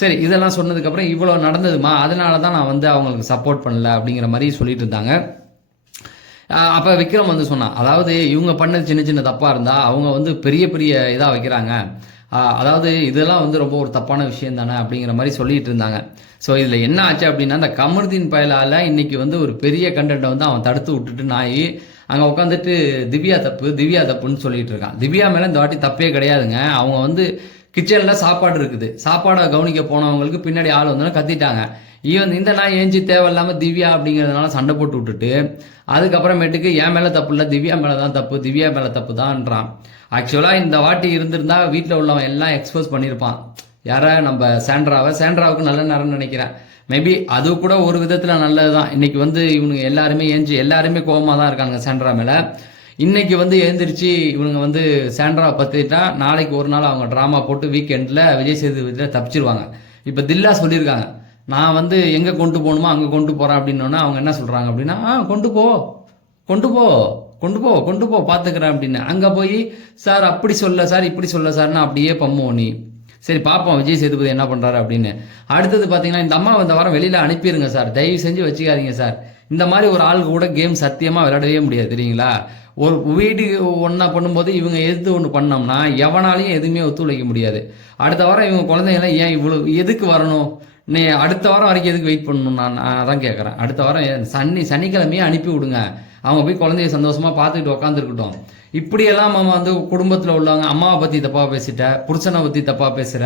சரி இதெல்லாம் சொன்னதுக்கப்புறம் இவ்வளோ நடந்ததுமா, அதனால தான் நான் வந்து அவங்களுக்கு சப்போர்ட் பண்ணல அப்படிங்கிற மாதிரி சொல்லிட்டு இருந்தாங்க. அப்போ விக்ரம் வந்து சொன்னான், அதாவது இவங்க பண்ணது சின்ன சின்ன தப்பாக இருந்தால் அவங்க வந்து பெரிய இதாக வைக்கிறாங்க, அதாவது இதெல்லாம் வந்து ரொம்ப ஒரு தப்பான விஷயம் தானே அப்படிங்கிற மாதிரி சொல்லிட்டு இருந்தாங்க. ஸோ இதில் என்ன ஆச்சு அப்படின்னா, அந்த கமருதீன் பயலால் இன்னைக்கு வந்து ஒரு பெரிய கண்டென்ட்டை வந்து அவன் தடுத்து விட்டுட்டு நாய் அங்கே உட்காந்துட்டு திவ்யா தப்புன்னு சொல்லிட்டு இருக்கான். திவ்யா மேலே இந்த வாட்டி தப்பே கிடையாதுங்க. அவங்க வந்து கிச்சனில் சாப்பாடு இருக்குது, சாப்பாடை கவனிக்க போனவங்களுக்கு பின்னாடி ஆள் வந்தோன்னா கத்திட்டாங்க. ஈவன் இந்த நாய் ஏஞ்சி தேவையில்லாமல் திவ்யா அப்படிங்கிறதுனால சண்டை போட்டு விட்டுட்டு அதுக்கப்புறமேட்டுக்கு என் மேலே தப்பு இல்லை, திவ்யா மேலே தான் தப்பு, திவ்யா மேலே தப்பு தான்ன்றான். ஆக்சுவலாக இந்த வாட்டி இருந்திருந்தா வீட்டில் உள்ளவன் எல்லாம் எக்ஸ்போஸ் பண்ணியிருப்பான். யாரை? நம்ம சாண்ட்ராவுக்கு நல்ல நேரம்னு நினைக்கிறேன். மேபி அது கூட ஒரு விதத்தில் நல்லது தான். இன்னைக்கு வந்து இவனுங்க எல்லாருமே கோபமாக தான் இருக்காங்க சாண்ட்ரா மேலே. இன்னைக்கு வந்து எழுந்திரிச்சு இவனுங்க வந்து சாண்ட்ராவை பற்றிட்டா நாளைக்கு ஒரு நாள் அவங்க ட்ராமா போட்டு வீக்கெண்டில் விஜய் சேதுபதியில் தப்பிச்சிருவாங்க. இப்போ தில்லா சொல்லியிருக்காங்க, நான் வந்து எங்கே கொண்டு போகணுமோ அங்கே கொண்டு போகிறேன் அப்படின்னோன்னா அவங்க என்ன சொல்கிறாங்க அப்படின்னா, கொண்டு போ கொண்டு போ பார்த்துக்கிறேன் அப்படின்னு. அங்கே போய் சார் அப்படி சொல்ல சார் இப்படி சொல்ல சார்னா அப்படியே பம்முவோம் நீ. சரி பார்ப்போம் விஜய் சேதுபதி என்ன பண்ணுறாரு அப்படின்னு. அடுத்தது பார்த்தீங்கன்னா இந்த அம்மா இந்த வாரம் வெளியில் அனுப்பிடுங்க சார், தயவு செஞ்சு வச்சுக்காதீங்க சார். இந்த மாதிரி ஒரு ஆளுக்கு கூட கேம் சத்தியமாக விளையாடவே முடியாது தெரியுங்களா. ஒரு வீடு ஒன்றா பண்ணும்போது இவங்க எது ஒன்று பண்ணோம்னா எவனாலையும் எதுவுமே ஒத்துழைக்க முடியாது. அடுத்த வாரம் இவங்க குழந்தைங்களாம் ஏன் இவ்வளோ எதுக்கு வரணும், நீ அடுத்த வாரம் வரைக்கும் எதுக்கு வெயிட் பண்ணணும், நான் அதான் கேட்குறேன். அடுத்த வாரம் சனிக்கிழமையே அனுப்பி விடுங்க, அவங்க போய் குழந்தைய சந்தோஷமாக பார்த்துக்கிட்டு உட்காந்துருக்கட்டும். இப்படியெல்லாம் நம்ம வந்து குடும்பத்தில் உள்ளவங்க அம்மாவை பற்றி தப்பாக பேசிட்ட, புருஷனை பற்றி தப்பாக பேசுகிற,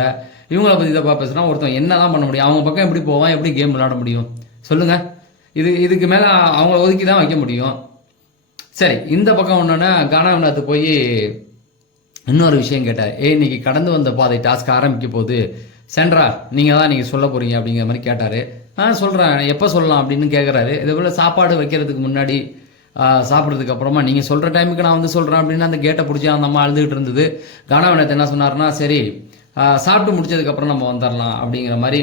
இவங்கள பற்றி தப்பாக பேசுனா ஒருத்தன் என்ன தான் பண்ண முடியும்? அவங்க பக்கம் எப்படி போவான், எப்படி கேம் விளையாட முடியும் சொல்லுங்கள்? இதுக்கு மேலே அவங்கள ஒதுக்கி தான் வைக்க முடியும். சரி, இந்த பக்கம் ஒன்றுன்னா கானாவினத்து போய் இன்னொரு விஷயம் கேட்டார். இன்னைக்கு கடந்து வந்த பாதை டாஸ்க் ஆரம்பிக்க போகுது, சென்ட்ரா நீங்கள் தான் நீங்கள் சொல்ல போகிறீங்க அப்படிங்கிற மாதிரி கேட்டார். சொல்கிறேன், எப்போ சொல்லலாம் அப்படின்னு கேட்குறாரு. இதே போல் சாப்பாடு வைக்கிறதுக்கு முன்னாடி சாப்பிட்றதுக்கு அப்புறமா நீங்கள் சொல்கிற டைமுக்கு நான் வந்து சொல்கிறேன் அப்படின்னு அந்த கேட்டை பிடிச்சி அந்த அம்மா அழுதுகிட்டு இருந்தது. கானாவினத்தை என்ன சொன்னார்னா, சரி சாப்பிட்டு முடிச்சதுக்கப்புறம் நம்ம வந்துடலாம் அப்படிங்கிற மாதிரி.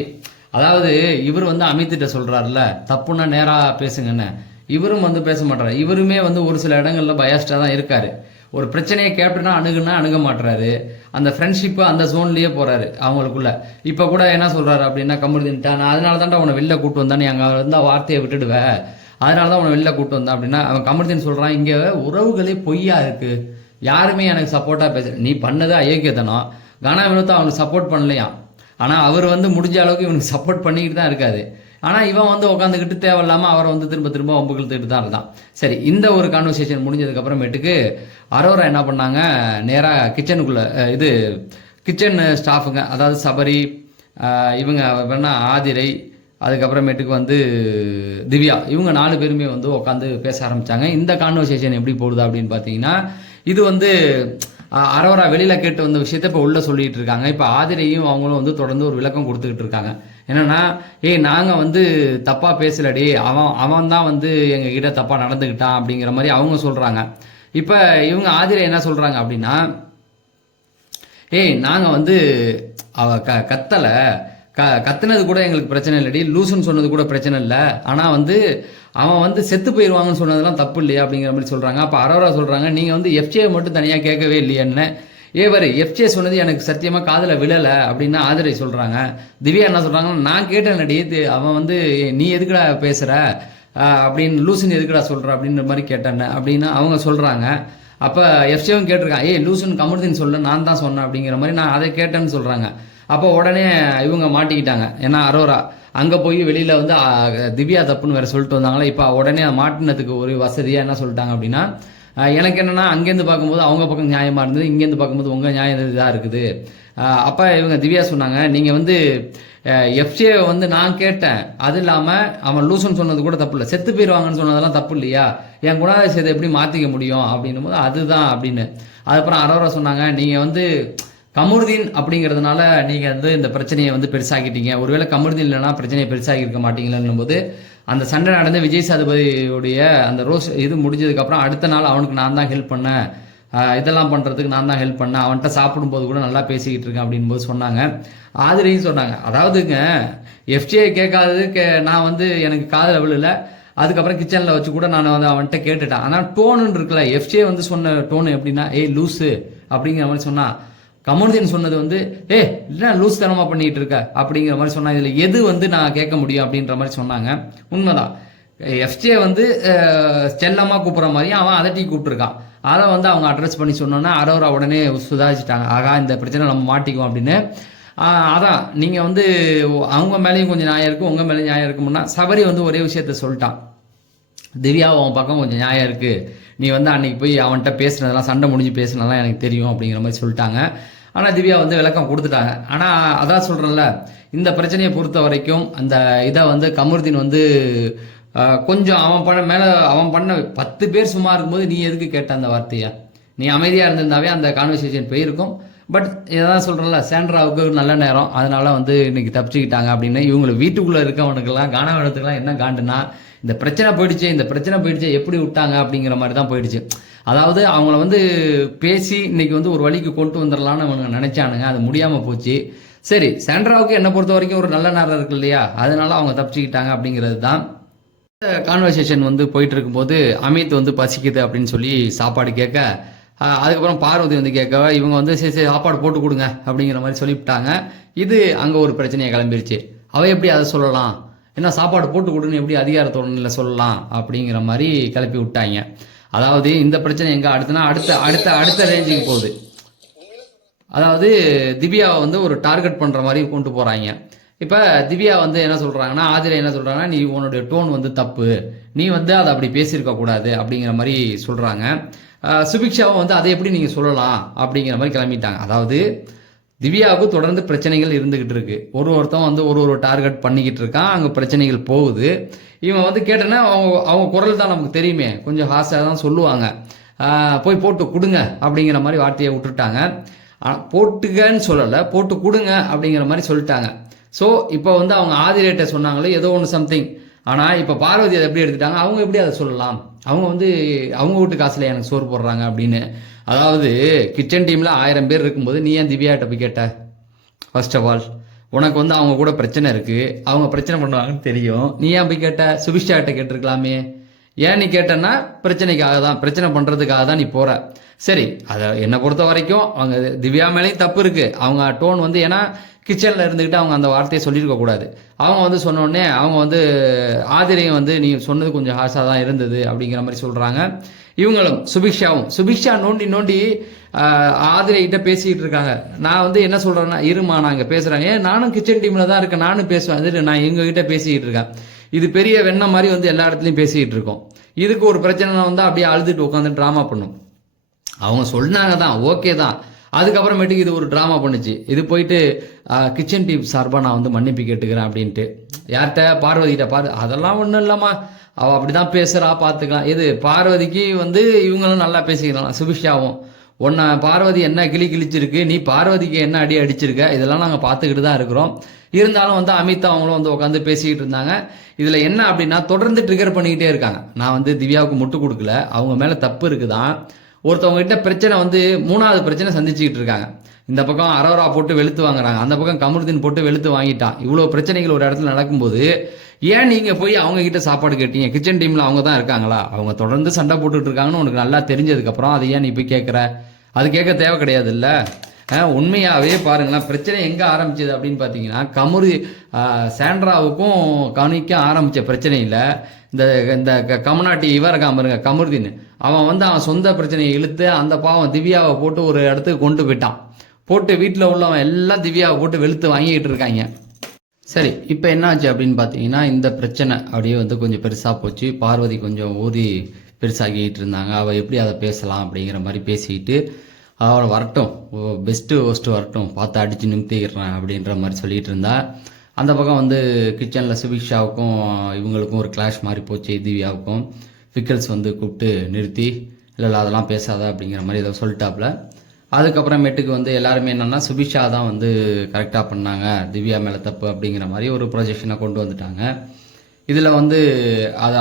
அதாவது இவர் வந்து அமித்திட்ட சொல்கிறாருல்ல, தப்புன்னா நேராக பேசுங்கன்னு. இவரும் வந்து பேச மாட்டாரு. இவருமே வந்து ஒரு சில இடங்கள்ல பயாஸ்டாக தான் இருக்காரு. ஒரு பிரச்சனையை கேப்டனா அணுக மாட்டுறாரு. அந்த ஃப்ரெண்ட்ஷிப்பு அந்த ஜோன்லயே போறாரு அவங்களுக்குள்ள. இப்போ கூட என்ன சொல்றாரு அப்படின்னா, கமருதீன்ட்டா நான் அதனால தான்டா உன்னை வெளில கூட்டு வந்தானே, அங்கே வந்து வார்த்தையை விட்டுடுவேன், அதனால தான் உன்னை வெளில கூட்டு வந்தேன் அப்படின்னா, அவன் கமருதீன் சொல்றான், இங்கே உறவுகளே பொய்யா இருக்கு, யாருமே எனக்கு சப்போர்ட்டா பேச, நீ பண்ணது அயோக்கியத்தனம். கானா வினோத் அவனுக்கு சப்போர்ட் பண்ணலையா, ஆனால் அவர் வந்து முடிஞ்ச அளவுக்கு இவனுக்கு சப்போர்ட் பண்ணிக்கிட்டு தான் இருக்காது. ஆனால் இவன் வந்து உட்காந்துக்கிட்டு தேவையில்லாமல் அவரை வந்து திரும்ப வம்பு இழுத்துக்கிட்டு தான் இருந்தான். சரி, இந்த ஒரு கான்வர்சேஷன் முடிஞ்சதுக்கப்புறமேட்டுக்கு அரோரா என்ன பண்ணாங்க, நேராக கிச்சனுக்குள்ளே கிச்சன் ஸ்டாஃபுங்க, அதாவது சபரி, இவங்க வேணா ஆதிரை, அதுக்கப்புறமேட்டுக்கு வந்து திவ்யா, இவங்க 4 பேருமே வந்து உட்காந்து பேச ஆரம்பித்தாங்க. இந்த கான்வர்சேஷன் எப்படி போடுது அப்படின்னு பார்த்தீங்கன்னா, இது வந்து அரோரா வெளியில் கேட்டு வந்த விஷயத்த இப்போ உள்ளே சொல்லிட்டு இருக்காங்க. இப்போ ஆதிரையும் அவங்களும் வந்து தொடர்ந்து ஒரு விளக்கம் கொடுத்துக்கிட்டு இருக்காங்க. என்னன்னா, நாங்கள் வந்து தப்பாக பேசலடி, அவன் தான் வந்து எங்ககிட்ட தப்பாக நடந்துக்கிட்டான் அப்படிங்கிற மாதிரி அவங்க சொல்கிறாங்க. இப்போ இவங்க ஆதிரை என்ன சொல்கிறாங்க அப்படின்னா, நாங்கள் வந்து கத்தலை, கத்துனது கூட எங்களுக்கு பிரச்சனை இல்லடி, லூசுன்னு சொன்னது கூட பிரச்சனை இல்லை, ஆனால் வந்து அவன் வந்து செத்து போயிடுவாங்கன்னு சொன்னதெல்லாம் தப்பு இல்லையா அப்படிங்கிற மாதிரி சொல்கிறாங்க. அப்போ அரோரா சொல்கிறாங்க, நீங்கள் வந்து எஃப்ஜே மட்டும் தனியாக கேட்கவே இல்லையன்னு. வரு எஃப்ஜே சொன்னது எனக்கு சத்தியமாக காதில் விழலை அப்படின்னு ஆதிரை சொல்கிறாங்க. திவ்யா என்ன சொல்கிறாங்கன்னா, நான் கேட்டேன் நடி, அவன் வந்து நீ எதுக்குடா பேசுகிற அப்படின்னு, லூசுன்னு எதுக்குடா சொல்கிற அப்படின்ற மாதிரி கேட்டேன்னு அப்படின்னு அவங்க சொல்கிறாங்க. அப்போ எஃப்ஜேவும் கேட்டிருக்கான், லூசுன்னு கமருதீன் சொல்ல, நான் தான் சொன்னேன் அப்படிங்கிற மாதிரி நான் அதை கேட்டேன்னு சொல்கிறாங்க. அப்போ உடனே இவங்க மாட்டிக்கிட்டாங்க. ஏன்னா அரோரா அங்கே போய் வெளியில் வந்து திவ்யா தப்புன்னு வேறு சொல்லிட்டு வந்தாங்களே. இப்போ உடனே மாட்டினதுக்கு ஒரு வசதியாக என்ன சொல்லிட்டாங்க அப்படின்னா, எனக்கு என்னென்னா அங்கேருந்து பார்க்கும்போது அவங்க பக்கம் நியாயமாக இருந்தது, இங்கேருந்து பார்க்கும்போது உங்கள் நியாயம் இதாக இருக்குது. அப்போ இவங்க திவ்யா சொன்னாங்க, நீங்கள் வந்து எஃப்ஜே வந்து நான் கேட்டேன், அது இல்லாமல் அவன் லூசுன்னு சொன்னது கூட தப்பு இல்லை, செத்து போயிடுவாங்கன்னு சொன்னதெல்லாம் தப்பு இல்லையா, என் குணாதிசயத்தை எப்படி மாற்றிக்க முடியும் அப்படின்னும் போது அதுதான் அப்படின்னு. அதுக்கப்புறம் அரோரா சொன்னாங்க, நீங்கள் வந்து கமருதீன் அப்படிங்கிறதுனால நீங்கள் வந்து இந்த பிரச்சனையை வந்து பெருசாக்கிட்டீங்க, ஒருவேளை கமருதீன் இல்லைன்னா பிரச்சனையை பெருசாகி இருக்க மாட்டீங்களேன்னும் போது, அந்த சண்டை நடந்து விஜய் சேதுபதியுடைய அந்த ரோஸ் இது முடிஞ்சதுக்கப்புறம் அடுத்த நாள் அவனுக்கு நான் தான் ஹெல்ப் பண்ணேன், இதெல்லாம் பண்ணுறதுக்கு நான் தான் ஹெல்ப் பண்ணேன், அவன்கிட்ட சாப்பிடும்போது கூட நல்லா பேசிக்கிட்டு இருக்கேன் அப்படின்னு போது சொன்னாங்க. ஆதிரையும் சொன்னாங்க, அதாவதுங்க எஃப்ஜே கேட்காதது நான் வந்து எனக்கு காதில் விழல, அதுக்கப்புறம் கிச்சனில் வச்சு கூட நான் வந்து அவன்கிட்ட கேட்டுட்டேன். ஆனால் டோனுன்னு இருக்குல்ல, எஃப்ஜே வந்து சொன்ன டோனு எப்படின்னா, லூஸு அப்படிங்கிற மாதிரி சொன்னால், கமருதீன் சொன்னது வந்து இல்லை லூஸ் தனமாக பண்ணிகிட்டு இருக்க அப்படிங்கிற மாதிரி சொன்னாங்க. இதில் எது வந்து நான் கேட்க முடியும் அப்படின்ற மாதிரி சொன்னாங்க. உண்மைதான், எஃப்ஜே வந்து செல்லமாக கூப்பிட்ற மாதிரி அவன் அதட்டி கூப்பிட்டுருக்கான். அதை வந்து அவங்க அட்ரஸ் பண்ணி சொன்னோன்னா அரோரா உடனே சுதாரிச்சிட்டாங்க, ஆகா இந்த பிரச்சனை நம்ம மாட்டிக்குவோம் அப்படின்னு. அதான் நீங்கள் வந்து அவங்க மேலேயும் கொஞ்சம் நியாயம் இருக்குது, உங்கள் மேலேயும் நியாயம் இருக்குமுன்னா, சபரி வந்து ஒரே விஷயத்த சொல்லிட்டான், திவ்யாவும் அவன் பக்கம் கொஞ்சம் நியாயம் இருக்குது, நீ வந்து அன்னைக்கு போய் அவன்கிட்ட பேசுனதெல்லாம் சண்டை முடிஞ்சு பேசுனதெல்லாம் எனக்கு தெரியும் அப்படிங்கிற மாதிரி சொல்லிட்டாங்க. ஆனால் திவ்யா வந்து விளக்கம் கொடுத்துட்டாங்க. ஆனால் அதான் சொல்கிறேன்ல, இந்த பிரச்சனையை பொறுத்த வரைக்கும் அந்த இதை வந்து கமருதீன் வந்து கொஞ்சம் அவன் பண்ண 10 பேர் சும்மா இருக்கும்போது நீ எதுக்கு கேட்ட அந்த வார்த்தையா, நீ அமைதியாக இருந்திருந்தாவே அந்த கான்வர்சேஷன் போயிருக்கும். பட் இதான் சொல்கிறேன்ல, சாண்ட்ராவுக்கு நல்ல நேரம், அதனால வந்து இன்னைக்கு தப்பிச்சுக்கிட்டாங்க அப்படின்னு. இவங்களை வீட்டுக்குள்ளே இருக்கவனுக்கெல்லாம் கானாவினத்துக்கெல்லாம் என்ன காண்டுனா, இந்த பிரச்சனை போயிடுச்சு எப்படி விட்டாங்க அப்படிங்கிற மாதிரி தான் போயிடுச்சு. அதாவது அவங்கள வந்து பேசி இன்னைக்கு வந்து ஒரு வழிக்கு கொண்டு வந்துடலான்னு அவங்க நினைச்சானுங்க, அது முடியாமல் போச்சு. சரி, சாண்ட்ராவுக்கு என்னை பொறுத்த வரைக்கும் ஒரு நல்ல நேரம் இருக்கு இல்லையா, அதனால அவங்க தப்பிச்சுக்கிட்டாங்க அப்படிங்கிறது தான். கான்வர்சேஷன் வந்து போயிட்டு இருக்கும்போது அமித் வந்து பசிக்குது அப்படின்னு சொல்லி சாப்பாடு கேட்க, அதுக்கப்புறம் பார்வதி வந்து கேட்க, இவங்க வந்து சரி சரி சாப்பாடு போட்டு கொடுங்க அப்படிங்கிற மாதிரி சொல்லிவிட்டாங்க. இது அங்கே ஒரு பிரச்சனையை கிளம்பிருச்சு. அவ எப்படி அதை சொல்லலாம், என்ன சாப்பாடு போட்டு கொடுன்னு எப்படி அதிகாரத்தோட சொல்லலாம் அப்படிங்கிற மாதிரி கிளப்பி விட்டாங்க. அதாவது இந்த பிரச்சனை எங்க அடுத்தனா அடுத்த அடுத்த அடுத்த ரேஞ்சுக்கு போகுது. அதாவது திவ்யாவை வந்து ஒரு டார்கெட் பண்ற மாதிரி கொண்டு போறாங்க. இப்ப திவ்யா வந்து என்ன சொல்றாங்கன்னா, ஆதிரை என்ன சொல்றாங்கன்னா, நீ உன்னுடைய டோன் வந்து தப்பு, நீ வந்து அதை அப்படி பேசியிருக்க கூடாது அப்படிங்கிற மாதிரி சொல்றாங்க. சுபிக்ஷாவை வந்து அதை எப்படி நீங்க சொல்லலாம் அப்படிங்கிற மாதிரி கிளம்பிட்டாங்க. அதாவது திவ்யாவுக்கு தொடர்ந்து பிரச்சனைகள் இருந்துகிட்டு இருக்கு. ஒருத்தன் வந்து ஒரு டார்கெட் பண்ணிக்கிட்டு இருக்கான், அங்கே பிரச்சனைகள் போகுது. இவன் வந்து கேட்டேன்னா அவங்க குரல் தான் நமக்கு தெரியுமே, கொஞ்சம் ஹாஸாக தான் சொல்லுவாங்க. போய் போட்டு கொடுங்க அப்படிங்கிற மாதிரி வார்த்தையை விட்டுட்டாங்க. போட்டுக்கன்னு சொல்லலை, போட்டு கொடுங்க அப்படிங்கிற மாதிரி சொல்லிட்டாங்க. ஸோ இப்போ வந்து அவங்க ஆதிரேட்டை சொன்னாங்களே ஏதோ ஒன்று சம்திங். ஆனால் இப்போ பார்வதி அதை எப்படி எடுத்துட்டாங்க, அவங்க எப்படி அதை சொல்லலாம், அவங்க வந்து அவங்க வீட்டு காசுல எனக்கு சோறு போடுறாங்க அப்படின்னு. அதாவது கிச்சன் டீமில் 1000 பேர் இருக்கும்போது நீ ஏன் திவ்யாட்ட போய் கேட்ட? ஃபர்ஸ்ட் ஆஃப் ஆல் உனக்கு வந்து அவங்க கூட பிரச்சனை இருக்குது, அவங்க பிரச்சனை பண்ணுவாங்கன்னு தெரியும், நீ ஏன் போய் கேட்ட? சுபிக்ஷாட்ட கேட்டிருக்கலாமே. ஏன் நீ கேட்டன்னா பிரச்சனைக்காக தான், பிரச்சனை பண்ணுறதுக்காக தான் நீ போகிற. சரி, அதை என்னை பொறுத்த வரைக்கும் அவங்க திவ்யா மேலேயும் தப்பு இருக்குது. அவங்க டோன் வந்து, ஏன்னா கிச்சனில் இருந்துக்கிட்டு அவங்க அந்த வார்த்தையை சொல்லியிருக்க கூடாது. அவங்க வந்து சொன்னோடனே அவங்க வந்து ஆதிரையும் வந்து நீ சொன்னது கொஞ்சம் ஹாஷாக தான் இருந்தது அப்படிங்கிற மாதிரி சொல்கிறாங்க. இவங்களும் சுபிக்ஷா நோண்டி நோண்டி ஆதிரைகிட்ட பேசிக்கிட்டு இருக்காங்க. நான் வந்து என்ன சொல்கிறேன்னா, இருமா நான் இங்கே பேசுகிறாங்க, நானும் கிச்சன் டீமில் தான் இருக்கேன், நானும் பேசுவேன், அது நான் எங்ககிட்ட பேசிக்கிட்டு இருக்கேன். இது பெரிய வெண்ண மாதிரி வந்து எல்லா இடத்துலையும் பேசிக்கிட்டு இருக்கோம். இதுக்கு ஒரு பிரச்சனை வந்தால் அப்படியே அழுதுட்டு உட்காந்து ட்ராமா பண்ணும். அவங்க சொன்னாங்க தான், ஓகே தான். அதுக்கப்புறமேட்டுக்கு இது ஒரு ட்ராமா பண்ணுச்சு. இது போயிட்டு கிச்சன் டீம் சார்பாக நான் வந்து மன்னிப்பு கேட்டுக்கிறேன் அப்படின்ட்டு யார்கிட்ட? பார்வதிகிட்ட. அதெல்லாம் ஒன்றும் இல்லைம்மா, அவள் அப்படி தான் பேசுகிறா, பார்த்துக்கலாம். இது பார்வதிக்கு வந்து இவங்களும் நல்லா பேசிக்கலாம். சுபிக்ஷாவும் உன்னை பார்வதி என்ன கிழிச்சிருக்கு, நீ பார்வதிக்கு என்ன அடி அடிச்சிருக்க, இதெல்லாம் நாங்கள் பார்த்துக்கிட்டு தான் இருக்கிறோம். இருந்தாலும் வந்து அமிதா அவங்களும் வந்து உட்காந்து பேசிக்கிட்டு இருந்தாங்க. இதில் என்ன அப்படின்னா, தொடர்ந்து ட்ரிகர் பண்ணிக்கிட்டே இருக்காங்க. நான் வந்து திவ்யாவுக்கு முட்டு கொடுக்கல, அவங்க மேலே தப்பு இருக்குதான். ஒருத்தவங்க கிட்ட பிரச்சனை வந்து 3வது பிரச்சனை சந்திச்சுக்கிட்டு இருக்காங்க. இந்த பக்கம் அரோரா போட்டு வெளுத்து வாங்குறாங்க, அந்த பக்கம் கமருதீன் போட்டு வெளுத்து வாங்கிட்டான். இவ்வளோ பிரச்சனைகள் ஒரு இடத்துல நடக்கும்போது ஏன் நீங்கள் போய் அவங்க கிட்ட சாப்பாடு கேட்டீங்க? கிச்சன் டீமில் அவங்க தான் இருக்காங்களா? அவங்க தொடர்ந்து சண்டை போட்டுட்டு இருக்காங்கன்னு உனக்கு நல்லா தெரிஞ்சதுக்கப்புறம் அது ஏன் நீ போய் கேட்குற? அது கேட்க தேவை கிடையாது இல்லை. உண்மையாகவே பாருங்களேன், பிரச்சனை எங்கே ஆரம்பிச்சது அப்படின்னு பார்த்தீங்கன்னா, சாண்ட்ராவுக்கும் கனிக்கும் ஆரம்பித்த பிரச்சனை இல்லை. இந்த கமநாட்டி இவரக்காம பாருங்க, கமருதீன், அவன் வந்து அவன் சொந்த பிரச்சனையை இழுத்து அந்த பாவம் திவ்யாவை போட்டு ஒரு இடத்துக்கு கொண்டு போயிட்டான். போட்டு வீட்டில் உள்ளவன் எல்லாம் திவ்யாவை போட்டு வெளுத்து வாங்கிட்டு இருக்காங்க. சரி, இப்போ என்ன ஆச்சு அப்படின்னு பார்த்தீங்கன்னா, இந்த பிரச்சனை அப்படியே வந்து கொஞ்சம் பெருசாக போச்சு. பார்வதி கொஞ்சம் ஊதி பெருசாகிட்டு இருந்தாங்க. அவள் எப்படி அதை பேசலாம் அப்படிங்கிற மாதிரி பேசிக்கிட்டு, அவளை வரட்டும், பெஸ்ட்டு ஒஸ்ட்டு வரட்டும், பார்த்து அடித்து நிமித்திக்கிறேன் அப்படின்ற மாதிரி சொல்லிகிட்டு இருந்தா. அந்த பக்கம் வந்து கிச்சனில் சுபிக்ஷாவுக்கும் இவங்களுக்கும் ஒரு கிளாஷ் மாதிரி போச்சு. திவ்யாவுக்கும் விக்கல்ஸ் வந்து கூப்பிட்டு நிறுத்தி, இல்லை அதெல்லாம் பேசாத அப்படிங்கிற மாதிரி ஏதோ சொல்லிட்டாப்புல. அதுக்கப்புறமேட்டுக்கு வந்து எல்லாருமே என்னென்னா, சுபிக்ஷா தான் வந்து கரெக்டாக பண்ணாங்க, திவ்யா மேலே தப்பு அப்படிங்கிற மாதிரி ஒரு ப்ரொஜெக்ஷனை கொண்டு வந்துட்டாங்க. இதில் வந்து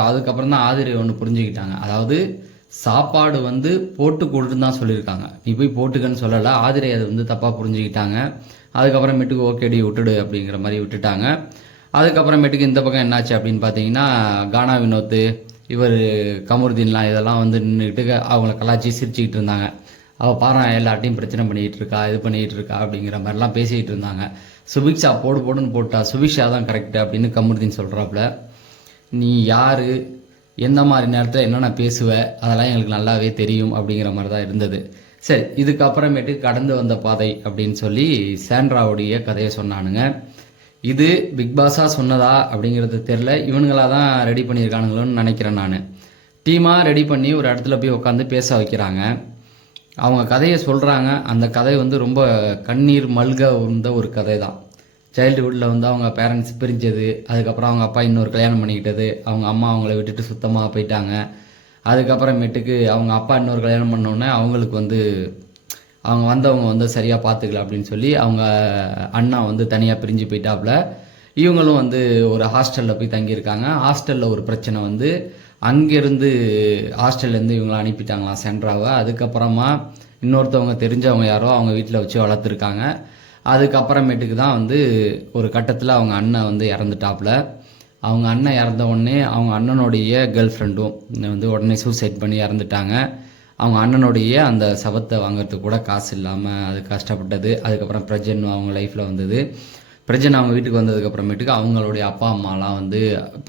அதுக்கப்புறம் தான் ஆதிரை ஒன்று புரிஞ்சுக்கிட்டாங்க. அதாவது சாப்பாடு வந்து போட்டு கொடுன்னு தான் சொல்லியிருக்காங்க, நீ போய் போட்டுக்கன்னு சொல்லலை. ஆதிரை அதை வந்து தப்பாக புரிஞ்சுக்கிட்டாங்க. அதுக்கப்புறமேட்டுக்கு ஓகேடி விட்டுடு அப்படிங்கிற மாதிரி விட்டுட்டாங்க. அதுக்கப்புறமேட்டுக்கு இந்த பக்கம் என்னாச்சு அப்படின்னு பார்த்தீங்கன்னா, கானா வினோத், இவர் கமருதீன்லாம் இதெல்லாம் வந்து நின்றுக்கிட்டு அவங்கள கலாச்சி சிரிச்சுக்கிட்டு இருந்தாங்க. அவள் பாரு எல்லார்ட்டையும் பிரச்சனை பண்ணிகிட்டு இருக்கா, இது பண்ணிகிட்டு இருக்கா அப்படிங்கிற மாதிரிலாம் பேசிக்கிட்டு இருந்தாங்க. சுபிக்ஷா போடுன்னு போட்டா, சுபிக்ஷா தான் கரெக்டு அப்படின்னு கமருதீன் சொல்கிறாப்புல. நீ யார், எந்த மாதிரி நேரத்தில் என்னென்ன பேசுவேன், அதெல்லாம் எங்களுக்கு நல்லாவே தெரியும் அப்படிங்கிற மாதிரி தான் இருந்தது. சரி, இதுக்கப்புறமேட்டு கடந்து வந்த பாதை அப்படின்னு சொல்லி சாண்ட்ராவுடைய கதையை சொன்னானுங்க. இது பிக் பாஸாக சொன்னதா அப்படிங்கிறது தெரில, இவனுங்களாக தான் ரெடி பண்ணியிருக்கானுங்களோன்னு நினைக்கிறேன். நான் டீமாக ரெடி பண்ணி ஒரு இடத்துல போய் உட்காந்து பேச வைக்கிறாங்க. அவங்க கதையை சொல்கிறாங்க. அந்த கதை வந்து ரொம்ப கண்ணீர் மல்க வந்த ஒரு கதை தான். சைல்டுஹுட்டில் வந்து அவங்க பேரண்ட்ஸ் பிரிஞ்சது, அதுக்கப்புறம் அவங்க அப்பா இன்னொரு கல்யாணம் பண்ணிக்கிட்டது, அவங்க அம்மா அவங்கள விட்டுட்டு சுத்தமாக போயிட்டாங்க. அதுக்கப்புறமேட்டுக்கு அவங்க அப்பா இன்னொரு கல்யாணம் பண்ணோன்னே அவங்களுக்கு வந்து அவங்க வந்தவங்க வந்து சரியாக பார்த்துக்கல அப்படின்னு சொல்லி அவங்க அண்ணா வந்து தனியாக பிரிஞ்சு போயிட்டாப்புல. இவங்களும் வந்து ஒரு ஹாஸ்டலில் போய் தங்கியிருக்காங்க. ஹாஸ்டலில் ஒரு பிரச்சனை வந்து அங்கேருந்து ஹாஸ்டல்லேருந்து இவங்களை அனுப்பிட்டாங்களாம் சாண்ட்ராவை. அதுக்கப்புறமா இன்னொருத்தவங்க தெரிஞ்சவங்க யாரோ அவங்க வீட்டில் வச்சு வளர்த்துருக்காங்க. அதுக்கப்புறமேட்டுக்கு தான் வந்து ஒரு கட்டத்தில் அவங்க அண்ணன் வந்து இறந்துட்டாப்புல. அவங்க அண்ணன் இறந்த உடனே அவங்க அண்ணனுடைய கேர்ள் ஃப்ரெண்டும் வந்து உடனே சூசைட் பண்ணி இறந்துட்டாங்க. அவங்க அண்ணனுடைய அந்த சவத்தை வாங்குறதுக்கு கூட காசு இல்லாமல் அது கஷ்டப்பட்டது. அதுக்கப்புறம் பிரஜன் அவங்க லைஃப்பில் வந்தது. பிரஜன் அவங்க வீட்டுக்கு வந்ததுக்கப்புறமேட்டுக்கு அவங்களுடைய அப்பா அம்மாலாம் வந்து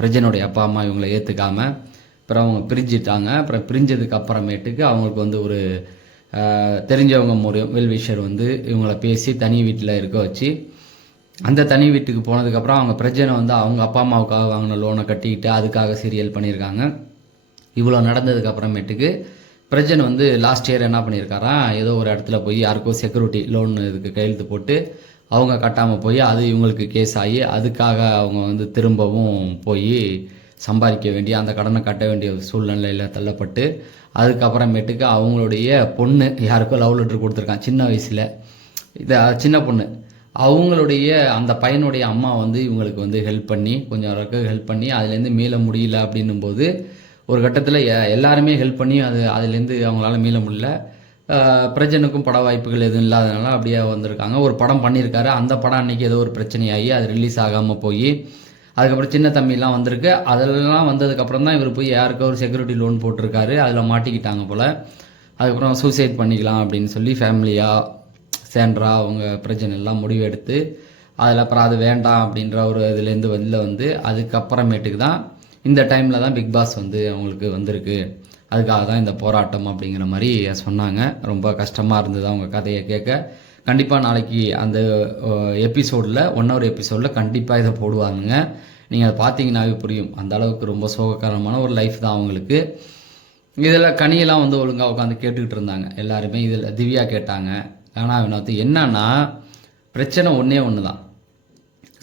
பிரஜனுடைய அப்பா அம்மா இவங்களை ஏற்றுக்காமல் அப்புறம் அவங்க பிரிஞ்சிட்டாங்க. அப்புறம் பிரிஞ்சதுக்கு அப்புறமேட்டுக்கு அவங்களுக்கு வந்து ஒரு தெரிஞ்சவங்க மூலியம் வெல்விஷர் வந்து இவங்களை பேசி தனி வீட்டில் இருக்க வச்சு அந்த தனி வீட்டுக்கு போனதுக்கப்புறம் அவங்க பிரஜனை வந்து அவங்க அப்பா அம்மாவுக்காக வாங்கின லோனை கட்டிக்கிட்டு அதுக்காக சீரியல் பண்ணியிருக்காங்க. இவ்வளோ நடந்ததுக்கு அப்புறமேட்டுக்கு பிரஜன் வந்து லாஸ்ட் இயர் என்ன பண்ணியிருக்காரா, ஏதோ ஒரு இடத்துல போய் யாருக்கோ செக்யூரிட்டி லோன் இதுக்கு கையெழுத்து போட்டு அவங்க கட்டாமல் போய் அது இவங்களுக்கு கேஸ் ஆகி அதுக்காக அவங்க வந்து திரும்பவும் போய் சம்பாதிக்க வேண்டிய அந்த கடனை கட்ட வேண்டிய சூழ்நிலையில் தள்ளப்பட்டு அதுக்கப்புறமேட்டுக்கு அவங்களுடைய பொண்ணு யாருக்கோ லவ் லெட்டர் கொடுத்துருக்கான் சின்ன வயசில். இது சின்ன பொண்ணு அவங்களுடைய அந்த பையனுடைய அம்மா வந்து இவங்களுக்கு வந்து ஹெல்ப் பண்ணி கொஞ்சம் அளவுக்கு ஹெல்ப் பண்ணி அதுலேருந்து மீள முடியல அப்படின்னும் போது ஒரு கட்டத்தில் எல்லாருமே ஹெல்ப் பண்ணி அதுலேருந்து அவங்களால மீள முடியல. பிரஜனுக்கும் பட வாய்ப்புகள் எதுவும் இல்லாதனால அப்படியே வந்திருக்காங்க. ஒரு படம் பண்ணியிருக்காரு. அந்த படம் அன்றைக்கி ஏதோ ஒரு பிரச்சனையாகி அது ரிலீஸ் ஆகாமல் போய் அதுக்கப்புறம் சின்ன தம்பிலாம் வந்திருக்கு. அதெல்லாம் வந்ததுக்கப்புறம் தான் இவர் போய் யாருக்கோ ஒரு செக்யூரிட்டி லோன் போட்டிருக்காரு. அதில் மாட்டிக்கிட்டாங்க போல். அதுக்கப்புறம் சூசைட் பண்ணிக்கலாம் அப்படின்னு சொல்லி ஃபேமிலியாக சேண்ட்ரா அவங்க பிரஜன் எல்லாம் முடிவெடுத்து அதில் அப்புறம் அது வேண்டாம் அப்படின்ற ஒரு இதுலேருந்து வெளில வந்து அதுக்கப்புறமேட்டுக்கு தான் இந்த டைமில் தான் பிக் பாஸ் வந்து அவங்களுக்கு வந்திருக்கு. அதுக்காக தான் இந்த போராட்டம் அப்படிங்கிற மாதிரி சொன்னாங்க. ரொம்ப கஷ்டமாக இருந்தது அவங்க கதையை கேட்க. கண்டிப்பாக நாளைக்கு அந்த எபிசோடில் 1 hour எபிசோடில் கண்டிப்பாக இதை போடுவாங்க. நீங்கள் அதை பார்த்தீங்கன்னாவே புரியும். அந்த அளவுக்கு ரொம்ப சோககரமான ஒரு லைஃப் தான் அவங்களுக்கு. இதில் கனியெல்லாம் வந்து ஒழுங்காக உட்காந்து கேட்டுக்கிட்டு இருந்தாங்க எல்லாருமே. இதில் திவ்யா கேட்டாங்க. ஆனால் வினோத் என்னன்னா பிரச்சனை ஒன்று தான்,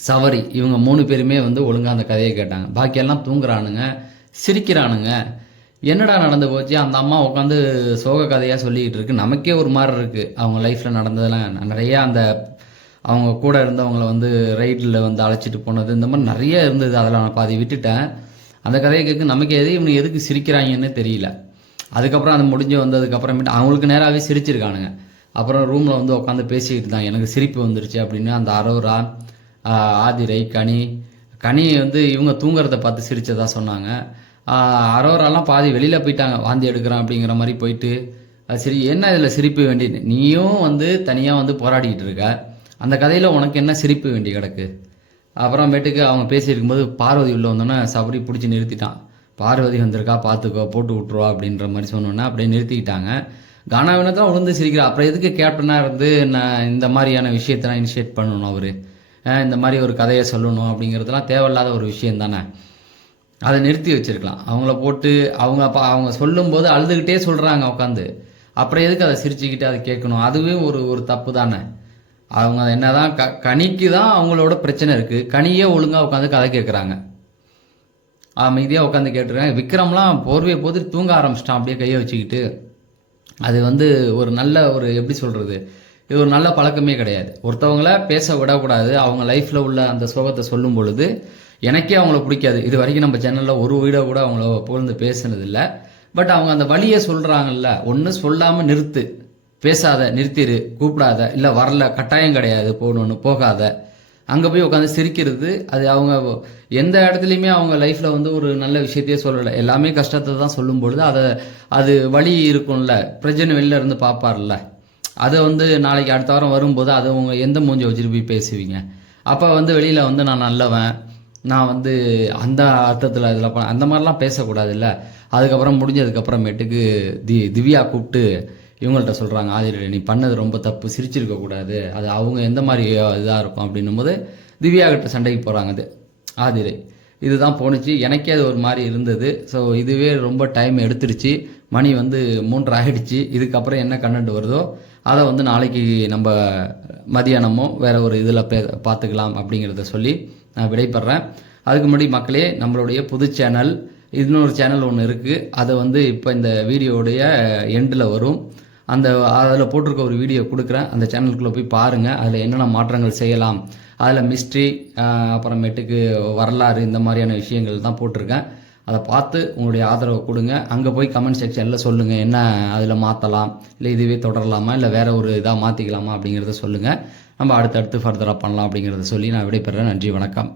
சவரி இவங்க 3 பேருமே வந்து ஒழுங்காக அந்த கதையை கேட்டாங்க. பாக்கியெல்லாம் தூங்குறானுங்க, சிரிக்கிறானுங்க. என்னடா நடந்து போச்சு, அந்த அம்மா உட்காந்து சோக கதையாக சொல்லிக்கிட்டு இருக்கு. நமக்கே ஒரு மாதிரி இருக்குது. அவங்க லைஃப்பில் நடந்ததெல்லாம் நிறையா அந்த அவங்க கூட இருந்தவங்களை வந்து ரைடில் வந்து அழைச்சிட்டு போனது இந்த மாதிரி நிறைய இருந்தது. அதெல்லாம் நான் பாதி விட்டுட்டேன். அந்த கதையை கேட்க நமக்கு இவனு எதுக்கு சிரிக்கிறாங்கன்னு தெரியல. அதுக்கப்புறம் அது முடிஞ்சு வந்ததுக்கப்புறமேட்டு அவங்களுக்கு நேராகவே சிரிச்சிருக்கானுங்க. அப்புறம் ரூமில் வந்து உட்காந்து பேசிக்கிட்டு தான் எனக்கு சிரிப்பு வந்துருச்சு அப்படின்னு அந்த அரோரா, ஆதிரை, கனி வந்து இவங்க தூங்குறத பார்த்து சிரிச்சதா சொன்னாங்க. அரோராலாம் பாதி வெளியில் போயிட்டாங்க, வாந்தி எடுக்கிறான் அப்படிங்கிற மாதிரி போயிட்டு. சரி என்ன இதில் சிரிப்பு வேண்டியது, நீயும் வந்து தனியாக வந்து போராடிக்கிட்டு இருக்க, அந்த கதையில் உனக்கு என்ன சிரிப்பு வேண்டி கிடக்கு. அப்புறமேட்டுக்கு அவங்க பேசியிருக்கும்போது பார்வதி உள்ளே வந்தோன்னே சபரி பிடிச்சி நிறுத்திட்டான். பார்வதி வந்திருக்கா பார்த்துக்கோ, போட்டு விட்ருவா அப்படின்ற மாதிரி சொன்னோன்னே அப்படியே நிறுத்திக்கிட்டாங்க. கானாவினை தான் உளுந்து சிரிக்கிறா. அப்புறம் எதுக்கு கேப்டனாக இருந்து நான் இந்த மாதிரியான விஷயத்தெல்லாம் இனிஷியேட் பண்ணணும், அவர் இந்த மாதிரி ஒரு கதையை சொல்லணும் அப்படிங்கிறதுலாம் தேவையில்லாத ஒரு விஷயம் தானே. அதை நிறுத்தி வச்சிருக்கலாம். அவங்கள போட்டு அவங்க சொல்லும்போது அழுதுகிட்டே சொல்கிறாங்க உட்காந்து. அப்புறம் எதுக்கு அதை சிரிச்சுக்கிட்டு அதை கேட்கணும், அதுவே ஒரு தப்பு தானே. அவங்க என்னதான் கனிக்கு தான் அவங்களோட பிரச்சனை இருக்குது. கனியே ஒழுங்காக உட்காந்து கதை கேட்குறாங்க, அமைதியாக உட்காந்து கேட்டுருக்காங்க. விக்ரம்லாம் போர்வையை போட்டு தூங்க ஆரம்பிச்சிட்டான் அப்படியே கையை வச்சுக்கிட்டு. அது வந்து ஒரு நல்ல ஒரு எப்படி சொல்கிறது, இது ஒரு நல்ல பழக்கமே கிடையாது. ஒருத்தவங்கள பேச விடக்கூடாது. அவங்க லைஃப்பில் உள்ள அந்த சோகத்தை சொல்லும் பொழுது எனக்கே அவங்கள பிடிக்காது. இது வரைக்கும் நம்ம சேனலில் ஒரு வீடியோ கூட அவங்கள புகழ்ந்து பேசுனதில்லை. பட் அவங்க அந்த வழியை சொல்கிறாங்கல்ல, ஒன்று சொல்லாமல் நிறுத்து, பேசாத, நிறுத்திடு, கூப்பிடாத, இல்லை வரல கட்டாயம் கிடையாது போகணுன்னு போகாத, அங்கே போய் உட்காந்து சிரிக்கிறது. அது அவங்க எந்த இடத்துலையுமே அவங்க லைஃப்பில் வந்து ஒரு நல்ல விஷயத்தையே சொல்லலை, எல்லாமே கஷ்டத்தை தான் சொல்லும் பொழுது அது வழி இருக்கும்ல. பிரஜனை வெளில இருந்து பார்ப்பார்ல, அதை வந்து நாளைக்கு அடுத்த வாரம் வரும்போது அதை அவங்க எந்த மூஞ்சி வச்சுட்டு போய் பேசுவீங்க. அப்போ வந்து வெளியில் வந்து நான் நல்லவன், நான் வந்து அந்த அர்த்தத்தில் இதில் அந்த மாதிரிலாம் பேசக்கூடாது இல்லை. அதுக்கப்புறம் முடிஞ்சதுக்கப்புறமேட்டுக்கு திவ்யா கூப்பிட்டு இவங்கள்ட்ட சொல்கிறாங்க, ஆதிரை நீ பண்ணது ரொம்ப தப்பு, சிரிச்சிருக்கக்கூடாது, அது அவங்க எந்த மாதிரி இதாக இருக்கும் அப்படின்னும் போது திவ்யா கிட்ட சண்டைக்கு போகிறாங்க. அது ஆதிரை இதுதான் போணுச்சு. எனக்கே அது ஒரு மாதிரி இருந்தது. ஸோ இதுவே ரொம்ப டைம் எடுத்துருச்சு. மணி வந்து 3:30 ஆகிடுச்சு. இதுக்கப்புறம் என்ன கண்டென்ட் வருதோ அதை வந்து நாளைக்கு நம்ம மதியானமோ வேறு ஒரு இதில் பார்த்துக்கலாம் அப்படிங்கிறத சொல்லி நான் விடைபெறேன். அதுக்கு முன்னாடி மக்களே, நம்மளுடைய புது சேனல் இன்னொரு சேனல் ஒன்று இருக்குது. அதை வந்து இப்போ இந்த வீடியோடைய எண்டில் வரும். அதில் போட்டிருக்க ஒரு வீடியோ கொடுக்குறேன். அந்த சேனலுக்குள்ளே போய் பாருங்கள். அதில் என்னென்ன மாற்றங்கள் செய்யலாம், அதில் மிஸ்ட்ரி அப்புறமேட்டுக்கு வரலாறு இந்த மாதிரியான விஷயங்கள் தான் போட்டிருக்கேன். அதை பார்த்து உங்களுடைய ஆதரவை கொடுங்க. அங்கே போய் கமெண்ட் செக்ஷனில் சொல்லுங்கள் என்ன அதில் மாற்றலாம், இல்லை இதுவே தொடரலாமா, இல்லை வேறு ஒரு இதாக மாற்றிக்கலாமா அப்படிங்கிறத சொல்லுங்கள். நம்ம அடுத்தடுத்து ஃபர்தராக பண்ணலாம் அப்படிங்கிறத சொல்லி நான் விடைபெறேன். நன்றி, வணக்கம்.